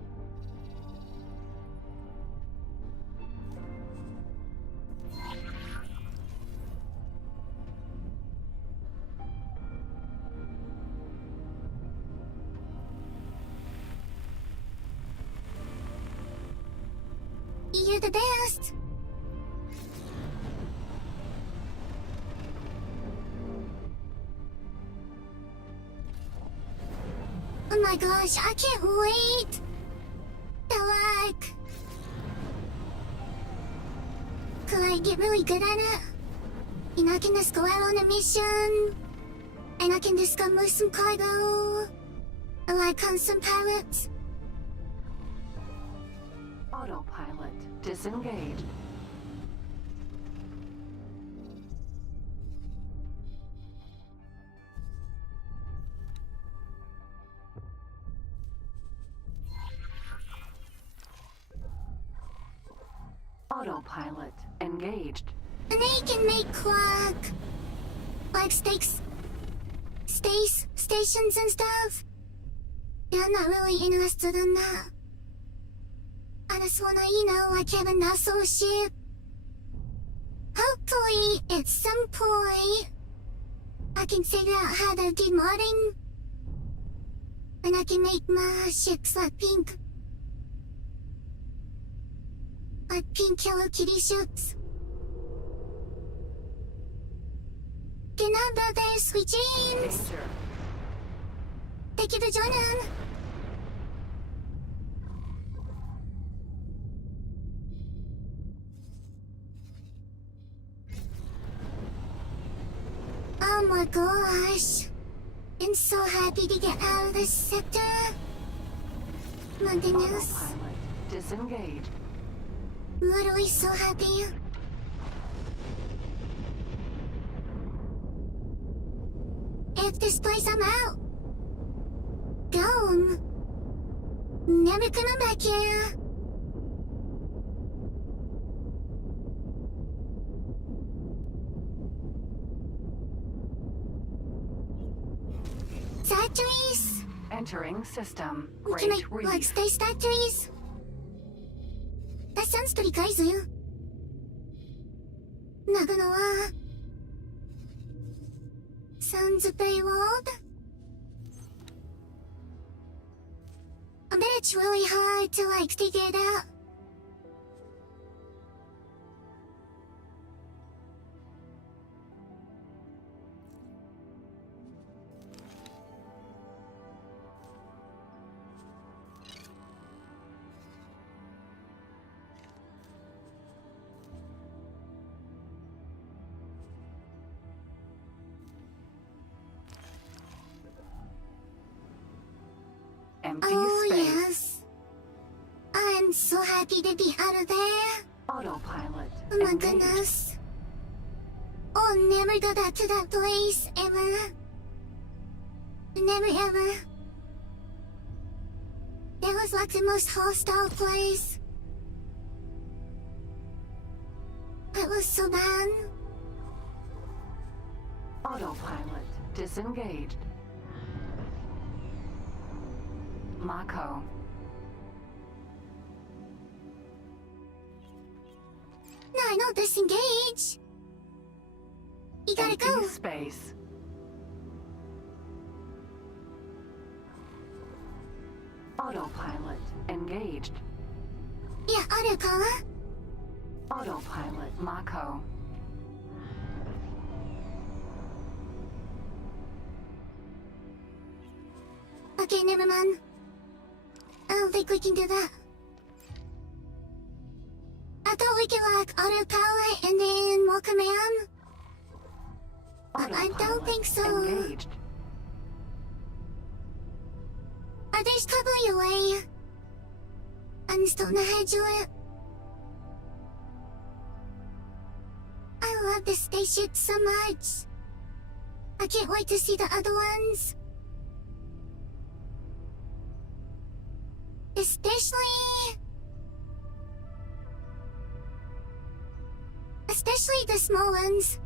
You're the best. Oh my gosh, I can't wait. Could I get really good at it? And I can just go out on a mission. And I can just go move some cargo. Or like hunt some pirates. Autopilot disengaged. Autopilot engaged. And they can make like space stations and stuff. Yeah, I'm not really interested in that. I just wanna, like have a Nassau ship. Hopefully, at some point, I can figure out how to do modding. And I can make my ships like pink. Like pink Hello Kitty ships. Good night, brother. Sweet dreams. Danger. Thank you for joining. Oh my gosh. I'm so happy to get out of this sector. My goodness. Autopilot disengaged. Literally so happy. If this place I'm out. Gone. Never coming back here. Factories? Entering system. Can I, Great Reef. like, space factories? That sounds pretty crazy. Not gonna lie. Sounds a bit wild. I bet it's really hard to, like, figure it out. Empty Oh, space. yes. I'm so happy to be out of there. Autopilot Oh my engaged. goodness. I'll never go back to that place, ever. Never ever. It was like the most hostile place. It was so bad. Autopilot disengaged. Mako. No, disengage. You gotta Empty go. space. Autopilot engaged. Yeah, autopilot. Autopilot Mako. Okay, never mind. I don't think we can do that. I thought we could, like, autopilot and then walk around. But I don't think so. Engaged. There's probably a way. I just don't know how to do it. I love this spaceship so much. I can't wait to see the other ones. Especially the small ones.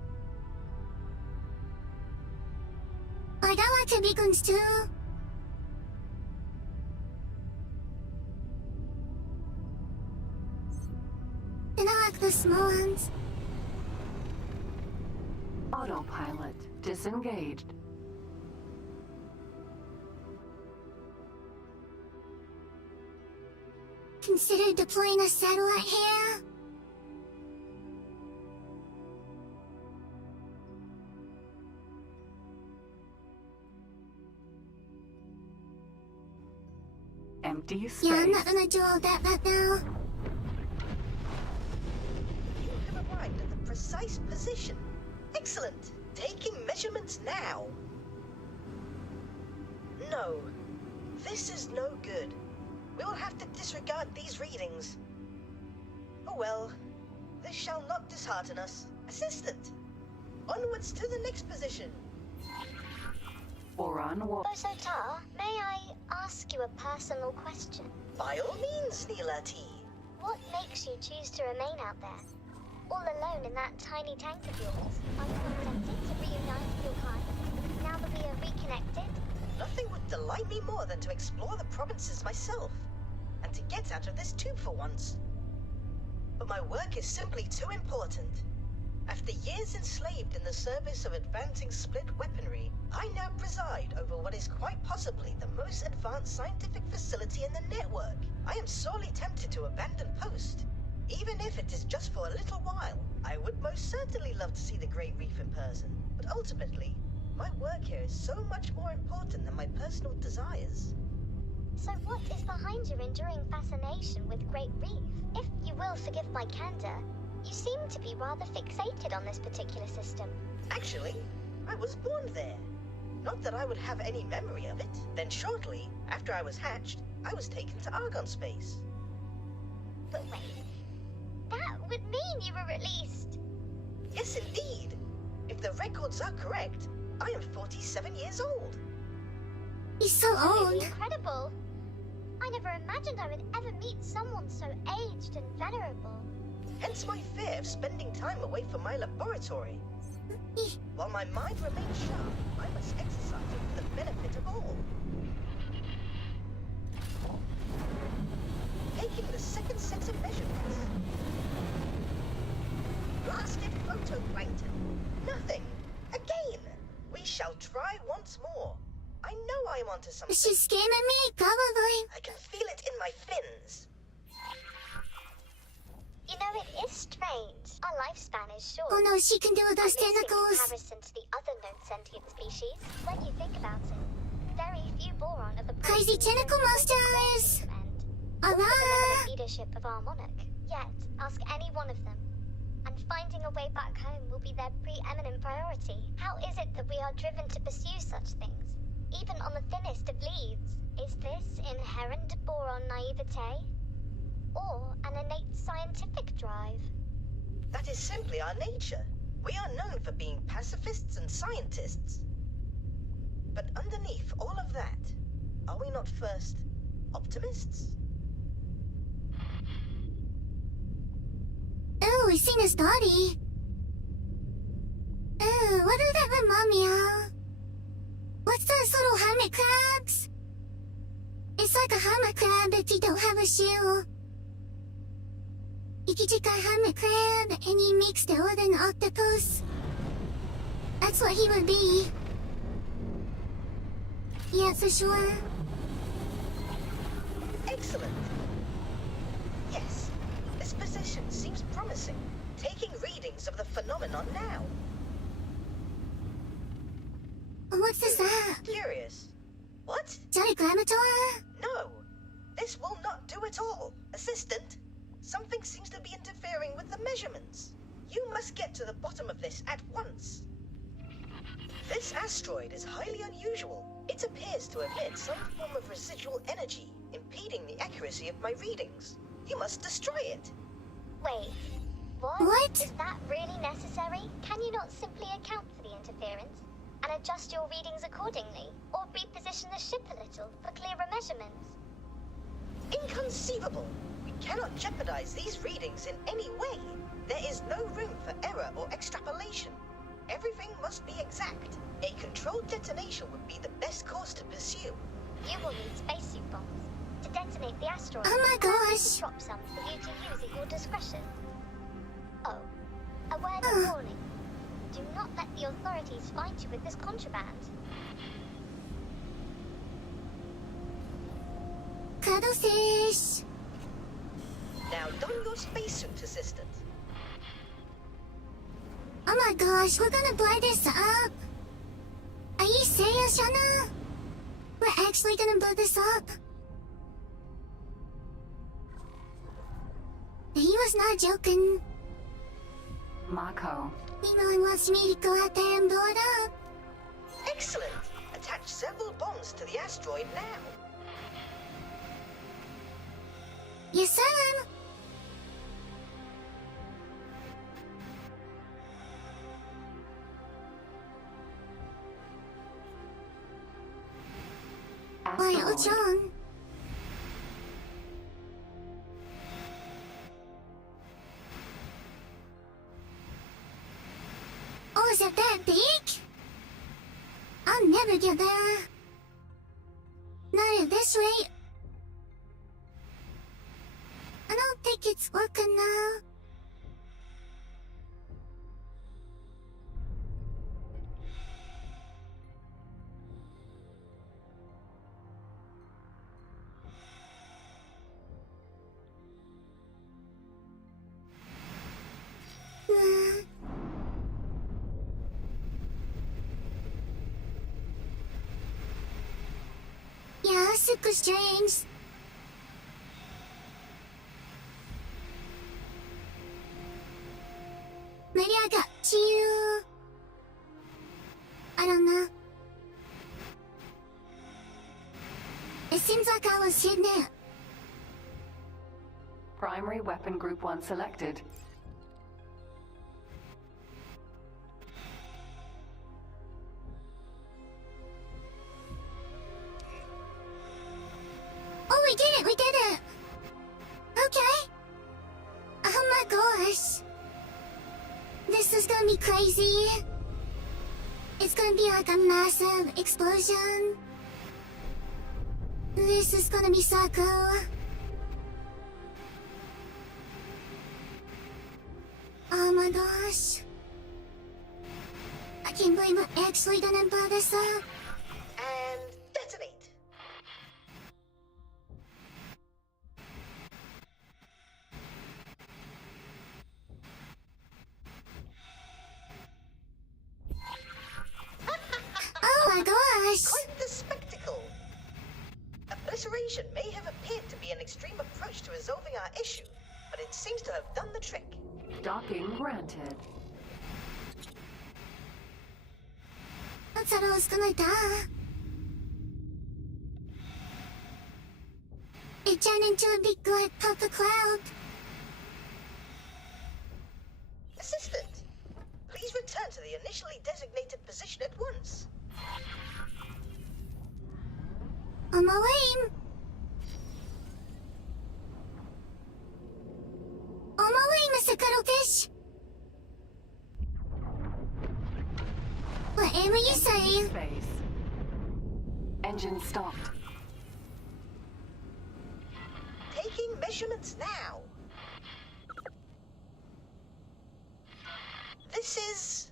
Like, I like the big ones too. And I like the small ones. Autopilot disengaged. Consider deploying a satellite here. Empty space. Yeah, I'm not gonna do all that right now. You have arrived at the precise position. Excellent. Taking measurements now. No. This is no good. We will have to disregard these readings. Oh well. This shall not dishearten us. Assistant. Onwards to the next position. Boron war. Bosotar, may I ask you a personal question? By all means, Neela T. What makes you choose to remain out there? All alone in that tiny tank of yours? Are you not tempted to reunite with your kind? Now that we are reconnected? Nothing would delight me more than to explore the provinces myself, and to get out of this tube for once. But my work is simply too important. After years enslaved in the service of advancing split weaponry, I now preside over what is quite possibly the most advanced scientific facility in the network. I am sorely tempted to abandon post, even if it is just for a little while. I would most certainly love to see the Great Reef in person, but ultimately, my work here is so much more important than my personal desires. So what is behind your enduring fascination with Great Reef? If you will forgive my candor, you seem to be rather fixated on this particular system. Actually, I was born there. Not that I would have any memory of it. Then shortly after I was hatched, I was taken to Argon space. But wait, that would mean you were released. Yes, indeed. If the records are correct, I am 47 years old. He's so Really old. incredible. I never imagined I would ever meet someone so aged and venerable. Hence my fear of spending time away from my laboratory. While my mind remains sharp, I must exercise it for the benefit of all. Taking the second set of measurements. Blasted photoplankton. Nothing. Again. We shall try once more. I know I am onto something. She's scamming me, probably. I can feel it in my fins. You know, it is strange. Our lifespan is short. Oh no, she can do At those least in tentacles. comparison to the other known sentient species. When you think about it, very few boron of the Crazy tentacle monsters. Under the Alright. leadership of our monarch. Yet, ask any one of them, and finding a way back home will be their preeminent priority. How is it that we are driven to pursue such things, even on the thinnest of leads? Is this inherent boron naivete? Or an innate scientific drive? That is simply our nature. We are known for being pacifists and scientists. But underneath all of that, are we not first optimists? Oh, we've seen his body. Oh, what does that remind me of? What's those little hermit crabs? It's like a hermit crab if you don't have a shell. You could take a hermit crab and you mix it with an octopus. That's what he would be. Yeah, for sure. Excellent. Yes, this position seems promising. Taking readings of the phenomenon now. What's this at? Curious. What? Is that a gravitator? No, this will not do at all. Assistant, something seems to be interfering with the measurements. You must get to the bottom of this at once. This asteroid is highly unusual. It appears to emit some form of residual energy, impeding the accuracy of my readings. You must destroy it. Wait, what? What? Is that really necessary? Can you not simply account for the interference and adjust your readings accordingly? Or reposition the ship a little for clearer measurements? Inconceivable! We cannot jeopardize these readings in any way. There is no room for error or extrapolation. Everything must be exact. A controlled detonation would be the best course to pursue. You will need spacesuit bombs to detonate the asteroid. Oh my gosh. Drop some for you to use at your discretion. Oh, a word of warning. Do not let the authorities find you with this contraband. Cuttlefish. Now don your spacesuit, assistant. Oh my gosh, we're gonna blow this up. Are you serious, Yana? We're actually gonna blow this up? He was not joking. Mako. He really wants me to go out there and blow it up. Excellent! Attach several bombs to the asteroid now. Yes, sir. Why, oh, Asteroid. John. Oh, is it that big? I'll never get there. Not at this rate. I don't think it's working now. Yeah, super strange. Maybe I got too like I was hitting it. Primary weapon group 1 selected. Oh, we did it! We did it! Okay. Oh my gosh. This is gonna be crazy. It's gonna be like a massive explosion. This is gonna be so cool. Oh my gosh. I can't believe I actually didn't blow this up. And detonate. Oh my gosh. Quite the spectacle. Obliteration may have appeared to be an extreme approach to resolving our issue, but it seems to have done the trick. Docking granted. I thought I was gonna die. It turned into a big like puff of cloud. Assistant, please return to the initially designated position at once. On my way. On my way, Mr. Cuttlefish. Whatever you say. Space. Engine stopped. Taking measurements now. This is...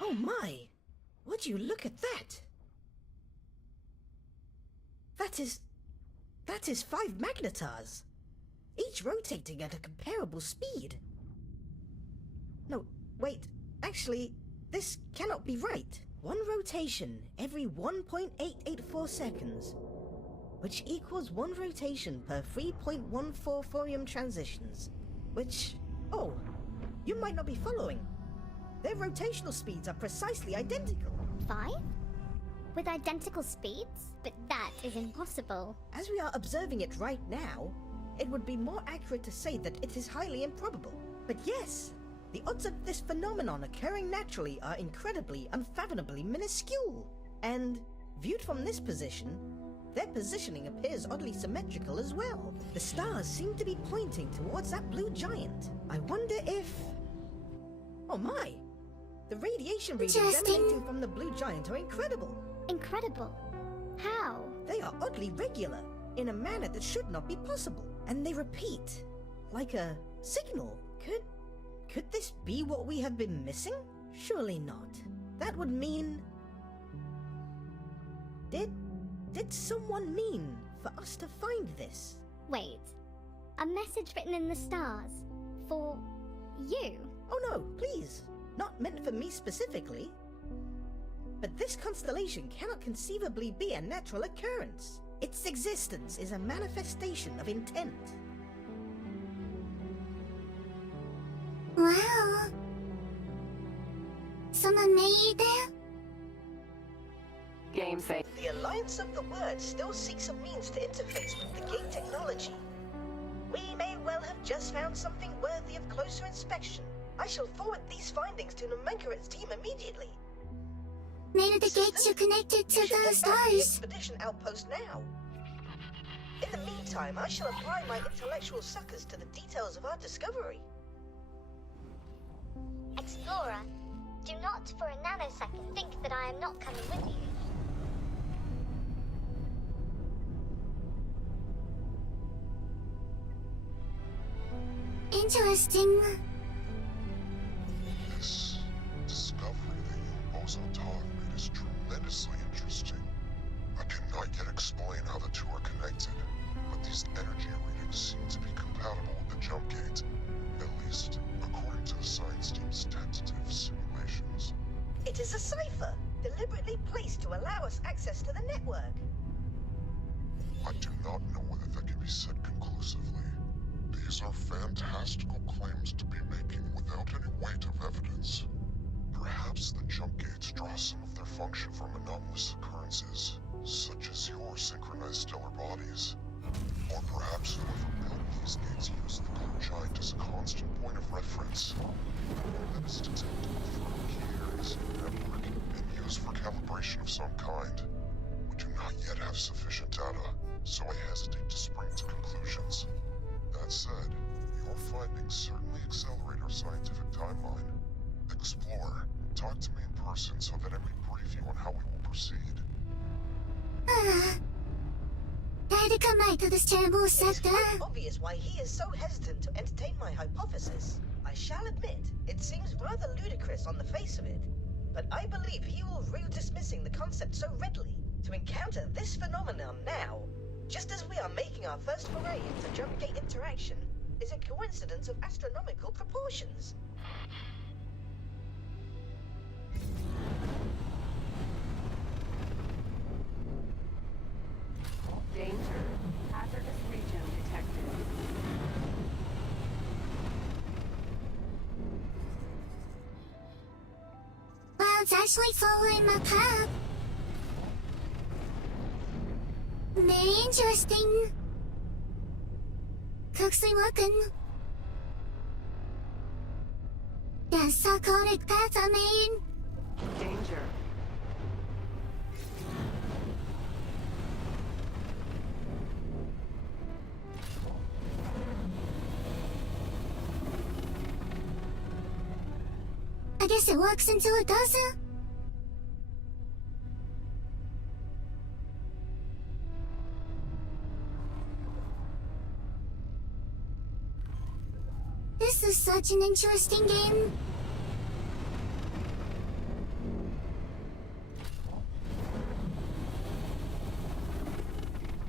Oh my! Would you look at that? That is 5 magnetars, each rotating at a comparable speed. No, wait, actually, this cannot be right. One rotation every 1.884 seconds, which equals 1 rotation per 3.14 thorium transitions, which, oh, you might not be following. Their rotational speeds are precisely identical. 5? With identical speeds? But that is impossible. As we are observing it right now, it would be more accurate to say that it is highly improbable. But yes, the odds of this phenomenon occurring naturally are incredibly, unfathomably minuscule. And, viewed from this position, their positioning appears oddly symmetrical as well. The stars seem to be pointing towards that blue giant. I wonder if... Oh my! The radiation readings emanating from the blue giant are incredible. Incredible? How? They are oddly regular, in a manner that should not be possible. And they repeat, like a signal. Could this be what we have been missing? Surely not. That would mean... Did someone mean for us to find this? Wait. A message written in the stars. For... you? Oh no, please. Not meant for me specifically. But this constellation cannot conceivably be a natural occurrence. Its existence is a manifestation of intent. Wow. Someone made that? Game save. The Alliance of the Word still seeks a means to interface with the gate technology. We may well have just found something worthy of closer inspection. I shall forward these findings to Nomenkla's team immediately. Maybe the gates are connected to the The stars. expedition outpost now. In the meantime, I shall apply my intellectual suckers to the details of our discovery. Explorer, do not for a nanosecond think that I am not coming with you. Interesting. This discovery that UFO'S on Tav made is tremendously interesting. I cannot yet explain how the two are connected, but these energy readings seem to be compatible with the jump gate, at least according to the science team's tentative simulations. It is a cipher, deliberately placed to allow us access to the network. I do not know whether that can be said conclusively. These are fantastical claims to be making without any weight of evidence. Perhaps the jump gates draw some of their function from anomalous occurrences, such as your synchronized stellar bodies. Or perhaps whoever built these gates used the blue giant as a constant point of reference. Or that is detected through key areas in the network and used for calibration of some kind. We do not yet have sufficient data, so I hesitate to spring to conclusions. That said, your findings certainly accelerate our scientific timeline. Explore. Talk to me in person so that I may brief you on how we will proceed. Try to come out of this terrible It's sector. quite obvious why he is so hesitant to entertain my hypothesis. I shall admit, it seems rather ludicrous on the face of it, but I believe he will rue dismissing the concept so readily. To encounter this phenomenon now, just as we are making our first foray into jump gate interaction, is a coincidence of astronomical proportions. Danger. Hazardous region detected. Well, it's actually following my path. Very interesting. 극수wak은 the psychotic path I made. Danger. I guess it works until it doesn't. This is such an interesting game.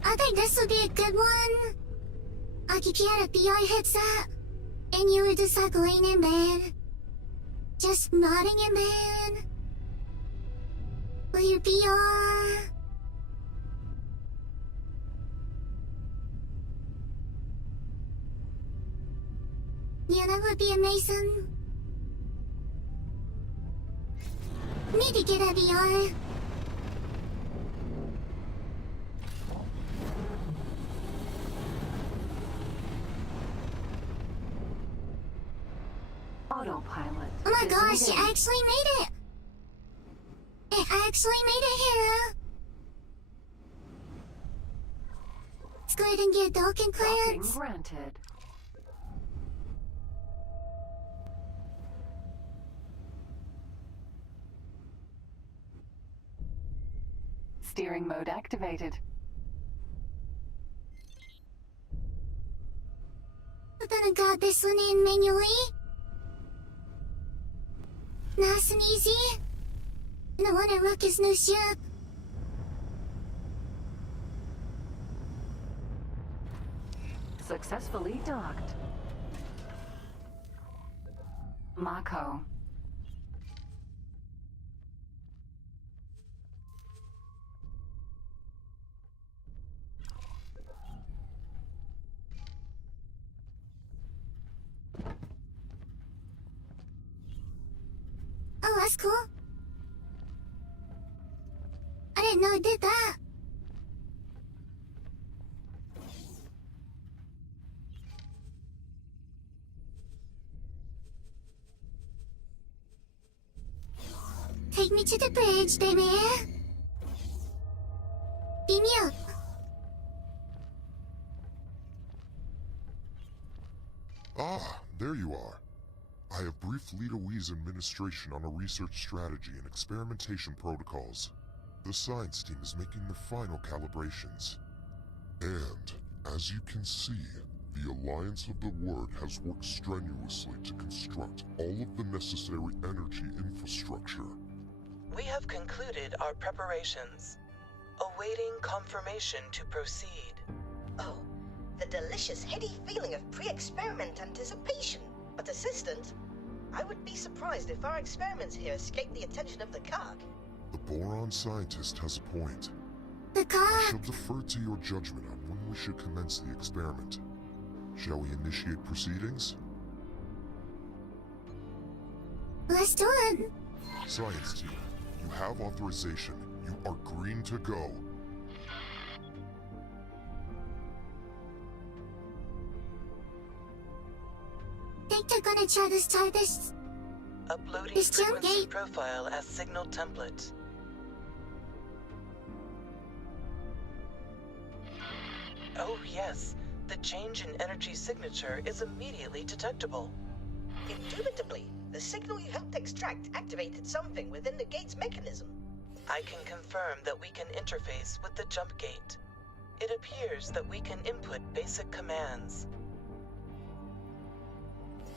I think this would be a good one. I could get a VR headset, and you were just like laying in bed. Just nodding in bed. With your VR. Yeah, that would be amazing. Need to get a VR. Autopilot. Oh my gosh, it disengaged. actually made it! It actually made it here! Let's go ahead and get docking Docking clearance. granted. Steering mode activated. But then I got this one in manually. Nice and easy. And I want to rock his new ship. Successfully docked. Mako. Oh, that's cool. I didn't know it did that. Take me to the bridge, baby. Beam me up. Ah, there you are. I have briefed Leader-Wee's administration on a research strategy and experimentation protocols. The science team is making the final calibrations. And, as you can see, the Alliance of the Word has worked strenuously to construct all of the necessary energy infrastructure. We have concluded our preparations, awaiting confirmation to proceed. Oh, the delicious heady feeling of pre-experiment anticipation. But Assistant, I would be surprised if our experiments here escape the attention of the COG. The boron scientist has a point. The I car. shall defer to your judgment on when we should commence the experiment. Shall we initiate proceedings? Let's do it. Science team, you have authorization. You are green to go. think they're gonna try to start this. Uploading This jump frequency gate. profile as signal template. Oh yes, the change in energy signature is immediately detectable. Indubitably, the signal you helped extract activated something within the gate's mechanism. I can confirm that we can interface with the jump gate. It appears that we can input basic commands.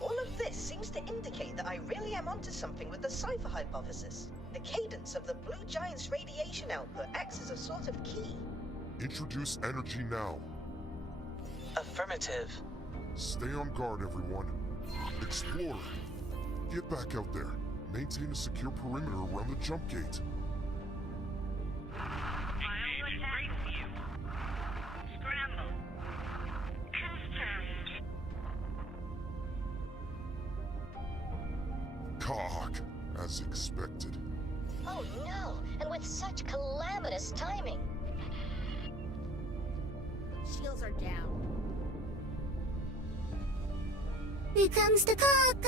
All of this seems to indicate that I really am onto something with the cipher hypothesis. The cadence of the blue giant's radiation output acts as a sort of key. Introduce energy now. Affirmative. Stay on guard, everyone. Explorer, get back out there. Maintain a secure perimeter around the jump gate. Cock, as expected. Oh no, and with such calamitous timing. Shields are down. Here comes the cock.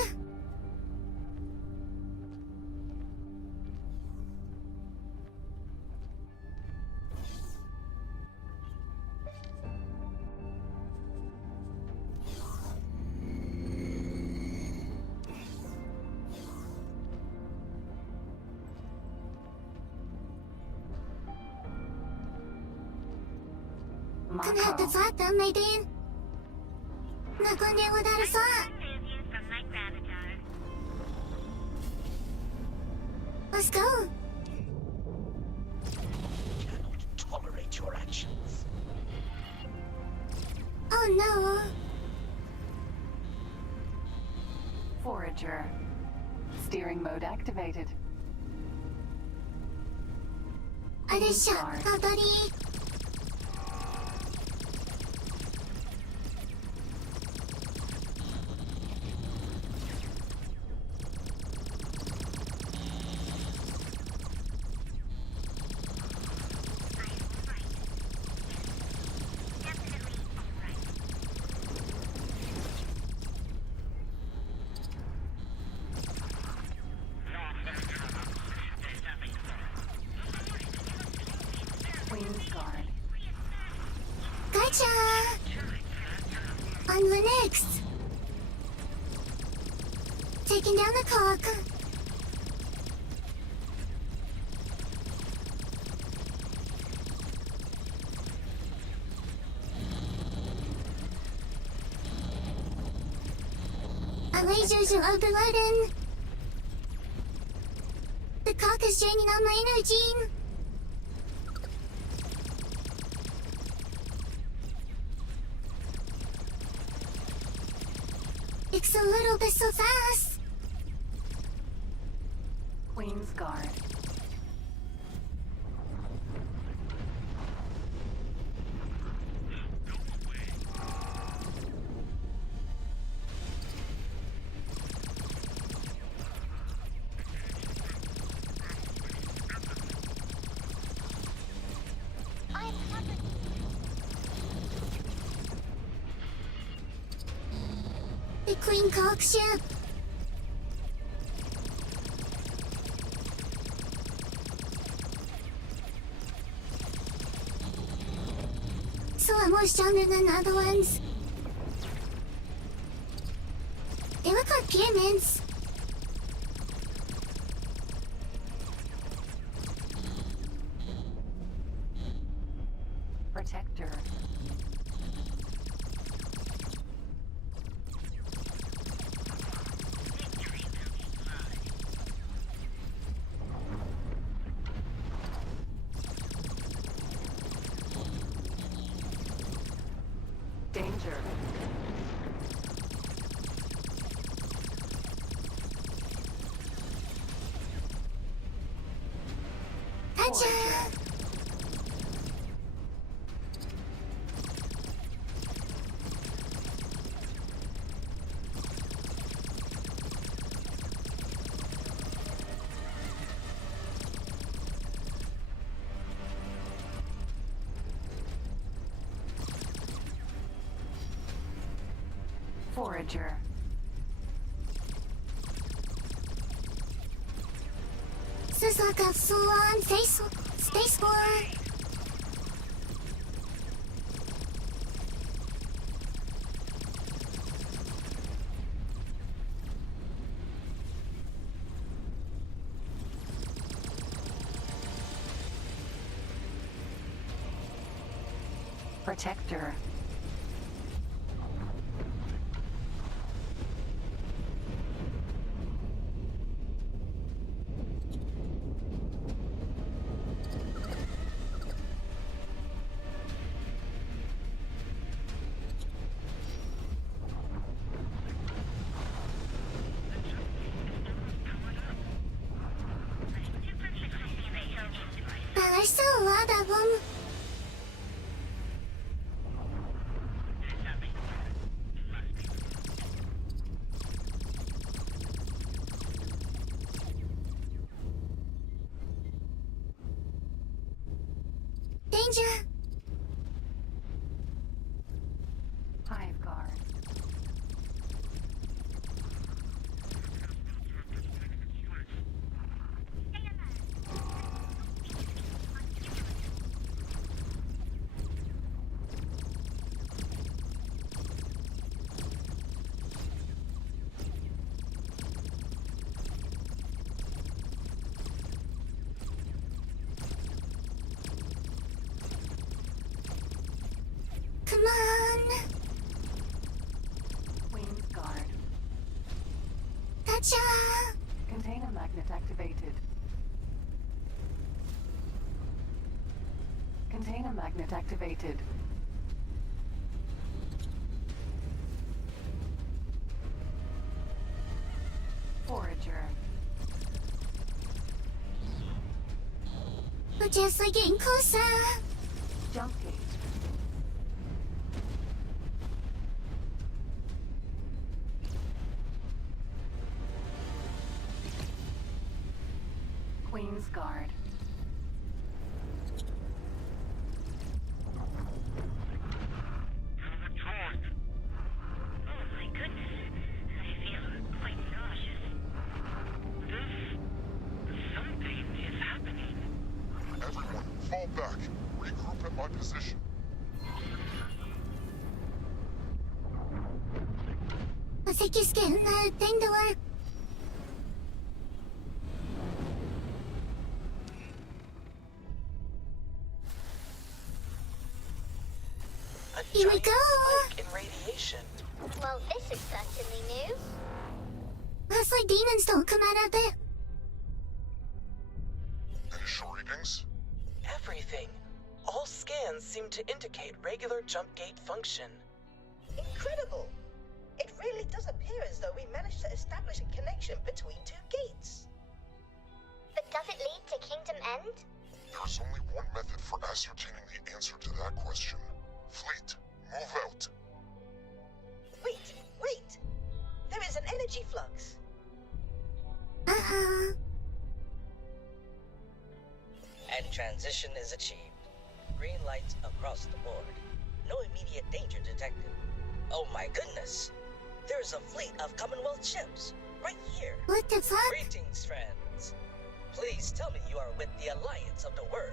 Kan hämta vatten med din. När kan det vara där så? Let's go. Cannot tolerate your actions. Oh no. Forager. Steering mode activated. Alicia, buddy. Queen's Guard. Gotcha. On the next. Taking down the cock. Our lasers are overloading. The cock is draining all my energy. It's a little bit so fast. Queen's Guard. I'm covered. The Queen Cock ship. So I'm more stronger than the other ones. They look like pyramids. Protector. Danger. Gotcha. Forager. backup full on space war. Protector. But I saw a lot of them. Danger! Hive guard. Come on! Queen's guard. Gotcha! Container magnet activated. Container magnet activated. Forager. We're just like getting closer. Jump gate. Queen's guard. Oh my goodness. I feel quite nauseous. Something is happening. Everyone, fall back. Regroup at my position. I think he's getting the thing to work. A Here we giant go. spike in radiation. Well, this is certainly new. Looks like demons don't come out of it. Initial readings? Everything. All scans seem to indicate regular jump gate function. Incredible! It really does appear as though we managed to establish a connection between two gates. But does it lead to Kingdom End? There's only one method for ascertaining the answer to that question. Fleet, move out. Wait! There is an energy flux. Uh-huh. And transition is achieved. Green lights across the board. No immediate danger detected. Oh my goodness! There's a fleet of Commonwealth ships, right here. What the fuck? Greetings, friends. Please tell me you are with the Alliance of the Word.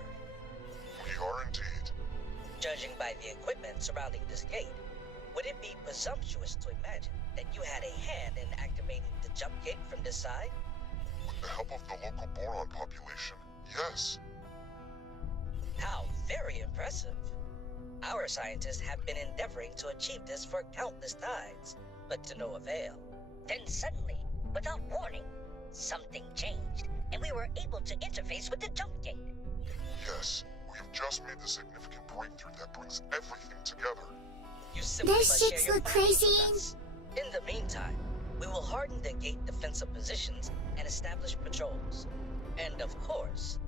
We are indeed. Judging by the equipment surrounding this gate, would it be presumptuous to imagine that you had a hand in activating the jump gate from this side? With the help of the local boron population, yes. How very impressive. Our scientists have been endeavoring to achieve this for countless times, but to no avail. Then suddenly, without warning, something changed, and we were able to interface with the jump gate. Yes, we have just made the significant breakthrough that brings everything together. You simply This must share shit's your look findings crazy. with us. In the meantime, we will harden the gate defensive positions and establish patrols. And of course,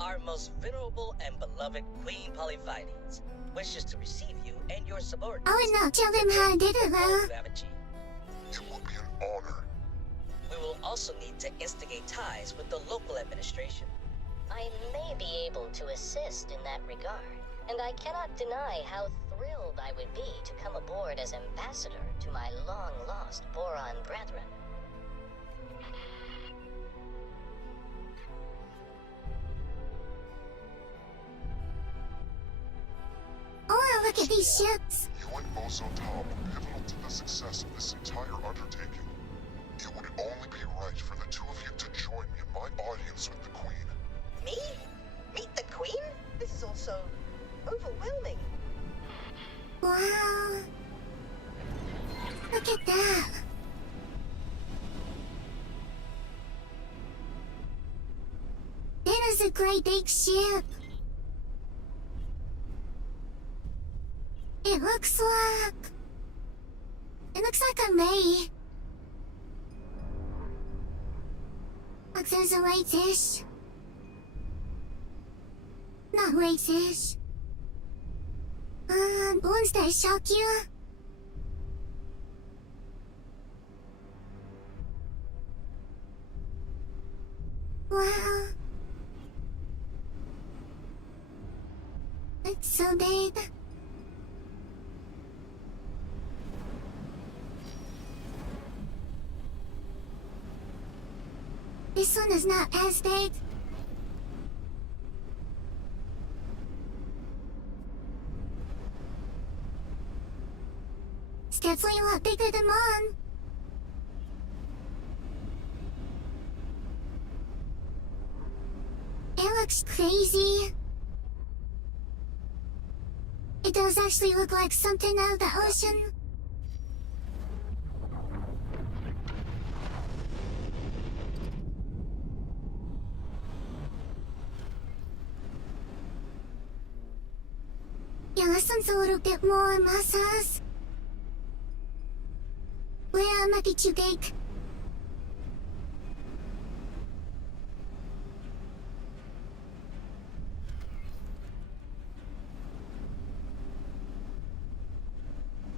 our most venerable and beloved Queen Polyphides wishes to receive you and your subordinates. I would not tell them how I did it, all though. you have achieved. It will be an honor. We will also need to instigate ties with the local administration. I may be able to assist in that regard, and I cannot deny how thrilled I would be to come aboard as ambassador to my long-lost Boron brethren. Look at these ships. You and Bozo Tom were pivotal to the success of this entire undertaking. It would only be right for the two of you to join me in my audience with the Queen. Me? Meet the Queen? This is also overwhelming. Wow. Look at that. That is a great big ship. It looks like a May. Like there's a white-ish. Not white-ish. Won't that shock you? Wow. It's so big. This one is not as big. It's definitely a lot bigger than mine. It looks crazy. It does actually look like something out of the ocean. Yeah, this one's a little bit more my size. Well, might be too big.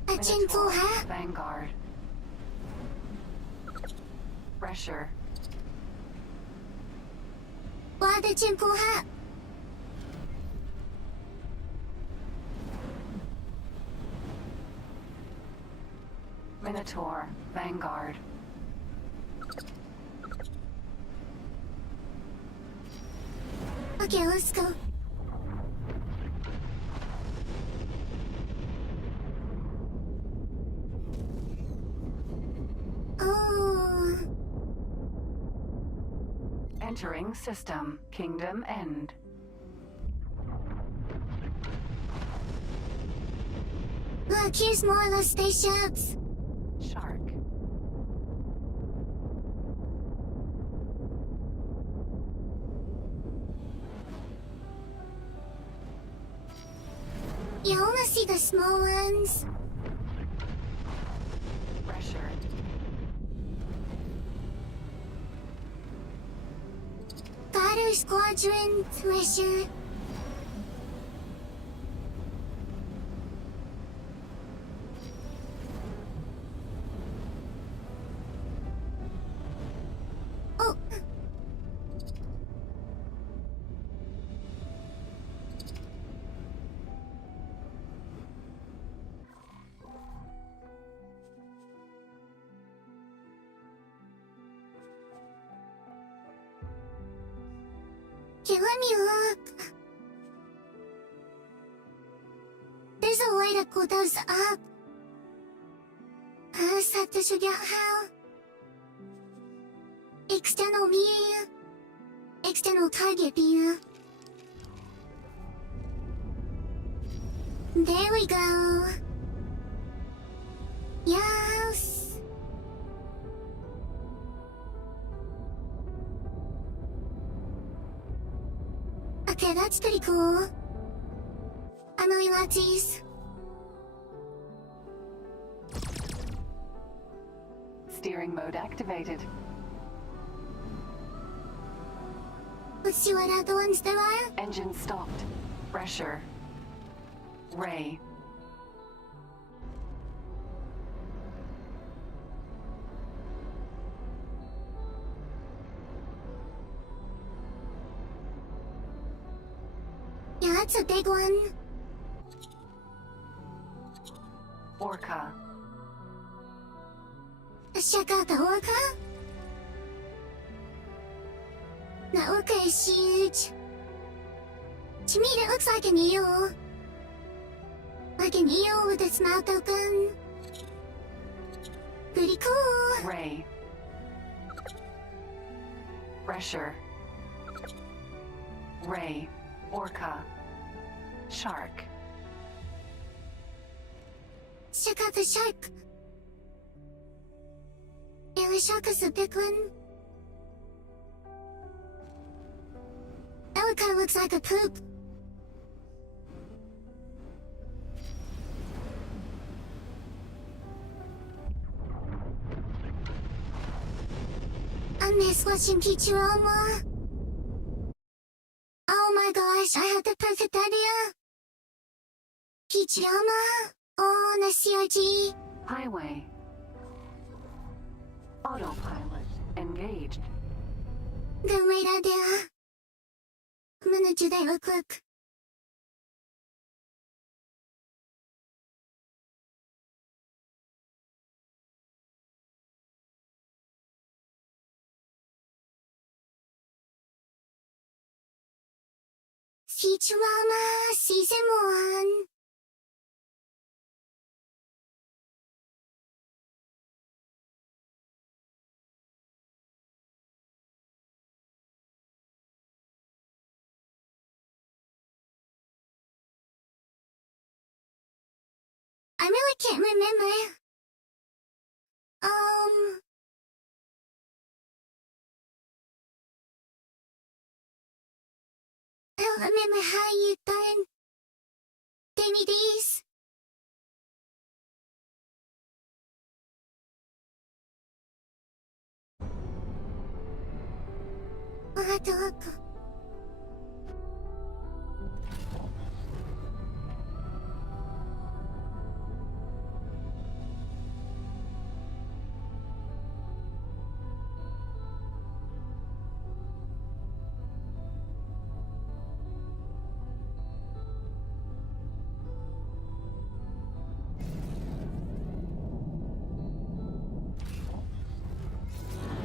A gentle hat. Vanguard. Pressure. Why the gentle hat? Minotaur. Vanguard. Okay, let's go. Oh. Entering system. Kingdom End. Look, here's more of those spaceships. Shark. You only see the small ones. Pressure. Fighter Squadron Thresher. Oh. Okay, let me look. There's a way to pull those up. I just have to figure out how. External view. External target view. There we go. Yes. Okay, that's pretty cool. I really like these. Steering mode activated. Let's see what other ones there are. Engine stopped. Pressure. Ray. Yeah, that's a big one. Orca. Let's check out the orca. The orca is huge. To me, it looks like an eel. Like an eel with its mouth open. Pretty cool. Ray. Pressure. Ray. Orca. Shark. Check out the shark. Yeah, the shark is a big one. That one kinda looks like a poop. I miss watching Kichuroma. Oh my gosh, I had the perfect idea. Kichuroma on a CRT. Highway. Autopilot engaged. Great idea. I'm gonna do that real quick. Futurama Season 1. I really can't remember. I don't remember how you done DVDs. I'll have to look.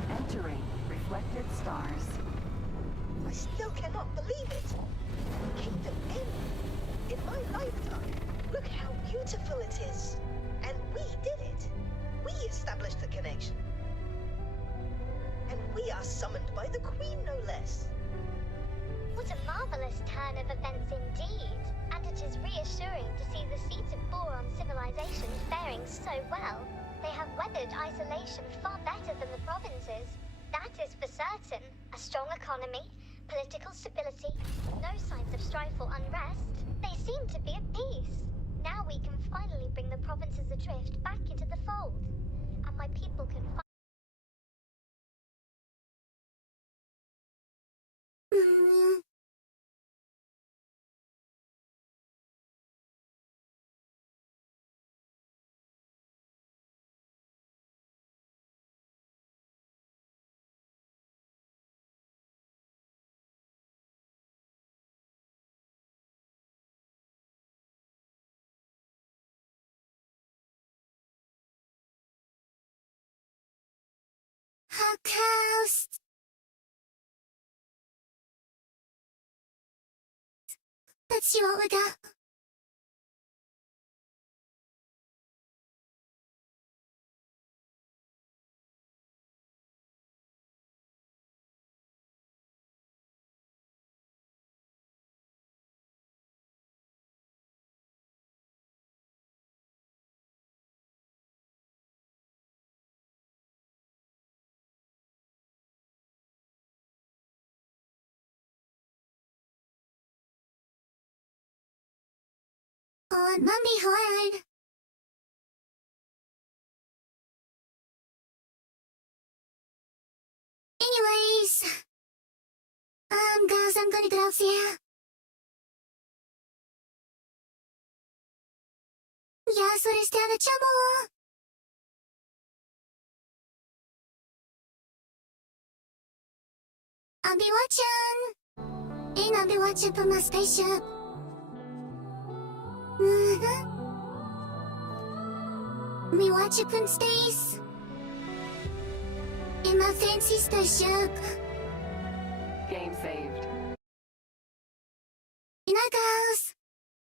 Entering reflected stars. I still cannot believe it. Kingdom N. In my lifetime. Look how beautiful it is. And we did it. We established the connection. And we are summoned by the Queen, no less. What a marvelous turn of events indeed. And it is reassuring to see the seeds of boron civilization faring so well. They have weathered isolation far better than the provinces. That is for certain. A strong economy, political stability, no signs of strife or unrest. They seem to be at peace. Now we can finally bring the provinces adrift back into the fold. And my people can Holocaust. Let's see what we got. Oh, it might be hard. Anyways, guys, I'm gonna get off there. Yeah, so there's down the trouble. I'll be watching. And I'll be watching from my spaceship. Me watch it from space. In my fancy spaceship. Game saved.